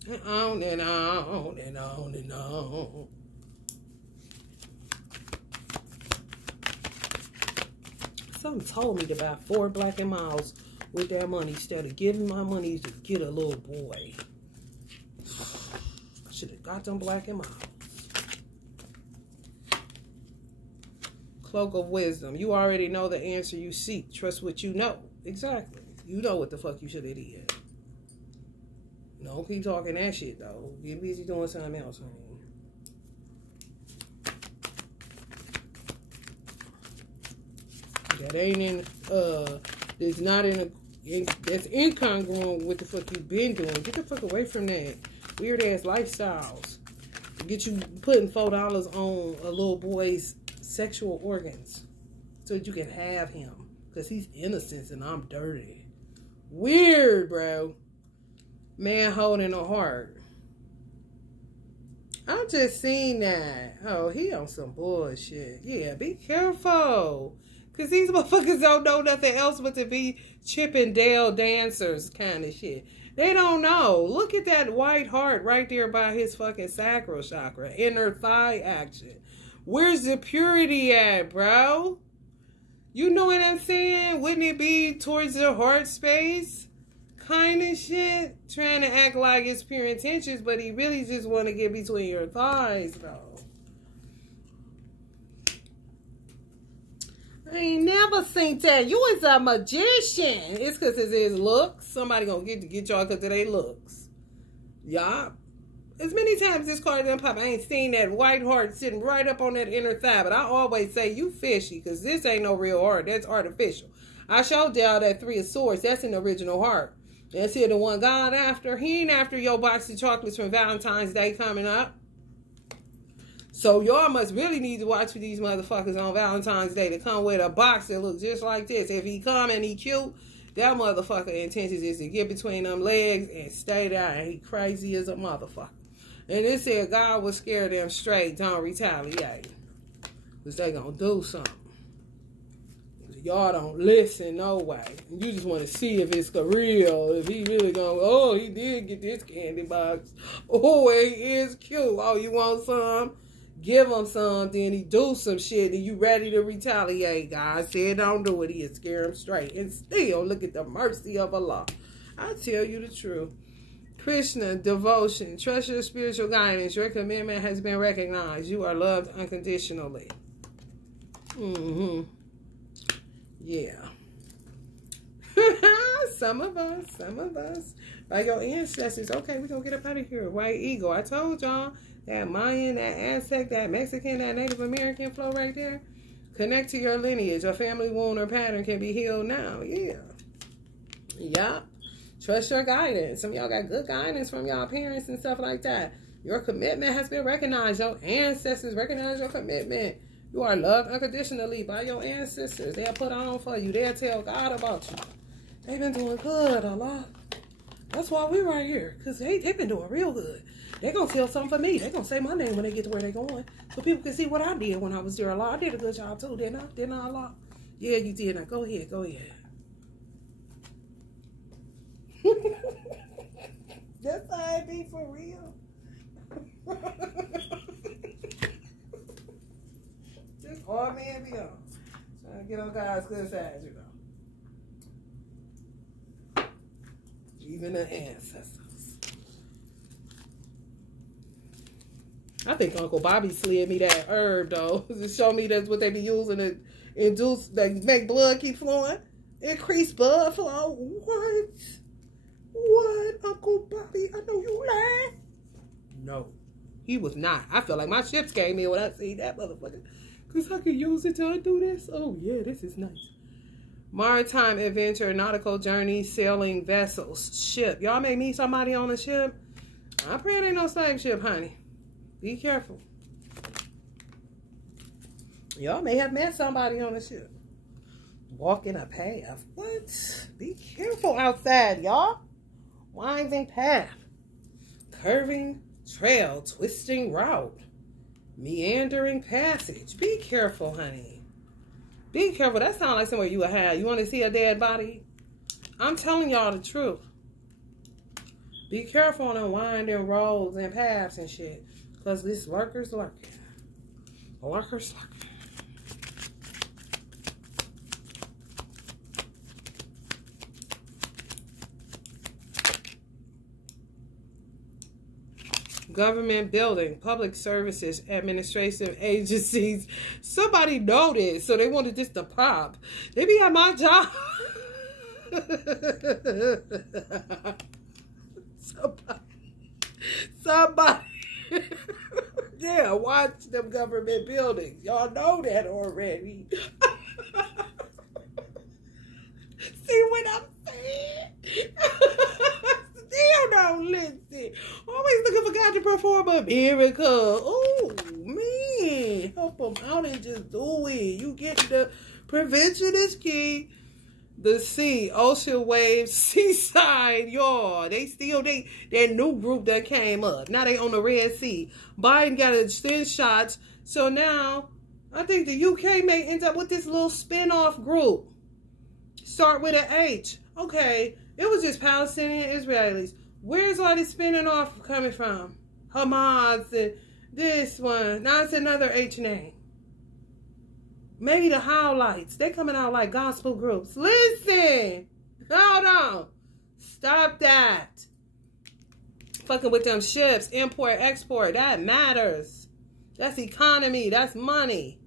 And on and on and on and on. Someone told me to buy 4 Black and Miles with their money instead of giving my money to get a little boy. I should have got them Black and Miles. Cloak of wisdom. You already know the answer you seek. Trust what you know. Exactly. You know what the fuck you should have did. Don't keep talking that shit, though. Get busy doing something else, honey. That ain't in, it's not in that's incongruent with what the fuck you've been doing. Get the fuck away from that. Weird ass lifestyles. Get you putting $4 on a little boy's sexual organs so that you can have him. Because he's innocent and I'm dirty. Weird, bro. Man holding a heart. I just seen that. Oh, he on some bullshit. Yeah, be careful. Because these motherfuckers don't know nothing else but to be Chippendale dancers kind of shit. They don't know. Look at that white heart right there by his fucking sacral chakra. Inner thigh action. Where's the purity at, bro? You know what I'm saying? Wouldn't it be towards the heart space? Kind of shit. Trying to act like it's pure intentions, but he really just want to get between your thighs, though. I ain't never seen that. You is a magician. It's because it's his looks. Somebody gonna get y'all because of their looks. Y'all. As many times this card done pop, I ain't seen that white heart sitting right up on that inner thigh. But I always say, you fishy, because this ain't no real heart. That's artificial. I showed y'all that 3 of Swords. That's an original heart. That's here the one God after. He ain't after your box of chocolates from Valentine's Day coming up. So y'all must really need to watch for these motherfuckers on Valentine's Day to come with a box that looks just like this. If he come and he cute, that motherfucker intentions is to get between them legs and stay there. And he crazy as a motherfucker. And it said God will scare them straight. Don't retaliate. Because they gonna do something. Y'all don't listen no way. You just want to see if it's real. If he really gonna, oh, he did get this candy box. Oh, he is cute. Oh, you want some? Give him some, then he do some shit, and you ready to retaliate. God said don't do it. He'll scare him straight. And still, look at the mercy of Allah. I tell you the truth. Krishna, devotion. Trust your spiritual guidance. Your commitment has been recognized. You are loved unconditionally. Yeah. So Some of us. By your ancestors. Okay, we're going to get up out of here. White Eagle. I told y'all that Mayan, that Aztec, that Mexican, that Native American flow right there. Connect to your lineage. Your family wound or pattern can be healed now. Yeah. Yup. Trust your guidance. Some of y'all got good guidance from y'all parents and stuff like that. Your commitment has been recognized. Your ancestors recognize your commitment. You are loved unconditionally by your ancestors. They'll put on for you. They'll tell God about you. They've been doing good, Allah. That's why we're right here. Because they've been doing real good. They're going to tell something for me. They're going to say my name when they get to where they're going. So people can see what I did when I was there, Allah. I did a good job too, didn't I? Didn't I, Allah? Yeah, you did. Now go ahead. Go ahead. That's how it be for real. Just all man be on. Trying to get on God's good side, you know. Even the ancestors. I think Uncle Bobby slid me that herb though. To show me that's what they be using to induce, like make blood keep flowing. Increase blood flow. What? What, Uncle Bobby? I know you lying. No, he was not. I feel like my chips came in when I see that motherfucker. Because I could use it to undo this. Oh, yeah, this is nice. Maritime adventure, nautical journey, sailing vessels, ship. Y'all may meet somebody on a ship. I pray it ain't no slave ship, honey. Be careful. Y'all may have met somebody on a ship. Walking a path. What? Be careful outside, y'all. Winding path. Curving trail, twisting route. Meandering passage. Be careful, honey. Be careful. That sounds like somewhere you would have. You want to see a dead body? I'm telling y'all the truth. Be careful on the winding roads and paths and shit. Because this lurker's lurking. Lurker's lurking. Government building, public services, administrative agencies. Somebody know this, so they wanted this to pop. They be at my job. Somebody. Yeah, watch them government buildings. Y'all know that already. See what I'm saying? Still don't listen. Always looking for God to perform a miracle. Oh, man. Help them out and just do it. You get the prevention is key. The sea, ocean waves, seaside, y'all. They still, that new group that came up. Now they on the Red Sea. Biden got to send shots. So now, I think the UK may end up with this little spin-off group. Start with an H. Okay, it was just Palestinian Israelis. Where's all this spinning off coming from? Hamas and this one. Now it's another H name. Maybe the Highlights. They coming out like gospel groups. Listen. Hold on. Stop that. Fucking with them ships. Import, export. That matters. That's economy. That's money.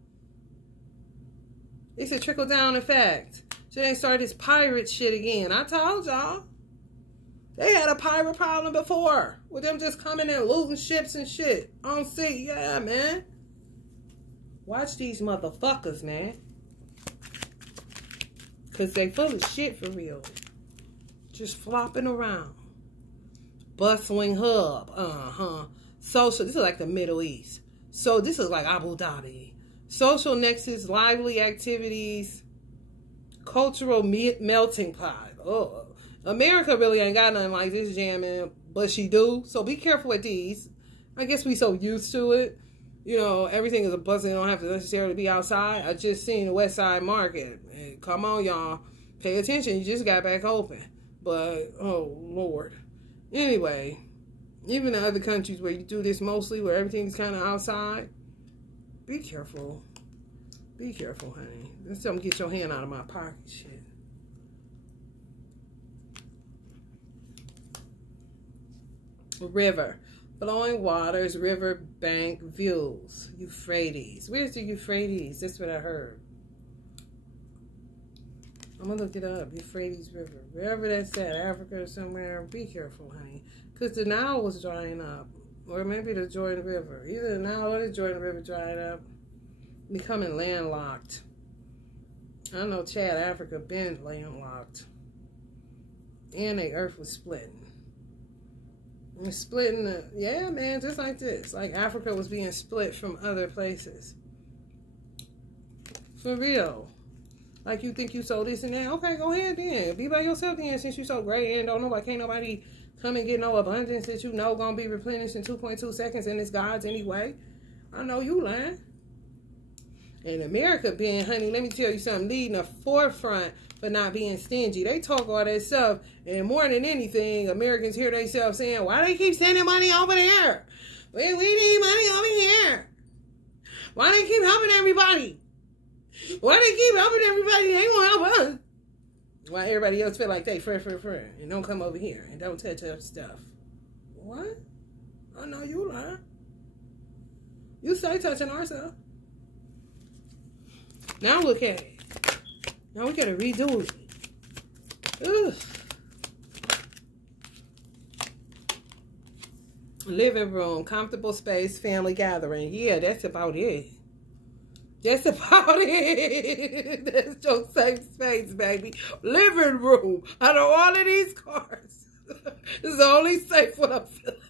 It's a trickle-down effect. So they ain't started this pirate shit again. I told y'all. They had a pirate problem before. With them just coming and looting ships and shit. On sea. Yeah, man. Watch these motherfuckers, man. Because they full of shit for real. Just flopping around. Bustling hub. Social. This is like the Middle East. So this is like Abu Dhabi. Social nexus, lively activities. Cultural melting pot. Oh, America really ain't got nothing like this jamming, but she do. So be careful with these. I guess we so used to it. You know, everything is a buzz. They don't have to necessarily be outside. I just seen the West Side Market. Hey, come on, y'all. Pay attention. You just got back open. But, oh, Lord. Anyway, even in other countries where you do this mostly, where everything's kind of outside, be careful. Be careful, honey. Let's tell them get your hand out of my pocket, shit. River. Flowing waters, river bank views. Euphrates. Where's the Euphrates? That's what I heard. I'm going to look it up. Euphrates River. Wherever that's at, Africa or somewhere, be careful, honey. Because the Nile was drying up. Or maybe the Jordan River. Either the Nile or the Jordan River dried up. Becoming landlocked. I don't know, Chad, Africa been landlocked. And the earth was splitting. And splitting, yeah, man, just like this. Like Africa was being split from other places. For real. Like you think you so this and that. Okay, go ahead then. Be by yourself then since you so great and can't nobody come and get no abundance that you know gonna be replenished in 2.2 seconds and it's God's anyway. I know you lying. And America being, honey, let me tell you something, leading the forefront for not being stingy. They talk all that stuff, and more than anything, Americans hear themselves saying, why they keep sending money over there? We need money over here. Why they keep helping everybody? Why they keep helping everybody? They won't help us. Why everybody else feel like they friend, and don't come over here and don't touch our stuff. What? I know you lying. You say touching our stuff. Now look at it. Now we gotta redo it. Ugh. Living room, comfortable space, family gathering. Yeah, that's about it. That's about it. That's your safe space, baby. Living room. Out of all of these cards, it's the only safe one I'm feeling.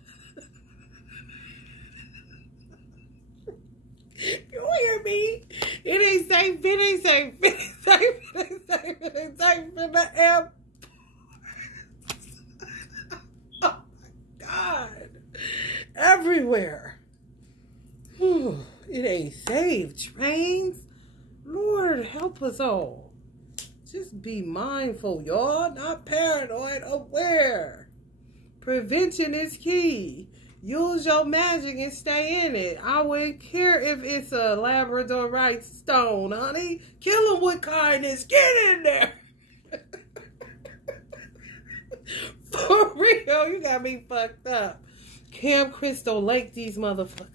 You hear me? It ain't safe. It ain't safe. It ain't safe. It ain't safe. It ain't safe in the airport. Oh my God. Everywhere. Whew. It ain't safe. Trains. Lord, help us all. Just be mindful, y'all. Not paranoid. Aware. Prevention is key. Use your magic and stay in it. I wouldn't care if it's a labradorite stone, honey. Kill them with kindness. Get in there. For real, you got me fucked up. Camp Crystal Lake these motherfuckers.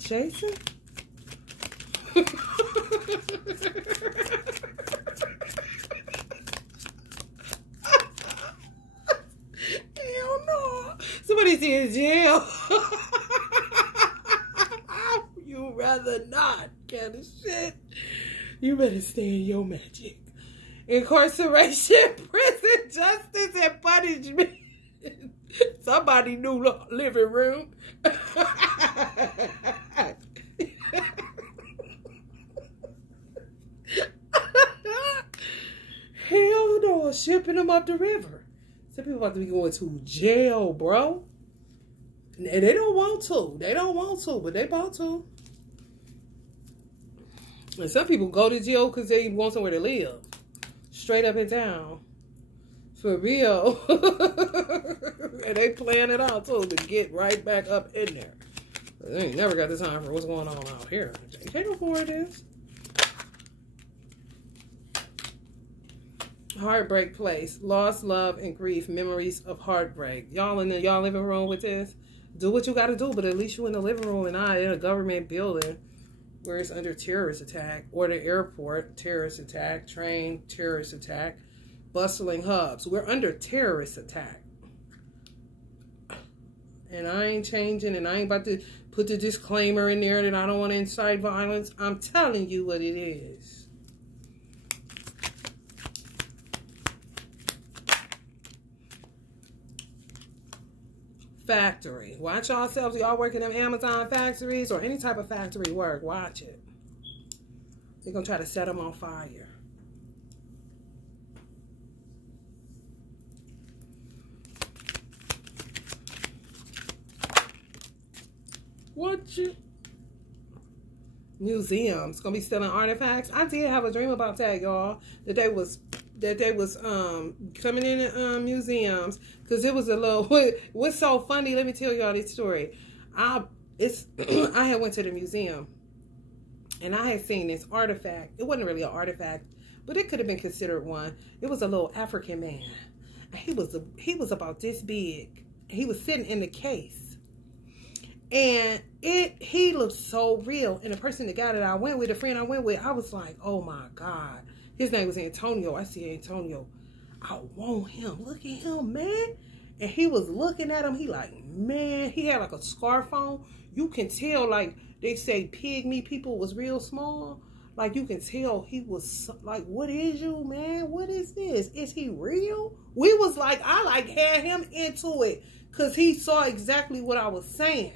Jason? Hell no. Somebody's in jail. You rather not, kind of shit. You better stay in your magic. Incarceration, prison, justice, and punishment. Somebody knew living room. Hell no, shipping them up the river. Some people about to be going to jail, bro. And they don't want to. They don't want to, but they about to. And some people go to jail because they want somewhere to live. Straight up and down. For real. And they plan it out, too, to get right back up in there. They ain't never got the time for what's going on out here. They can't afford this. Heartbreak place. Loss, love, and grief. Memories of heartbreak. Y'all in y'all living room with this? Do what you got to do, but at least you in the living room and not in a government building where it's under terrorist attack. Or the airport, terrorist attack. Train, terrorist attack. Bustling hubs. We're under terrorist attack. And I ain't changing, and I ain't about to put the disclaimer in there that I don't want to incite violence. I'm telling you what it is. Factory. Watch yourselves. Y'all working in Amazon factories or any type of factory work. Watch it. They're going to try to set them on fire. What you? Museums gonna be selling artifacts. I did have a dream about that, y'all. That they was coming in museums because it was a little. What's so funny? Let me tell y'all this story. I had went to the museum and I had seen this artifact. It wasn't really an artifact, but it could have been considered one. It was a little African man. He was about this big. He was sitting in the case. And he looked so real. And the person, the guy that I went with, the friend I went with, I was like, oh my God. His name was Antonio. I see Antonio. I want him. Look at him, man. And he was looking at him. He like, man, he had like a scarf on. You can tell, like they say pygmy people was real small. Like you can tell he was like, what is you, man? What is this? Is he real? We was like, I like had him into it because he saw exactly what I was saying.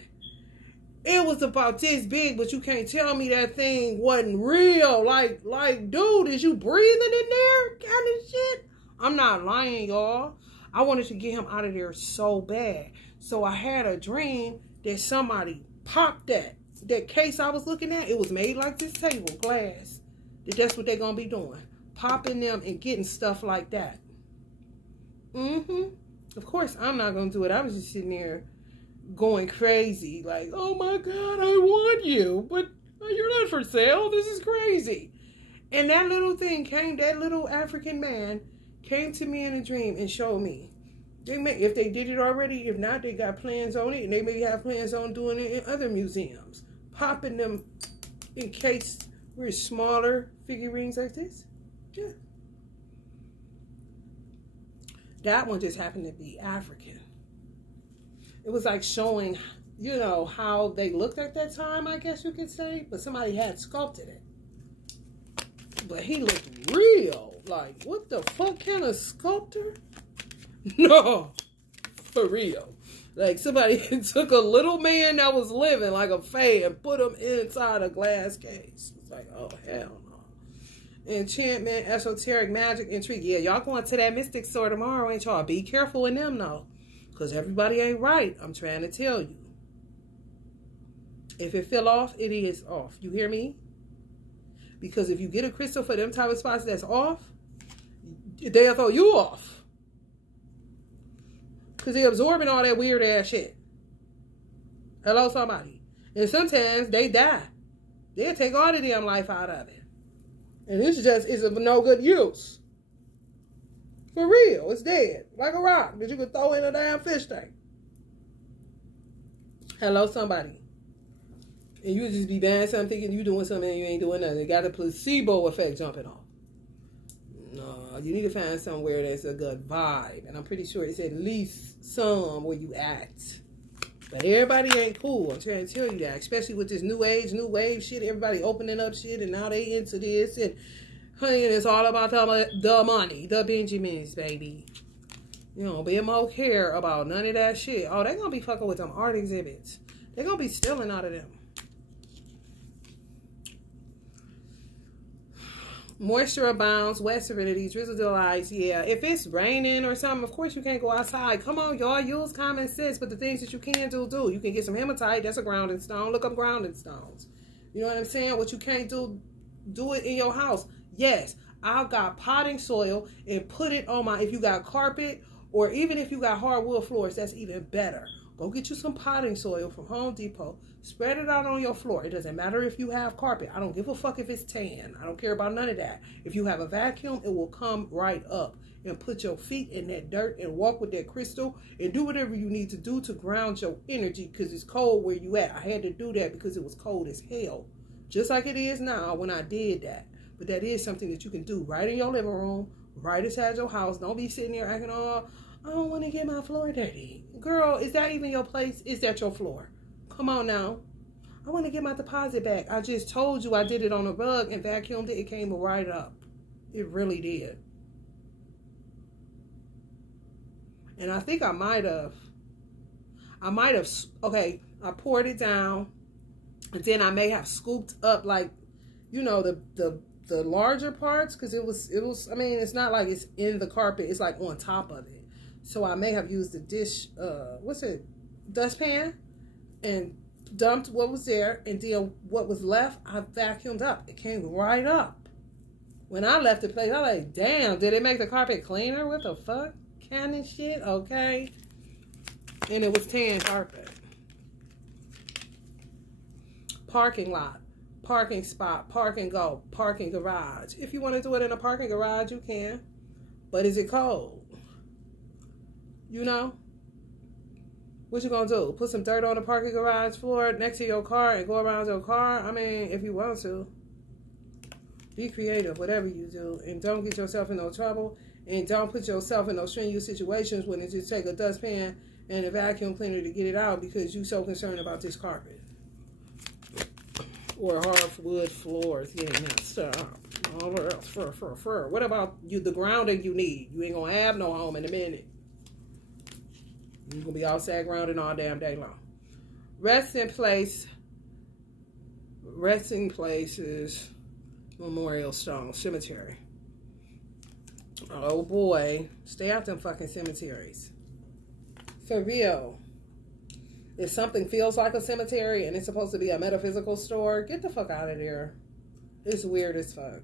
It was about this big, but you can't tell me that thing wasn't real. Like, dude, is you breathing in there? Kind of shit. I'm not lying, y'all. I wanted to get him out of there so bad. So I had a dream that somebody popped that case I was looking at. It was made like this table, glass. That's what they're going to be doing. Popping them and getting stuff like that. Of course, I'm not going to do it. I was just sitting there going crazy. Like, oh my God, I want you. But you're not for sale. This is crazy. And that little thing came, that little African man came to me in a dream and showed me. If they did it already, if not, they got plans on it, and they may have plans on doing it in other museums. Popping them in case we're smaller figurines like this. Yeah. That one just happened to be African. It was like showing, you know, how they looked at that time, I guess you could say, but somebody had sculpted it. But he looked real. Like, what the fuck kind of sculptor? No, for real. Like, somebody took a little man that was living like a fae and put him inside a glass case. It's like, oh, hell no. Enchantment, esoteric, magic, intrigue. Yeah, y'all going to that mystic store tomorrow, ain't y'all? Be careful in them, though. Because everybody ain't right. I'm trying to tell you. If it fell off, it is off. You hear me? Because if you get a crystal for them type of spots that's off, they'll throw you off. Because they're absorbing all that weird ass shit. Hello, somebody. And sometimes they die. They'll take all the damn life out of it. And this just is of no good use. For real. It's dead. Like a rock that you could throw in a damn fish tank. Hello, somebody. And you just be buying something thinking you doing something and you ain't doing nothing. It got a placebo effect jumping off. No, you need to find somewhere that's a good vibe. And I'm pretty sure it's at least some where you at. But everybody ain't cool. I'm trying to tell you that. Especially with this new age, new wave shit. Everybody opening up shit and now they into this. And honey, it's all about the money. The Benjamins, baby. You know, be more care about none of that shit. Oh, they gonna be fucking with them art exhibits. They gonna be stealing out of them. Moisture abounds, wet serenity, drizzle delights. Yeah, if it's raining or something, of course you can't go outside. Come on, y'all, use common sense. But the things that you can do. You can get some hematite. That's a grounding stone. Look up grounding stones. You know what I'm saying? What you can't do it in your house. Yes, I've got potting soil and put it on if you got carpet or even if you got hardwood floors, that's even better. Go get you some potting soil from Home Depot. Spread it out on your floor. It doesn't matter if you have carpet. I don't give a fuck if it's tan. I don't care about none of that. If you have a vacuum, it will come right up. And put your feet in that dirt and walk with that crystal and do whatever you need to do to ground your energy because it's cold where you at. I had to do that because it was cold as hell. Just like it is now when I did that. But that is something that you can do right in your living room, right inside your house. Don't be sitting there acting all, I don't want to get my floor dirty. Girl, is that even your place? Is that your floor? Come on now. I want to get my deposit back. I just told you I did it on a rug and vacuumed it. It came right up. It really did. And I think I might have, okay, I poured it down. And then I may have scooped up like, you know, the larger parts. Because it was, I mean, it's not like it's in the carpet. It's like on top of it. So I may have used the dish, dustpan. And dumped what was there, and then what was left, I vacuumed up. It came right up. When I left the place, I was like, damn, did it make the carpet cleaner? What the fuck? Kind of shit, okay. And it was tan carpet. Parking lot, parking spot, park and go, parking garage. If you want to do it in a parking garage, you can. But is it cold? You know? What you gonna do? Put some dirt on the parking garage floor next to your car and go around your car? I mean, if you want to. Be creative, whatever you do. And don't get yourself in no trouble. And don't put yourself in those strenuous situations when it just take a dustpan and a vacuum cleaner to get it out because you're so concerned about this carpet. Or hardwood floors getting messed up. All else, fur. What about you? The grounding you need. You ain't gonna have no home in a minute. You're gonna be outside grounding all damn day long. Resting places, memorial stone, cemetery. Oh boy, stay out them fucking cemeteries. For real. If something feels like a cemetery and it's supposed to be a metaphysical store, get the fuck out of there. It's weird as fuck.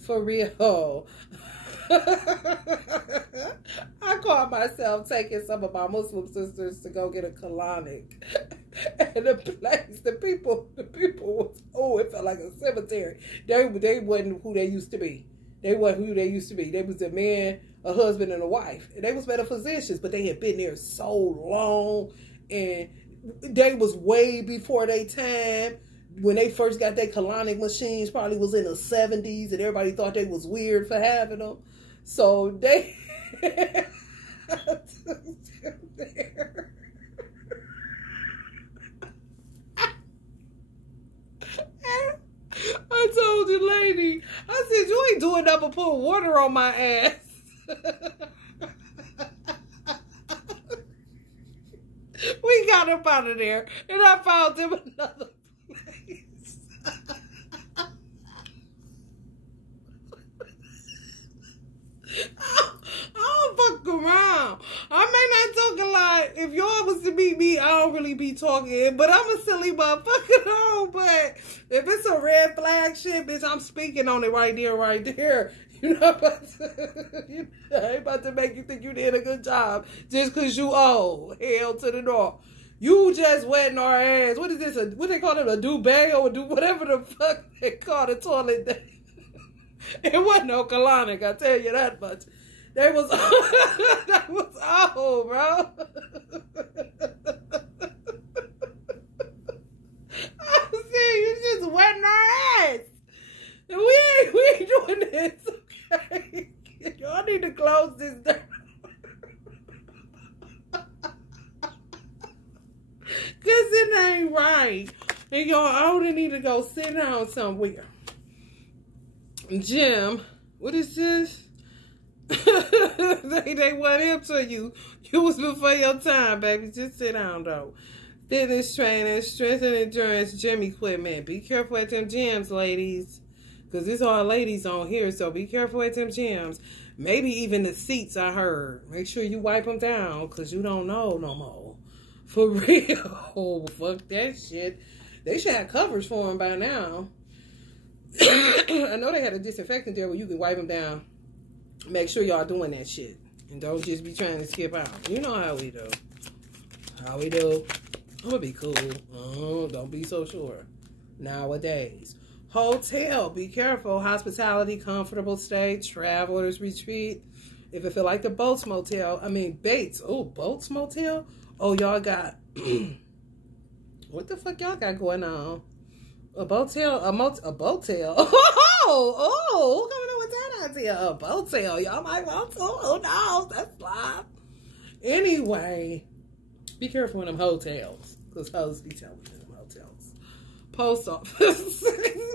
For real. I caught myself taking some of my Muslim sisters to go get a colonic. And the people was, oh, it felt like a cemetery. They wasn't who they used to be. They wasn't who they used to be. They was a man, a husband, and a wife. And they was metaphysicians, but they had been there so long. And they was way before their time. When they first got their colonic machines, probably was in the 70s, and everybody thought they was weird for having them. So they I told the lady, I said, you ain't doing nothing but put water on my ass. We got up out of there, and I found them another place. I don't fuck around. I may not talk a lot. If y'all was to meet me, I don't really be talking, but I'm a silly motherfucker though. But if it's a red flag shit, bitch, I'm speaking on it right there. You're not about to, I ain't about to make you think you did a good job just because you old. Hell to the north. You just wetting our ass. What is this? What they call it? A duvet or whatever the fuck they call the toilet. It wasn't no colonic, I tell you that much. They was that was old, bro. I see you just wetting our ass. We ain't doing this, okay? Y'all need to close this down. Cause it ain't right. And y'all only need to go sit down somewhere. Jim, what is this? they went into you. You was before your time, baby. Just sit down though. Fitness training, strength and endurance, gym equipment. Be careful at them gyms, ladies. Because there's all ladies on here, so be careful at them gyms. Maybe even the seats, I heard. Make sure you wipe them down, because you don't know no more. For real. Fuck that shit. They should have covers for them by now. I know they had a disinfectant there where you can wipe them down. Make sure y'all doing that shit. And don't just be trying to skip out. You know how we do. How we do. I'm going to be cool. Don't be so sure. Nowadays. Hotel. Be careful. Hospitality, comfortable stay, travelers retreat. If it feel like the Boats Motel. I mean, Bates. Oh, Boats Motel? Oh, y'all got... what the fuck y'all got going on? A boatel? A boatel? Oh, who coming up with that idea? A boatel. Y'all might want to. Who knows? That's live. Anyway, be careful in them hotels. Because hoes be telling you in them hotels. Post office.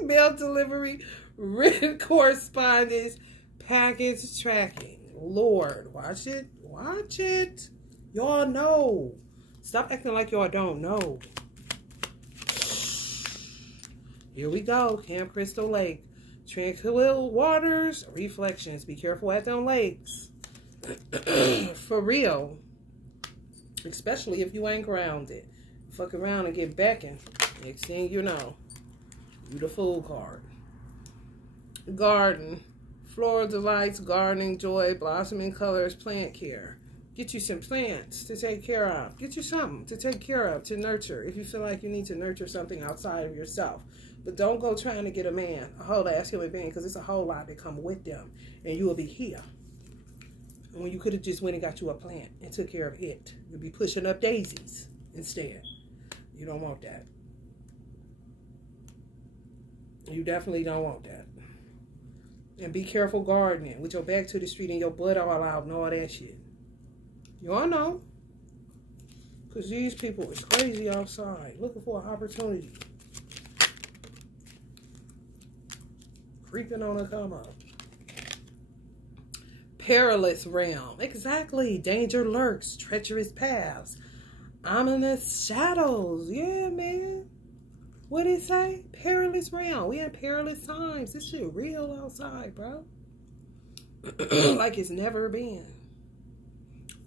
Mail delivery. Written correspondence. Package tracking. Lord, watch it. Watch it. Y'all know. Stop acting like y'all don't know. Here we go. Camp Crystal Lake. Tranquil waters. Reflections. Be careful at them lakes. For real. Especially if you ain't grounded. Fuck around and get beckoned. Next thing you know. You the fool card. Garden. Floral delights. Gardening joy. Blossoming colors. Plant care. Get you some plants to take care of. Get you something to take care of, to nurture. If you feel like you need to nurture something outside of yourself. But don't go trying to get a man, a whole ass human being, because it's a whole lot that come with them. And you will be here. And when you could have just went and got you a plant and took care of it. You'll be pushing up daisies instead. You don't want that. You definitely don't want that. And be careful gardening with your back to the street and your butt all out and all that shit. You all know. Because these people is crazy outside looking for an opportunity. Creeping on a come up. Perilous realm. Exactly. Danger lurks. Treacherous paths. Ominous shadows. Yeah, man. What did it say? Perilous realm. We in perilous times. This shit real outside, bro. Like it's never been.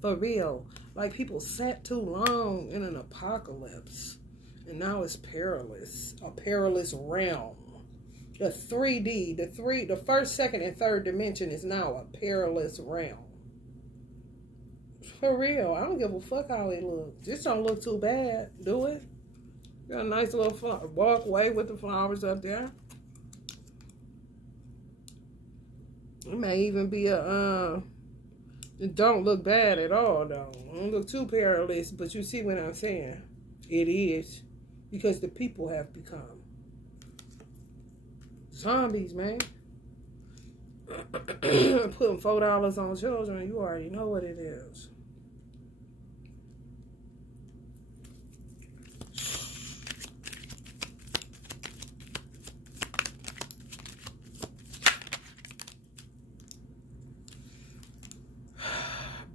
For real. Like people sat too long in an apocalypse. And now it's perilous. A perilous realm. The 3D, the first, second, and third dimension is now a perilous realm. For real. I don't give a fuck how it looks. This don't look too bad. Do it? Got a nice little walkway with the flowers up there. It may even be a, it don't look bad at all, though. It don't look too perilous, but you see what I'm saying. It is. Because the people have become zombies, man. Putting $4 on children, you already know what it is.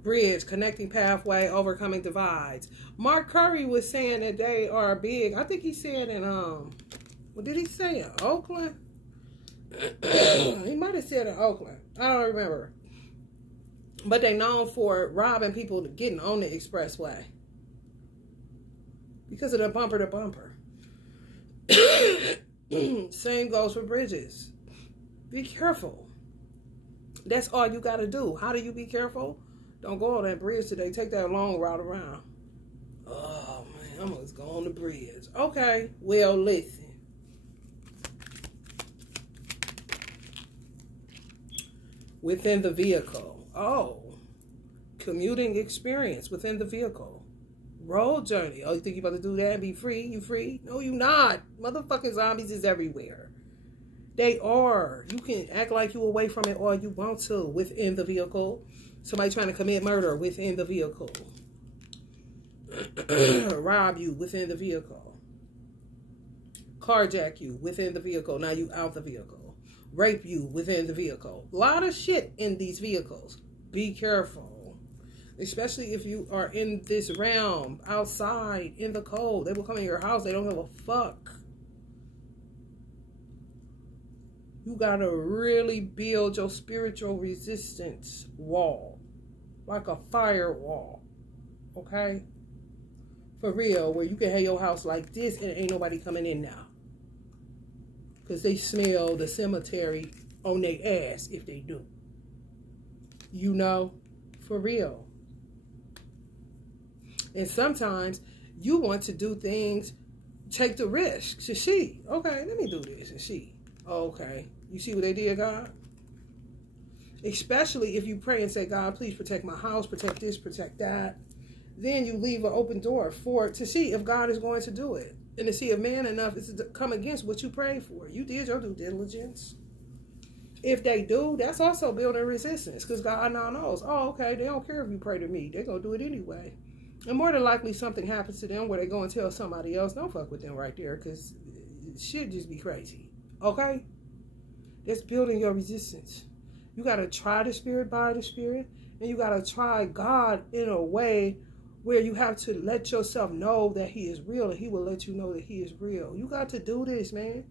Bridge, connecting pathway, overcoming divides. Mark Curry was saying that they are big. I think he said in, what did he say, in Oakland? He might have said in Oakland. I don't remember. But they known for robbing people getting on the expressway. Because of the bumper to bumper. Same goes for bridges. Be careful. That's all you got to do. How do you be careful? Don't go on that bridge today. Take that long route around. Oh, man. I'm going to go on the bridge. Okay. Well, listen. Within the vehicle. Oh. Commuting experience within the vehicle. Road journey. Oh, you think you about to do that and be free? You free? No, you not. Motherfucking zombies is everywhere. They are. You can act like you away from it all you want to within the vehicle. Somebody trying to commit murder within the vehicle. Rob you within the vehicle. Carjack you within the vehicle. Now you out the vehicle. Rape you within the vehicle. A lot of shit in these vehicles. Be careful. Especially if you are in this realm, outside, in the cold. They will come in your house. They don't give a fuck. You gotta really build your spiritual resistance wall. Like a firewall. Okay? For real, where you can have your house like this and ain't nobody coming in now. Because they smell the cemetery on their ass if they do. You know? For real. And sometimes you want to do things, take the risk. So she, okay, let me do this. And she, okay. You see what they did, God? Especially if you pray and say, God, please protect my house, protect this, protect that. Then you leave an open door to see if God is going to do it. And to see if man enough is to come against what you prayed for. You did your due diligence. If they do, that's also building resistance. Because God now knows, oh, okay, they don't care if you pray to me. They're going to do it anyway. And more than likely something happens to them where they go and tell somebody else, don't fuck with them right there. Because shit just be crazy. Okay? That's building your resistance. You got to try the spirit by the spirit. And you got to try God in a way where you have to let yourself know that he is real. And he will let you know that he is real. You got to do this, man.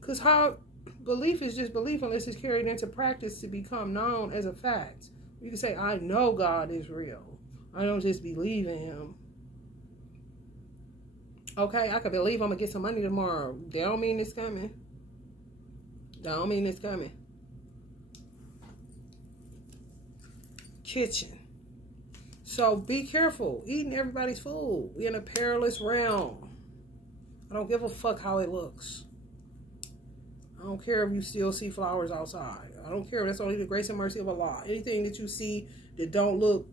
Because how belief is just belief unless it's carried into practice to become known as a fact. You can say, I know God is real. I don't just believe in him. Okay, I could believe I'm going to get some money tomorrow. That don't mean it's coming. That don't mean it's coming. Kitchen. So be careful. Eating everybody's food. We're in a perilous realm. I don't give a fuck how it looks. I don't care if you still see flowers outside. I don't care if that's only the grace and mercy of Allah. Anything that you see that don't look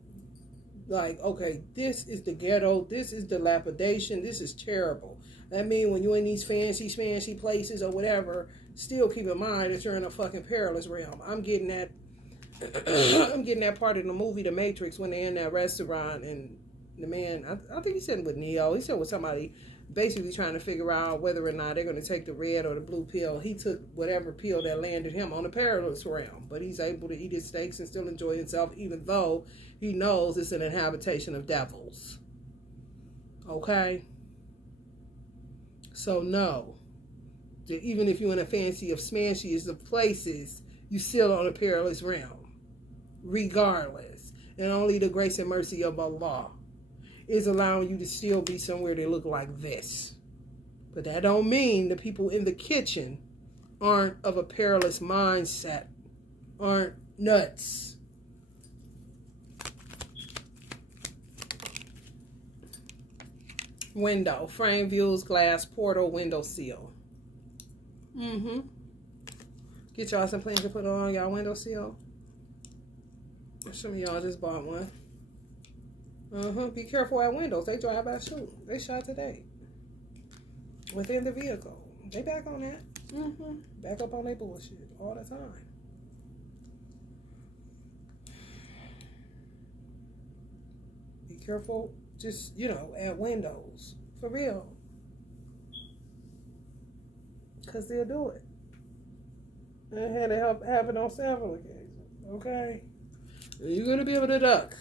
like, okay, this is the ghetto, this is dilapidation, this is terrible. That means when you're in these fancy places or whatever, still keep in mind that you're in a fucking perilous realm. I'm getting that. I'm getting that part of the movie The Matrix when they're in that restaurant and the man, I think he said it with Neo. He said with somebody basically trying to figure out whether or not they're going to take the red or the blue pill. He took whatever pill that landed him on the perilous realm, but he's able to eat his steaks and still enjoy himself, even though he knows it's an inhabitation of devils. Okay? So no, even if you're in a fancy of smanshiest of places, you still on a perilous realm, regardless. And only the grace and mercy of Allah is allowing you to still be somewhere that look like this. But that don't mean the people in the kitchen aren't of a perilous mindset, aren't nuts. Window, frame, views, glass, portal, window seal. Get y'all some plans to put on y'all window seal. Some of y'all just bought one. Be careful at windows. They drive by shooting. They shot today. Within the vehicle. They back on that. Back up on their bullshit all the time. Be careful, just, you know, at windows. For real. Because they'll do it. And had to help happen on several occasions. Okay? You're going to be able to duck.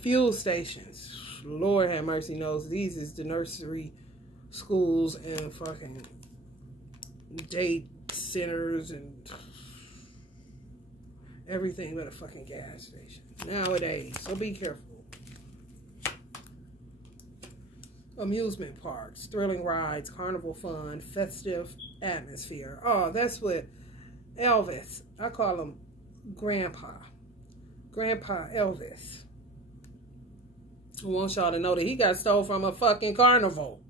Fuel stations. Lord have mercy knows these is the nursery schools and fucking date centers and everything but a fucking gas station nowadays. So be careful. Amusement parks, thrilling rides, carnival fun, festive atmosphere. Oh, that's what Elvis, I call him Grandpa. Grandpa Elvis. I want y'all to know that he got stole from a fucking carnival.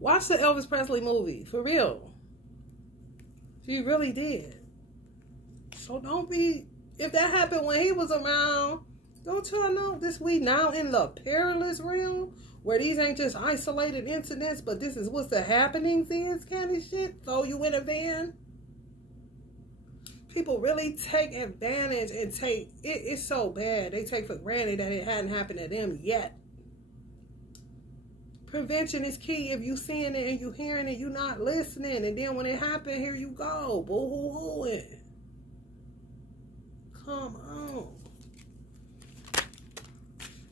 Watch the Elvis Presley movie. For real. He really did. So don't be... If that happened when he was around, don't y'all know this we now in the perilous realm? Where these ain't just isolated incidents, but this is what the happenings is kind of shit. Throw you in a van. People really take advantage and take... It's so bad. They take for granted that it hadn't happened to them yet. Prevention is key. If you seeing it and you hearing it, you not listening. And then when it happened, here you go. Boo-hoo-hooing. Come on.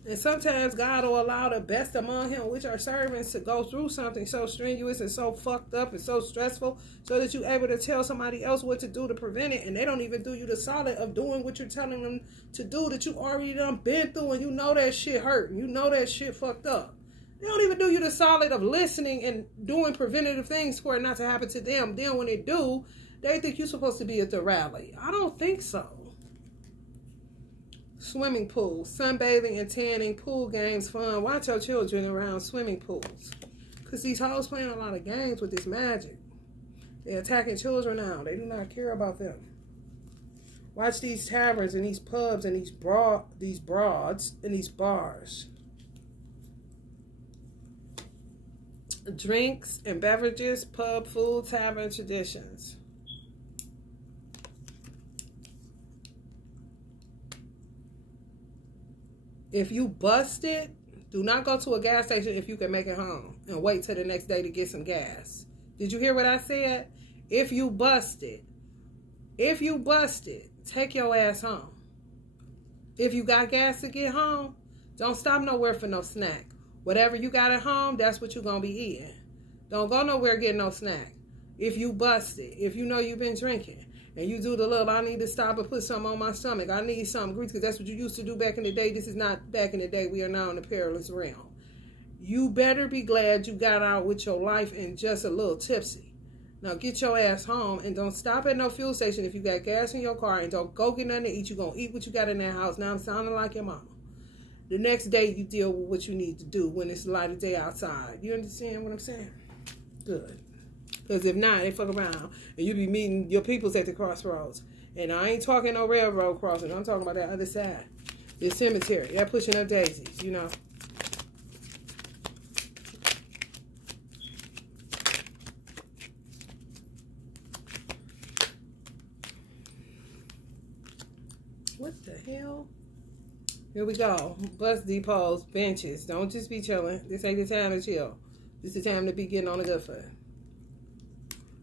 And sometimes God will allow the best among him, which are servants, to go through something so strenuous and so fucked up and so stressful so that you're able to tell somebody else what to do to prevent it. And they don't even do you the solid of doing what you're telling them to do that you already done been through, and you know that shit hurt and you know that shit fucked up. They don't even do you the solid of listening and doing preventative things for it not to happen to them. Then when they do, they think you're supposed to be at the rally. I don't think so. Swimming pools, sunbathing and tanning, pool games, fun. Watch your children around swimming pools. Because these hoes playing a lot of games with this magic. They're attacking children now. They do not care about them. Watch these taverns and these pubs and these broads and these bars. Drinks and beverages, pub, food, tavern traditions. If you busted, do not go to a gas station if you can make it home and wait till the next day to get some gas. Did you hear what I said? If you busted, take your ass home. If you got gas to get home, don't stop nowhere for no snack. Whatever you got at home, that's what you're going to be eating. Don't go nowhere getting no snack. If you busted, if you know you've been drinking, and you do the little, I need to stop and put something on my stomach. I need something grease, because that's what you used to do back in the day. This is not back in the day. We are now in the perilous realm. You better be glad you got out with your life and just a little tipsy. Now get your ass home and don't stop at no fuel station if you got gas in your car, and don't go get nothing to eat. You're going to eat what you got in that house. Now I'm sounding like your mama. The next day you deal with what you need to do when it's a light of day outside. You understand what I'm saying? Good. Because if not, they fuck around and you be meeting your peoples at the crossroads. And I ain't talking no railroad crossing. I'm talking about that other side. The cemetery. They're pushing up daisies, you know. What the hell? Here we go. Bus depots, benches. Don't just be chilling. This ain't the time to chill. This is the time to be getting on the good foot.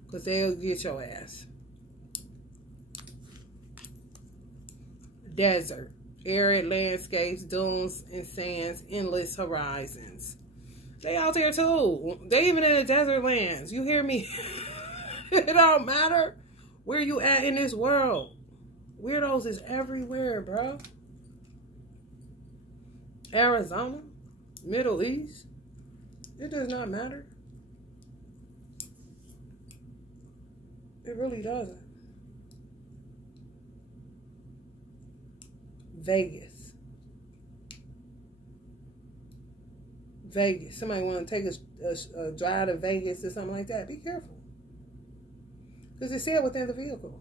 Because they'll get your ass. Desert. Arid landscapes, dunes and sands, endless horizons. They out there too. They even in the desert lands. You hear me? It don't matter where you at in this world. Weirdos is everywhere, bro. Arizona, Middle East. It does not matter. It really doesn't. Vegas. Vegas. Somebody want to take a drive to Vegas or something like that. Be careful. Because it said within the vehicle.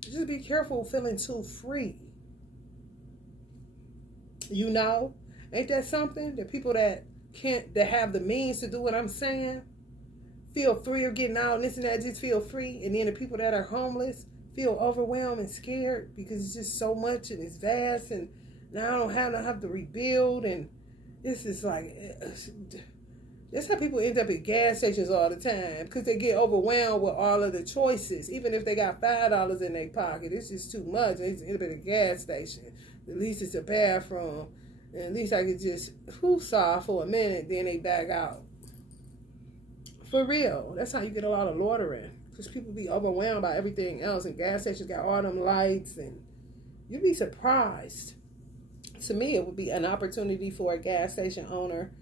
Just be careful feeling too free. You know? Ain't that something? The people that have the means to do what I'm saying feel free of getting out and this and that, just feel free. And then the people that are homeless feel overwhelmed and scared because it's just so much and it's vast and now I don't have to rebuild, and this is like, that's how people end up at gas stations all the time because they get overwhelmed with all of the choices. Even if they got $5 in their pocket, it's just too much. They just end up at a gas station. At least it's a bathroom. And at least I could just whoosah for a minute, then they back out. For real. That's how you get a lot of loitering. Because people be overwhelmed by everything else. And gas stations got all them lights. And you'd be surprised. To me, it would be an opportunity for a gas station owner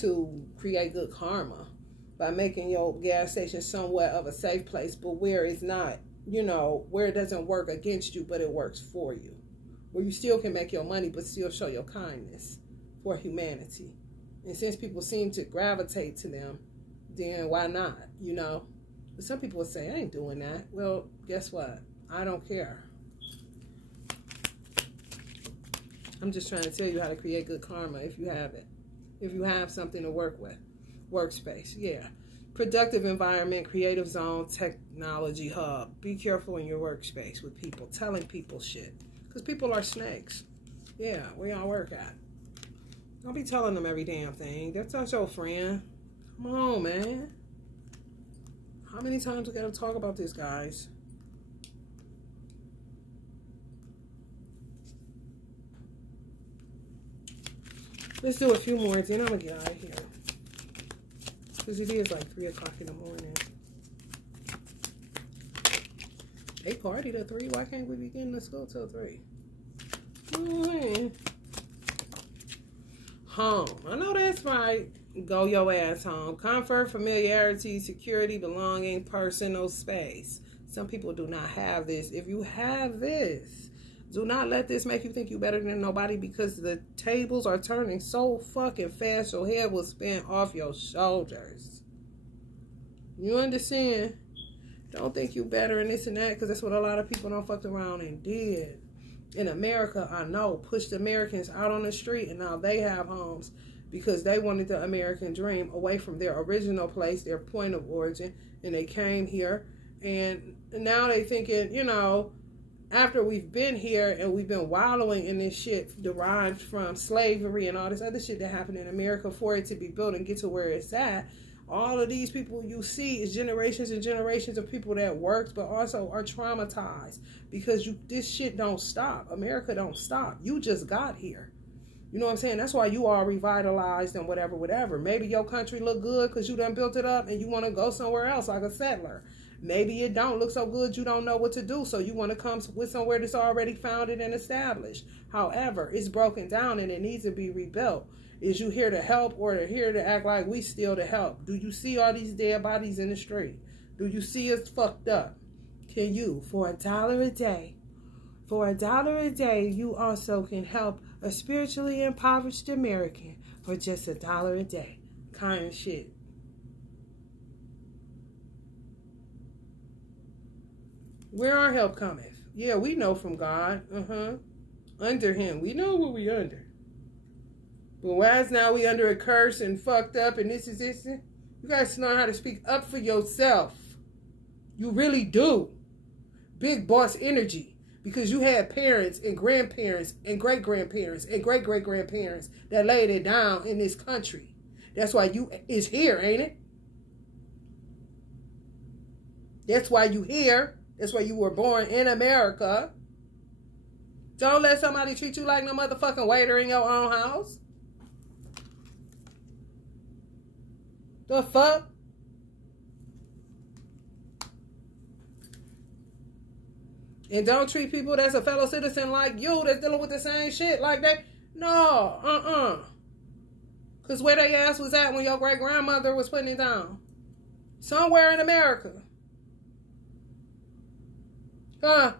to create good karma by making your gas station somewhat of a safe place, but where it's not, you know, where it doesn't work against you, but it works for you. Where you still can make your money, but still show your kindness for humanity. And since people seem to gravitate to them, then why not, you know? But some people will say, I ain't doing that. Well, guess what? I don't care. I'm just trying to tell you how to create good karma if you have it. If you have something to work with. Workspace, yeah. Productive environment, creative zone, technology hub. Be careful in your workspace with people. Telling people shit. Because people are snakes. Yeah, where y'all work at. Don't be telling them every damn thing. That's not your friend. Come on, man. How many times we gotta talk about this, guys? Let's do a few more, then I'm going to get out of here. Because it is like 3 o'clock in the morning. They partied at 3. Why can't we be getting to school till 3? Oh, home. I know that's right. Go your ass home. Comfort, familiarity, security, belonging, personal space. Some people do not have this. If you have this, do not let this make you think you're better than nobody, because the tables are turning so fucking fast your head will spin off your shoulders. You understand? Don't think you better and this and that, because that's what a lot of people don't fuck around and did. In America, I know, pushed Americans out on the street, and now they have homes because they wanted the American dream away from their original place, their point of origin, and they came here, and now they thinking, you know, after we've been here and we've been wallowing in this shit derived from slavery and all this other shit that happened in America for it to be built and get to where it's at, all of these people you see is generations and generations of people that worked but also are traumatized because this shit don't stop. America don't stop. You just got here. You know what I'm saying? That's why you are revitalized and whatever, whatever. Maybe your country look good because you done built it up and you want to go somewhere else like a settler. Maybe it don't look so good, you don't know what to do, so you want to come with somewhere that's already founded and established. However, it's broken down and it needs to be rebuilt. Is you here to help or here to act like we still to help? Do you see all these dead bodies in the street? Do you see us fucked up? Can you, for $1 a day, you also can help a spiritually impoverished American for just $1 a day? Kind of shit. Where our help cometh? Yeah, we know from God. Under him. We know what we under. But why is now we under a curse and fucked up and this is this? You guys know how to speak up for yourself. You really do. Big boss energy. Because you had parents and grandparents and great-grandparents and great-great-grandparents that laid it down in this country. That's why you is here, ain't it? That's why you here. That's why you were born in America. Don't let somebody treat you like no motherfucking waiter in your own house. The fuck? And don't treat people that's a fellow citizen like you that's dealing with the same shit like that. No, Because where they ass was at when your great-grandmother was putting it down. Somewhere in America. Huh?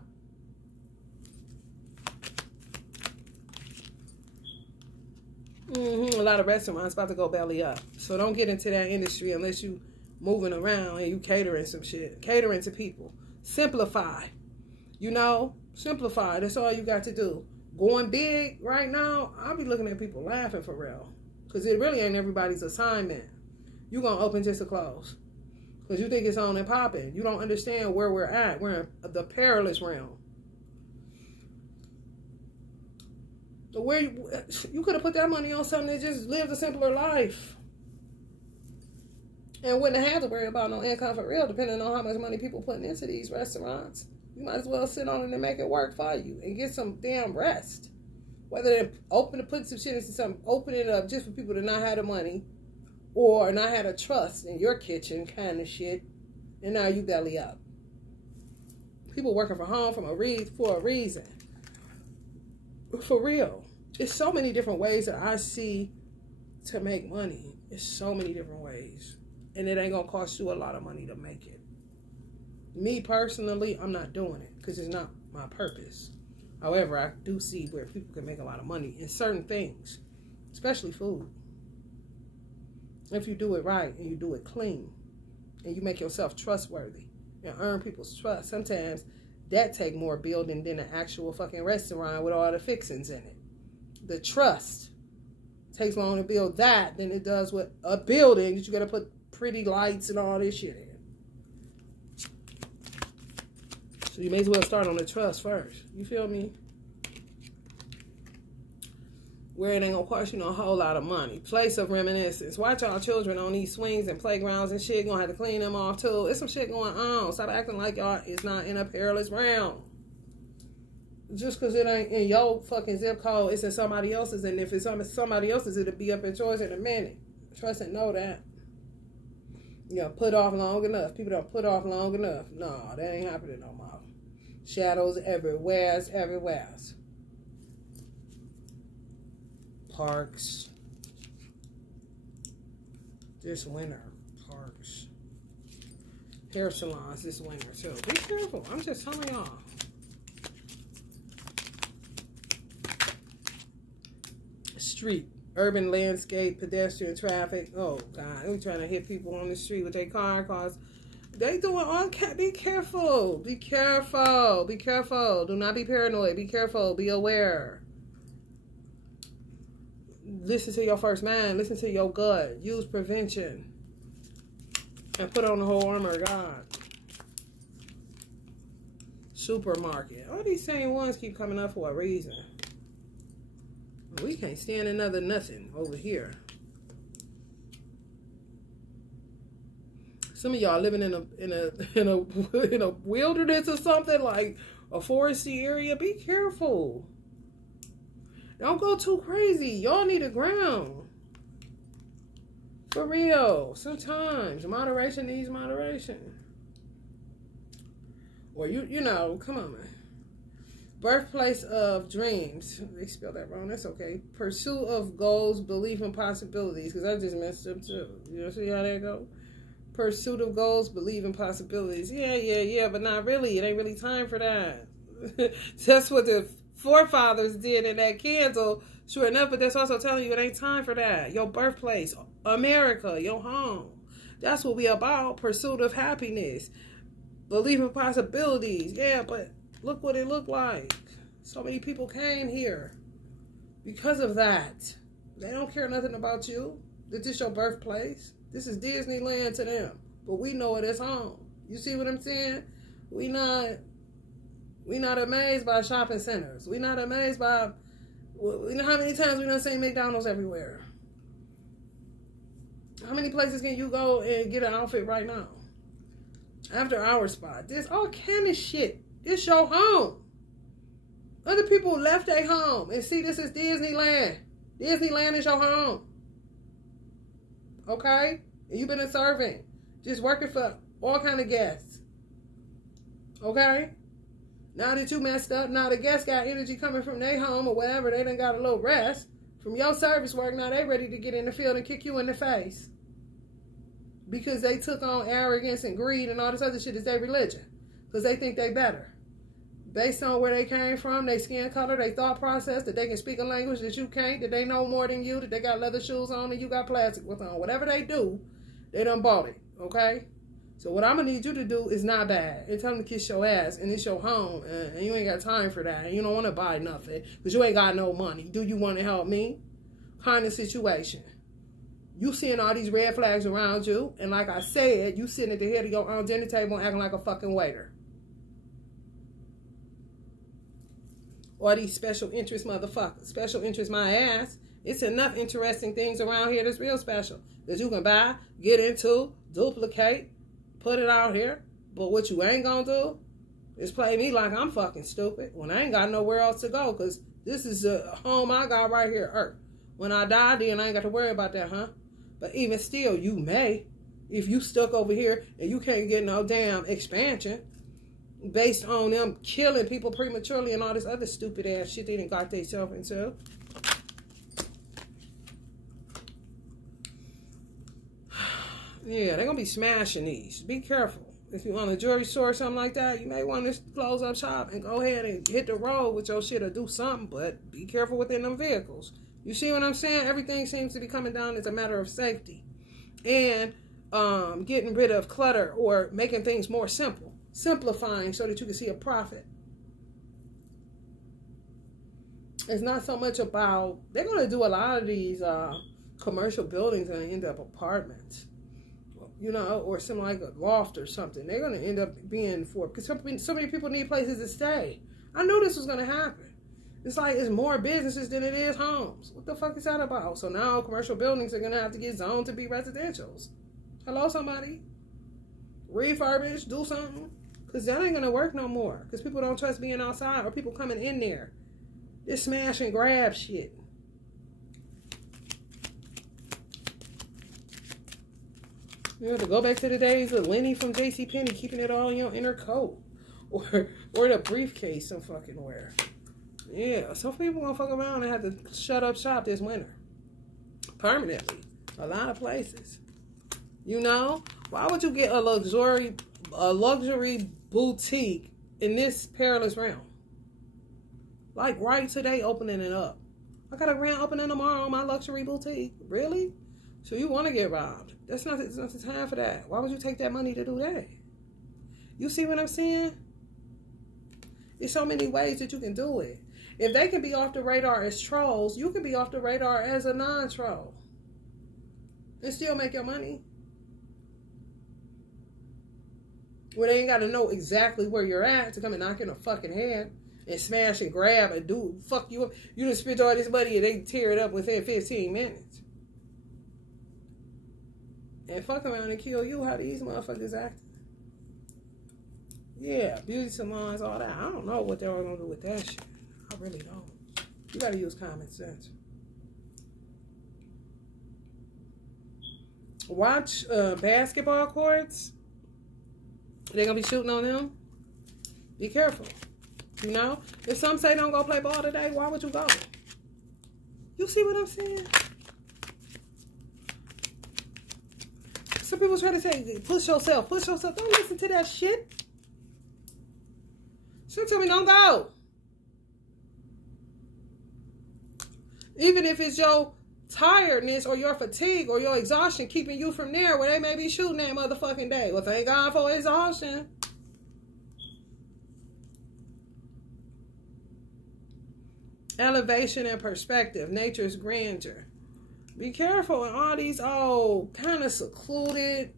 A lot of restaurants about to go belly up. So don't get into that industry unless you moving around and you catering some shit. Catering to people. Simplify. You know? Simplify. That's all you got to do. Going big right now, I'll be looking at people laughing for real. Because it really ain't everybody's assignment. You going to open just to close. Because you think it's on and popping. You don't understand where we're at. We're in the perilous realm. Where you could have put that money on something that just lived a simpler life. And wouldn't have had to worry about no income for real, depending on how much money people putting into these restaurants. You might as well sit on it and make it work for you and get some damn rest. Whether they put some shit into something, open it up just for people to not have the money or not have a trust in your kitchen kind of shit. And now you belly up. People working from home for a reason. For real. It's so many different ways that I see to make money. It's so many different ways. And it ain't going to cost you a lot of money to make it. Me personally, I'm not doing it because it's not my purpose. However, I do see where people can make a lot of money in certain things, especially food. If you do it right and you do it clean and you make yourself trustworthy and earn people's trust, sometimes that take more building than an actual fucking restaurant with all the fixings in it. The trust takes longer to build that than it does with a building that you got to put pretty lights and all this shit in. So you may as well start on the trust first. You feel me? Where it ain't gonna cost you no whole lot of money. Place of reminiscence. Watch y'all children on these swings and playgrounds and shit. Gonna have to clean them off too. There's some shit going on. Stop acting like y'all is not in a perilous realm. Just because it ain't in your fucking zip code, it's in somebody else's. And if it's somebody else's, it'll be up in yours in a minute. Trust and know that. You know, put off long enough. People don't put off long enough. No, that ain't happening no more. Shadows everywhere. Parks. This winter. Parks. Hair salons this winter too. Be careful. I'm just telling y'all. Street. Urban landscape. Pedestrian traffic. Oh God. We're trying to hit people on the street with their cars. They doing all be careful. Be careful. Be careful. Do not be paranoid. Be careful. Be aware. Listen to your first mind. Listen to your gut. Use prevention. And put on the whole armor of God. Supermarket. All these same ones keep coming up for a reason. We can't stand another nothing over here. Some of y'all living in a wilderness or something, like a foresty area. Be careful. Don't go too crazy. Y'all need a ground. For real. Sometimes moderation needs moderation. Or you know, come on, man. Birthplace of dreams. They spelled that wrong. That's okay. Pursuit of goals, belief in possibilities. Because I just messed up too. You know, see how that go? Pursuit of goals, believe in possibilities. Yeah, but not really. It ain't really time for that. That's what the forefathers did in that candle. Sure enough, but that's also telling you it ain't time for that. Your birthplace, America, your home. That's what we about. Pursuit of happiness. Believe in possibilities. Yeah, but look what it looked like. So many people came here because of that. They don't care nothing about you. This is your birthplace. This is Disneyland to them. But we know it as home. You see what I'm saying? We not We not amazed by shopping centers. We not amazed by, you know how many times we done seen McDonald's everywhere? How many places can you go and get an outfit right now? After our spot. There's all kind of shit. It's your home. Other people left their home. And see, this is Disneyland. Disneyland is your home. Okay? And you've been a servant. Just working for all kind of guests. Okay? Now that you messed up, now the guests got energy coming from their home or whatever. They done got a little rest from your service work. Now they ready to get in the field and kick you in the face. Because they took on arrogance and greed and all this other shit as their religion. Because they think they better. Based on where they came from, their skin color, their thought process, that they can speak a language that you can't, that they know more than you, that they got leather shoes on and you got plastic ones on. Whatever they do, they done bought it. Okay? So what I'm going to need you to do is not bad. And tell them to kiss your ass and it's your home. And you ain't got time for that. And you don't want to buy nothing because you ain't got no money. Do you want to help me? Kind of situation. You seeing all these red flags around you. And like I said, you sitting at the head of your own dinner table and acting like a fucking waiter. Or these special interest motherfuckers. Special interest my ass. It's enough interesting things around here that's real special. That you can buy, get into, duplicate, put it out here. But what you ain't gonna do is play me like I'm fucking stupid when I ain't got nowhere else to go. Because this is a home I got right here, Earth. When I die, then I ain't got to worry about that, huh? But even still, you may. If you stuck over here and you can't get no damn expansion based on them killing people prematurely and all this other stupid ass shit they done got themselves into. Yeah, they're going to be smashing these. Be careful. If you want a jewelry store or something like that, you may want to close up shop and go ahead and hit the road with your shit or do something, but be careful within them vehicles. You see what I'm saying? Everything seems to be coming down as a matter of safety. And getting rid of clutter or making things more simple. Simplifying so that you can see a profit. It's not so much about, they're going to do a lot of these commercial buildings and end up apartments. You know, or something like a loft or something. They're going to end up being for, because so many people need places to stay. I knew this was going to happen. It's like it's more businesses than it is homes. What the fuck is that about? So now commercial buildings are going to have to get zoned to be residentials. Hello, somebody? Refurbish, do something. Because that ain't going to work no more. Because people don't trust being outside or people coming in there. It's smash and grab shit. You know, to go back to the days of Lenny from JCPenney keeping it all in your inner coat. Or the briefcase some fucking wear. Yeah, some people gonna fuck around and have to shut up shop this winter. Permanently. A lot of places. You know? Why would you get a luxury boutique in this perilous realm? Like right today, opening it up. I got a grand opening tomorrow on my luxury boutique. Really? So you want to get robbed? It's not the time for that. Why would you take that money to do that? You see what I'm saying? There's so many ways that you can do it. If they can be off the radar as trolls, you can be off the radar as a non-troll. And still make your money. Where they ain't got to know exactly where you're at to come and knock in a fucking head and smash and grab and do fuck you up. You done spent all this money and they tear it up within 15 minutes. And fuck around and kill you. How these motherfuckers acting? Yeah, beauty salons, all that. I don't know what they're all gonna do with that shit. I really don't. You gotta use common sense. Watch basketball courts. They're gonna be shooting on them. Be careful. You know? If some say don't go play ball today, why would you go? You see what I'm saying? Some people try to say, push yourself. Don't listen to that shit. Some tell me don't go. Even if it's your tiredness or your fatigue or your exhaustion keeping you from there where they may be shooting that motherfucking day. Well, thank God for exhaustion. Elevation and perspective. Nature's grandeur. Be careful in all these old kind of secluded,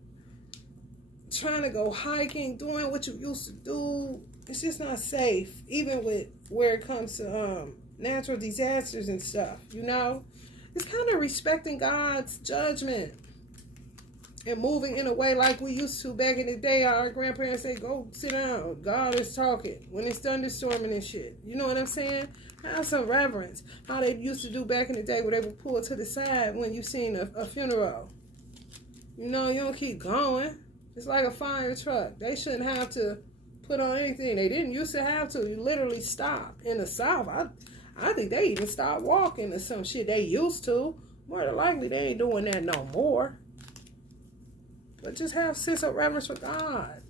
trying to go hiking, doing what you used to do. It's just not safe, even with where it comes to natural disasters and stuff, you know? It's kind of respecting God's judgment and moving in a way like we used to back in the day. Our grandparents say, go sit down. God is talking when it's thunderstorming and shit. You know what I'm saying? Have some reverence. How they used to do back in the day where they would pull to the side when you seen a funeral. You know, you don't keep going. It's like a fire truck. They shouldn't have to put on anything. They didn't used to have to. You literally stop. In the South, I think they even stopped walking or some shit. They used to. More than likely, they ain't doing that no more. But just have sense of reverence for God.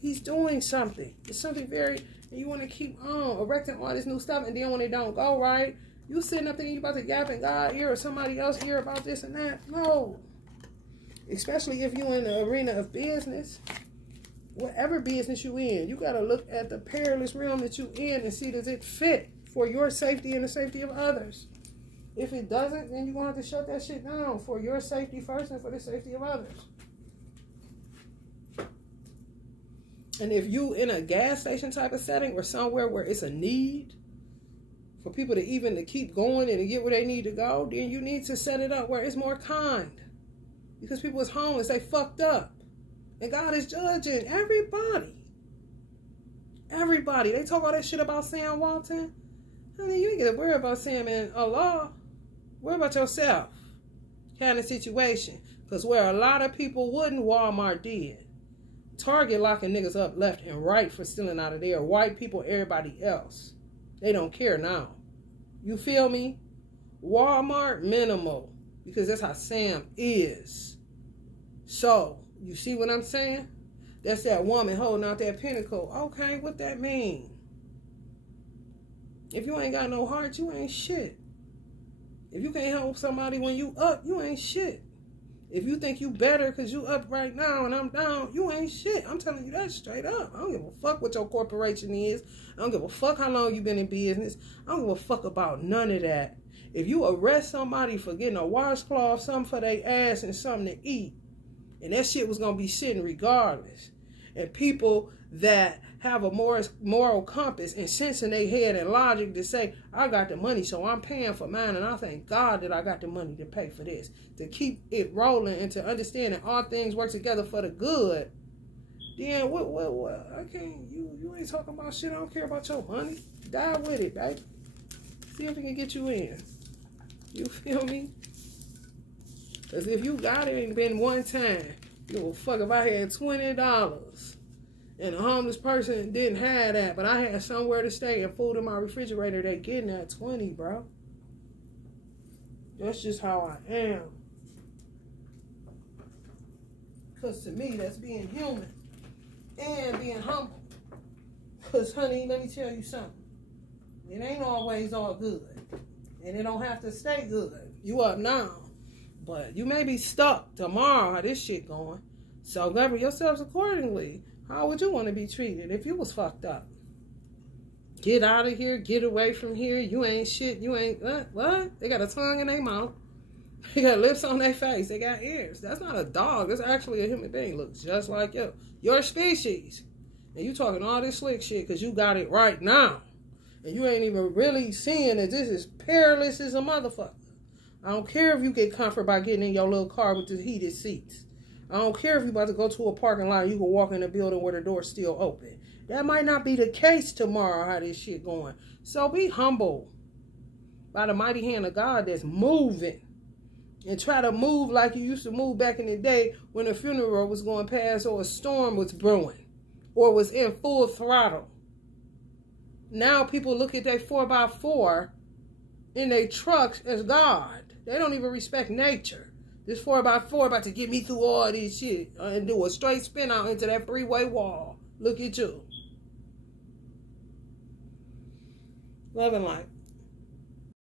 He's doing something. It's something very, and you want to keep on erecting all this new stuff, and then when it don't go right, you sitting up thinking you about to yap in God's ear or somebody else ear about this and that. No. Especially if you're in the arena of business. Whatever business you in, you got to look at the perilous realm that you in and see, does it fit for your safety and the safety of others? If it doesn't, then you're going to have to shut that shit down for your safety first and for the safety of others. And if you in a gas station type of setting or somewhere where it's a need for people to even to keep going and to get where they need to go, then you need to set it up where it's more kind. Because people is homeless, they fucked up. And God is judging everybody. Everybody. They talk all that shit about Sam Walton. Honey, you ain't got to worry about Sam and Allah. Worry about yourself. Kind of situation. Because where a lot of people wouldn't, Walmart did. Target locking niggas up left and right for stealing out of there. White people, everybody else. They don't care now. You feel me? Walmart, minimal. Because that's how Sam is. So, you see what I'm saying? That's that woman holding out that pinnacle. Okay, what that mean? If you ain't got no heart, you ain't shit. If you can't help somebody when you up, you ain't shit. If you think you better because you up right now and I'm down, you ain't shit. I'm telling you that straight up. I don't give a fuck what your corporation is. I don't give a fuck how long you been in business. I don't give a fuck about none of that. If you arrest somebody for getting a washcloth, something for their ass and something to eat, and that shit was going to be sitting regardless. And people that have a moral compass and sense in their head and logic to say, I got the money, so I'm paying for mine, and I thank God that I got the money to pay for this. To keep it rolling and to understand that all things work together for the good. Then what? I can't, you ain't talking about shit. I don't care about your money. Die with it, baby. See if it can get you in. You feel me? Because if you got it, ain't been one time. You know, fuck if I had $20 and a homeless person didn't have that, but I had somewhere to stay and food in my refrigerator, they getting that 20, bro. That's just how I am. Because to me, that's being human and being humble. Because, honey, let me tell you something. It ain't always all good. And it don't have to stay good. You up now. But you may be stuck tomorrow how this shit going. So govern yourselves accordingly. How would you want to be treated if you was fucked up? Get out of here. Get away from here. You ain't shit. You ain't... What? They got a tongue in their mouth. They got lips on their face. They got ears. That's not a dog. That's actually a human being. Looks just like you. Your species. And you talking all this slick shit because you got it right now. And you ain't even really seeing that this is perilous as a motherfucker. I don't care if you get comfort by getting in your little car with the heated seats. I don't care if you about to go to a parking lot and you can walk in a building where the door's still open. That might not be the case tomorrow, how this shit going. So be humble by the mighty hand of God that's moving. And try to move like you used to move back in the day when a funeral was going past or a storm was brewing or was in full throttle. Now people look at their 4x4 in their trucks as God. They don't even respect nature. This 4x4 about to get me through all this shit and do a straight spin out into that freeway wall. Look at you. Love and light.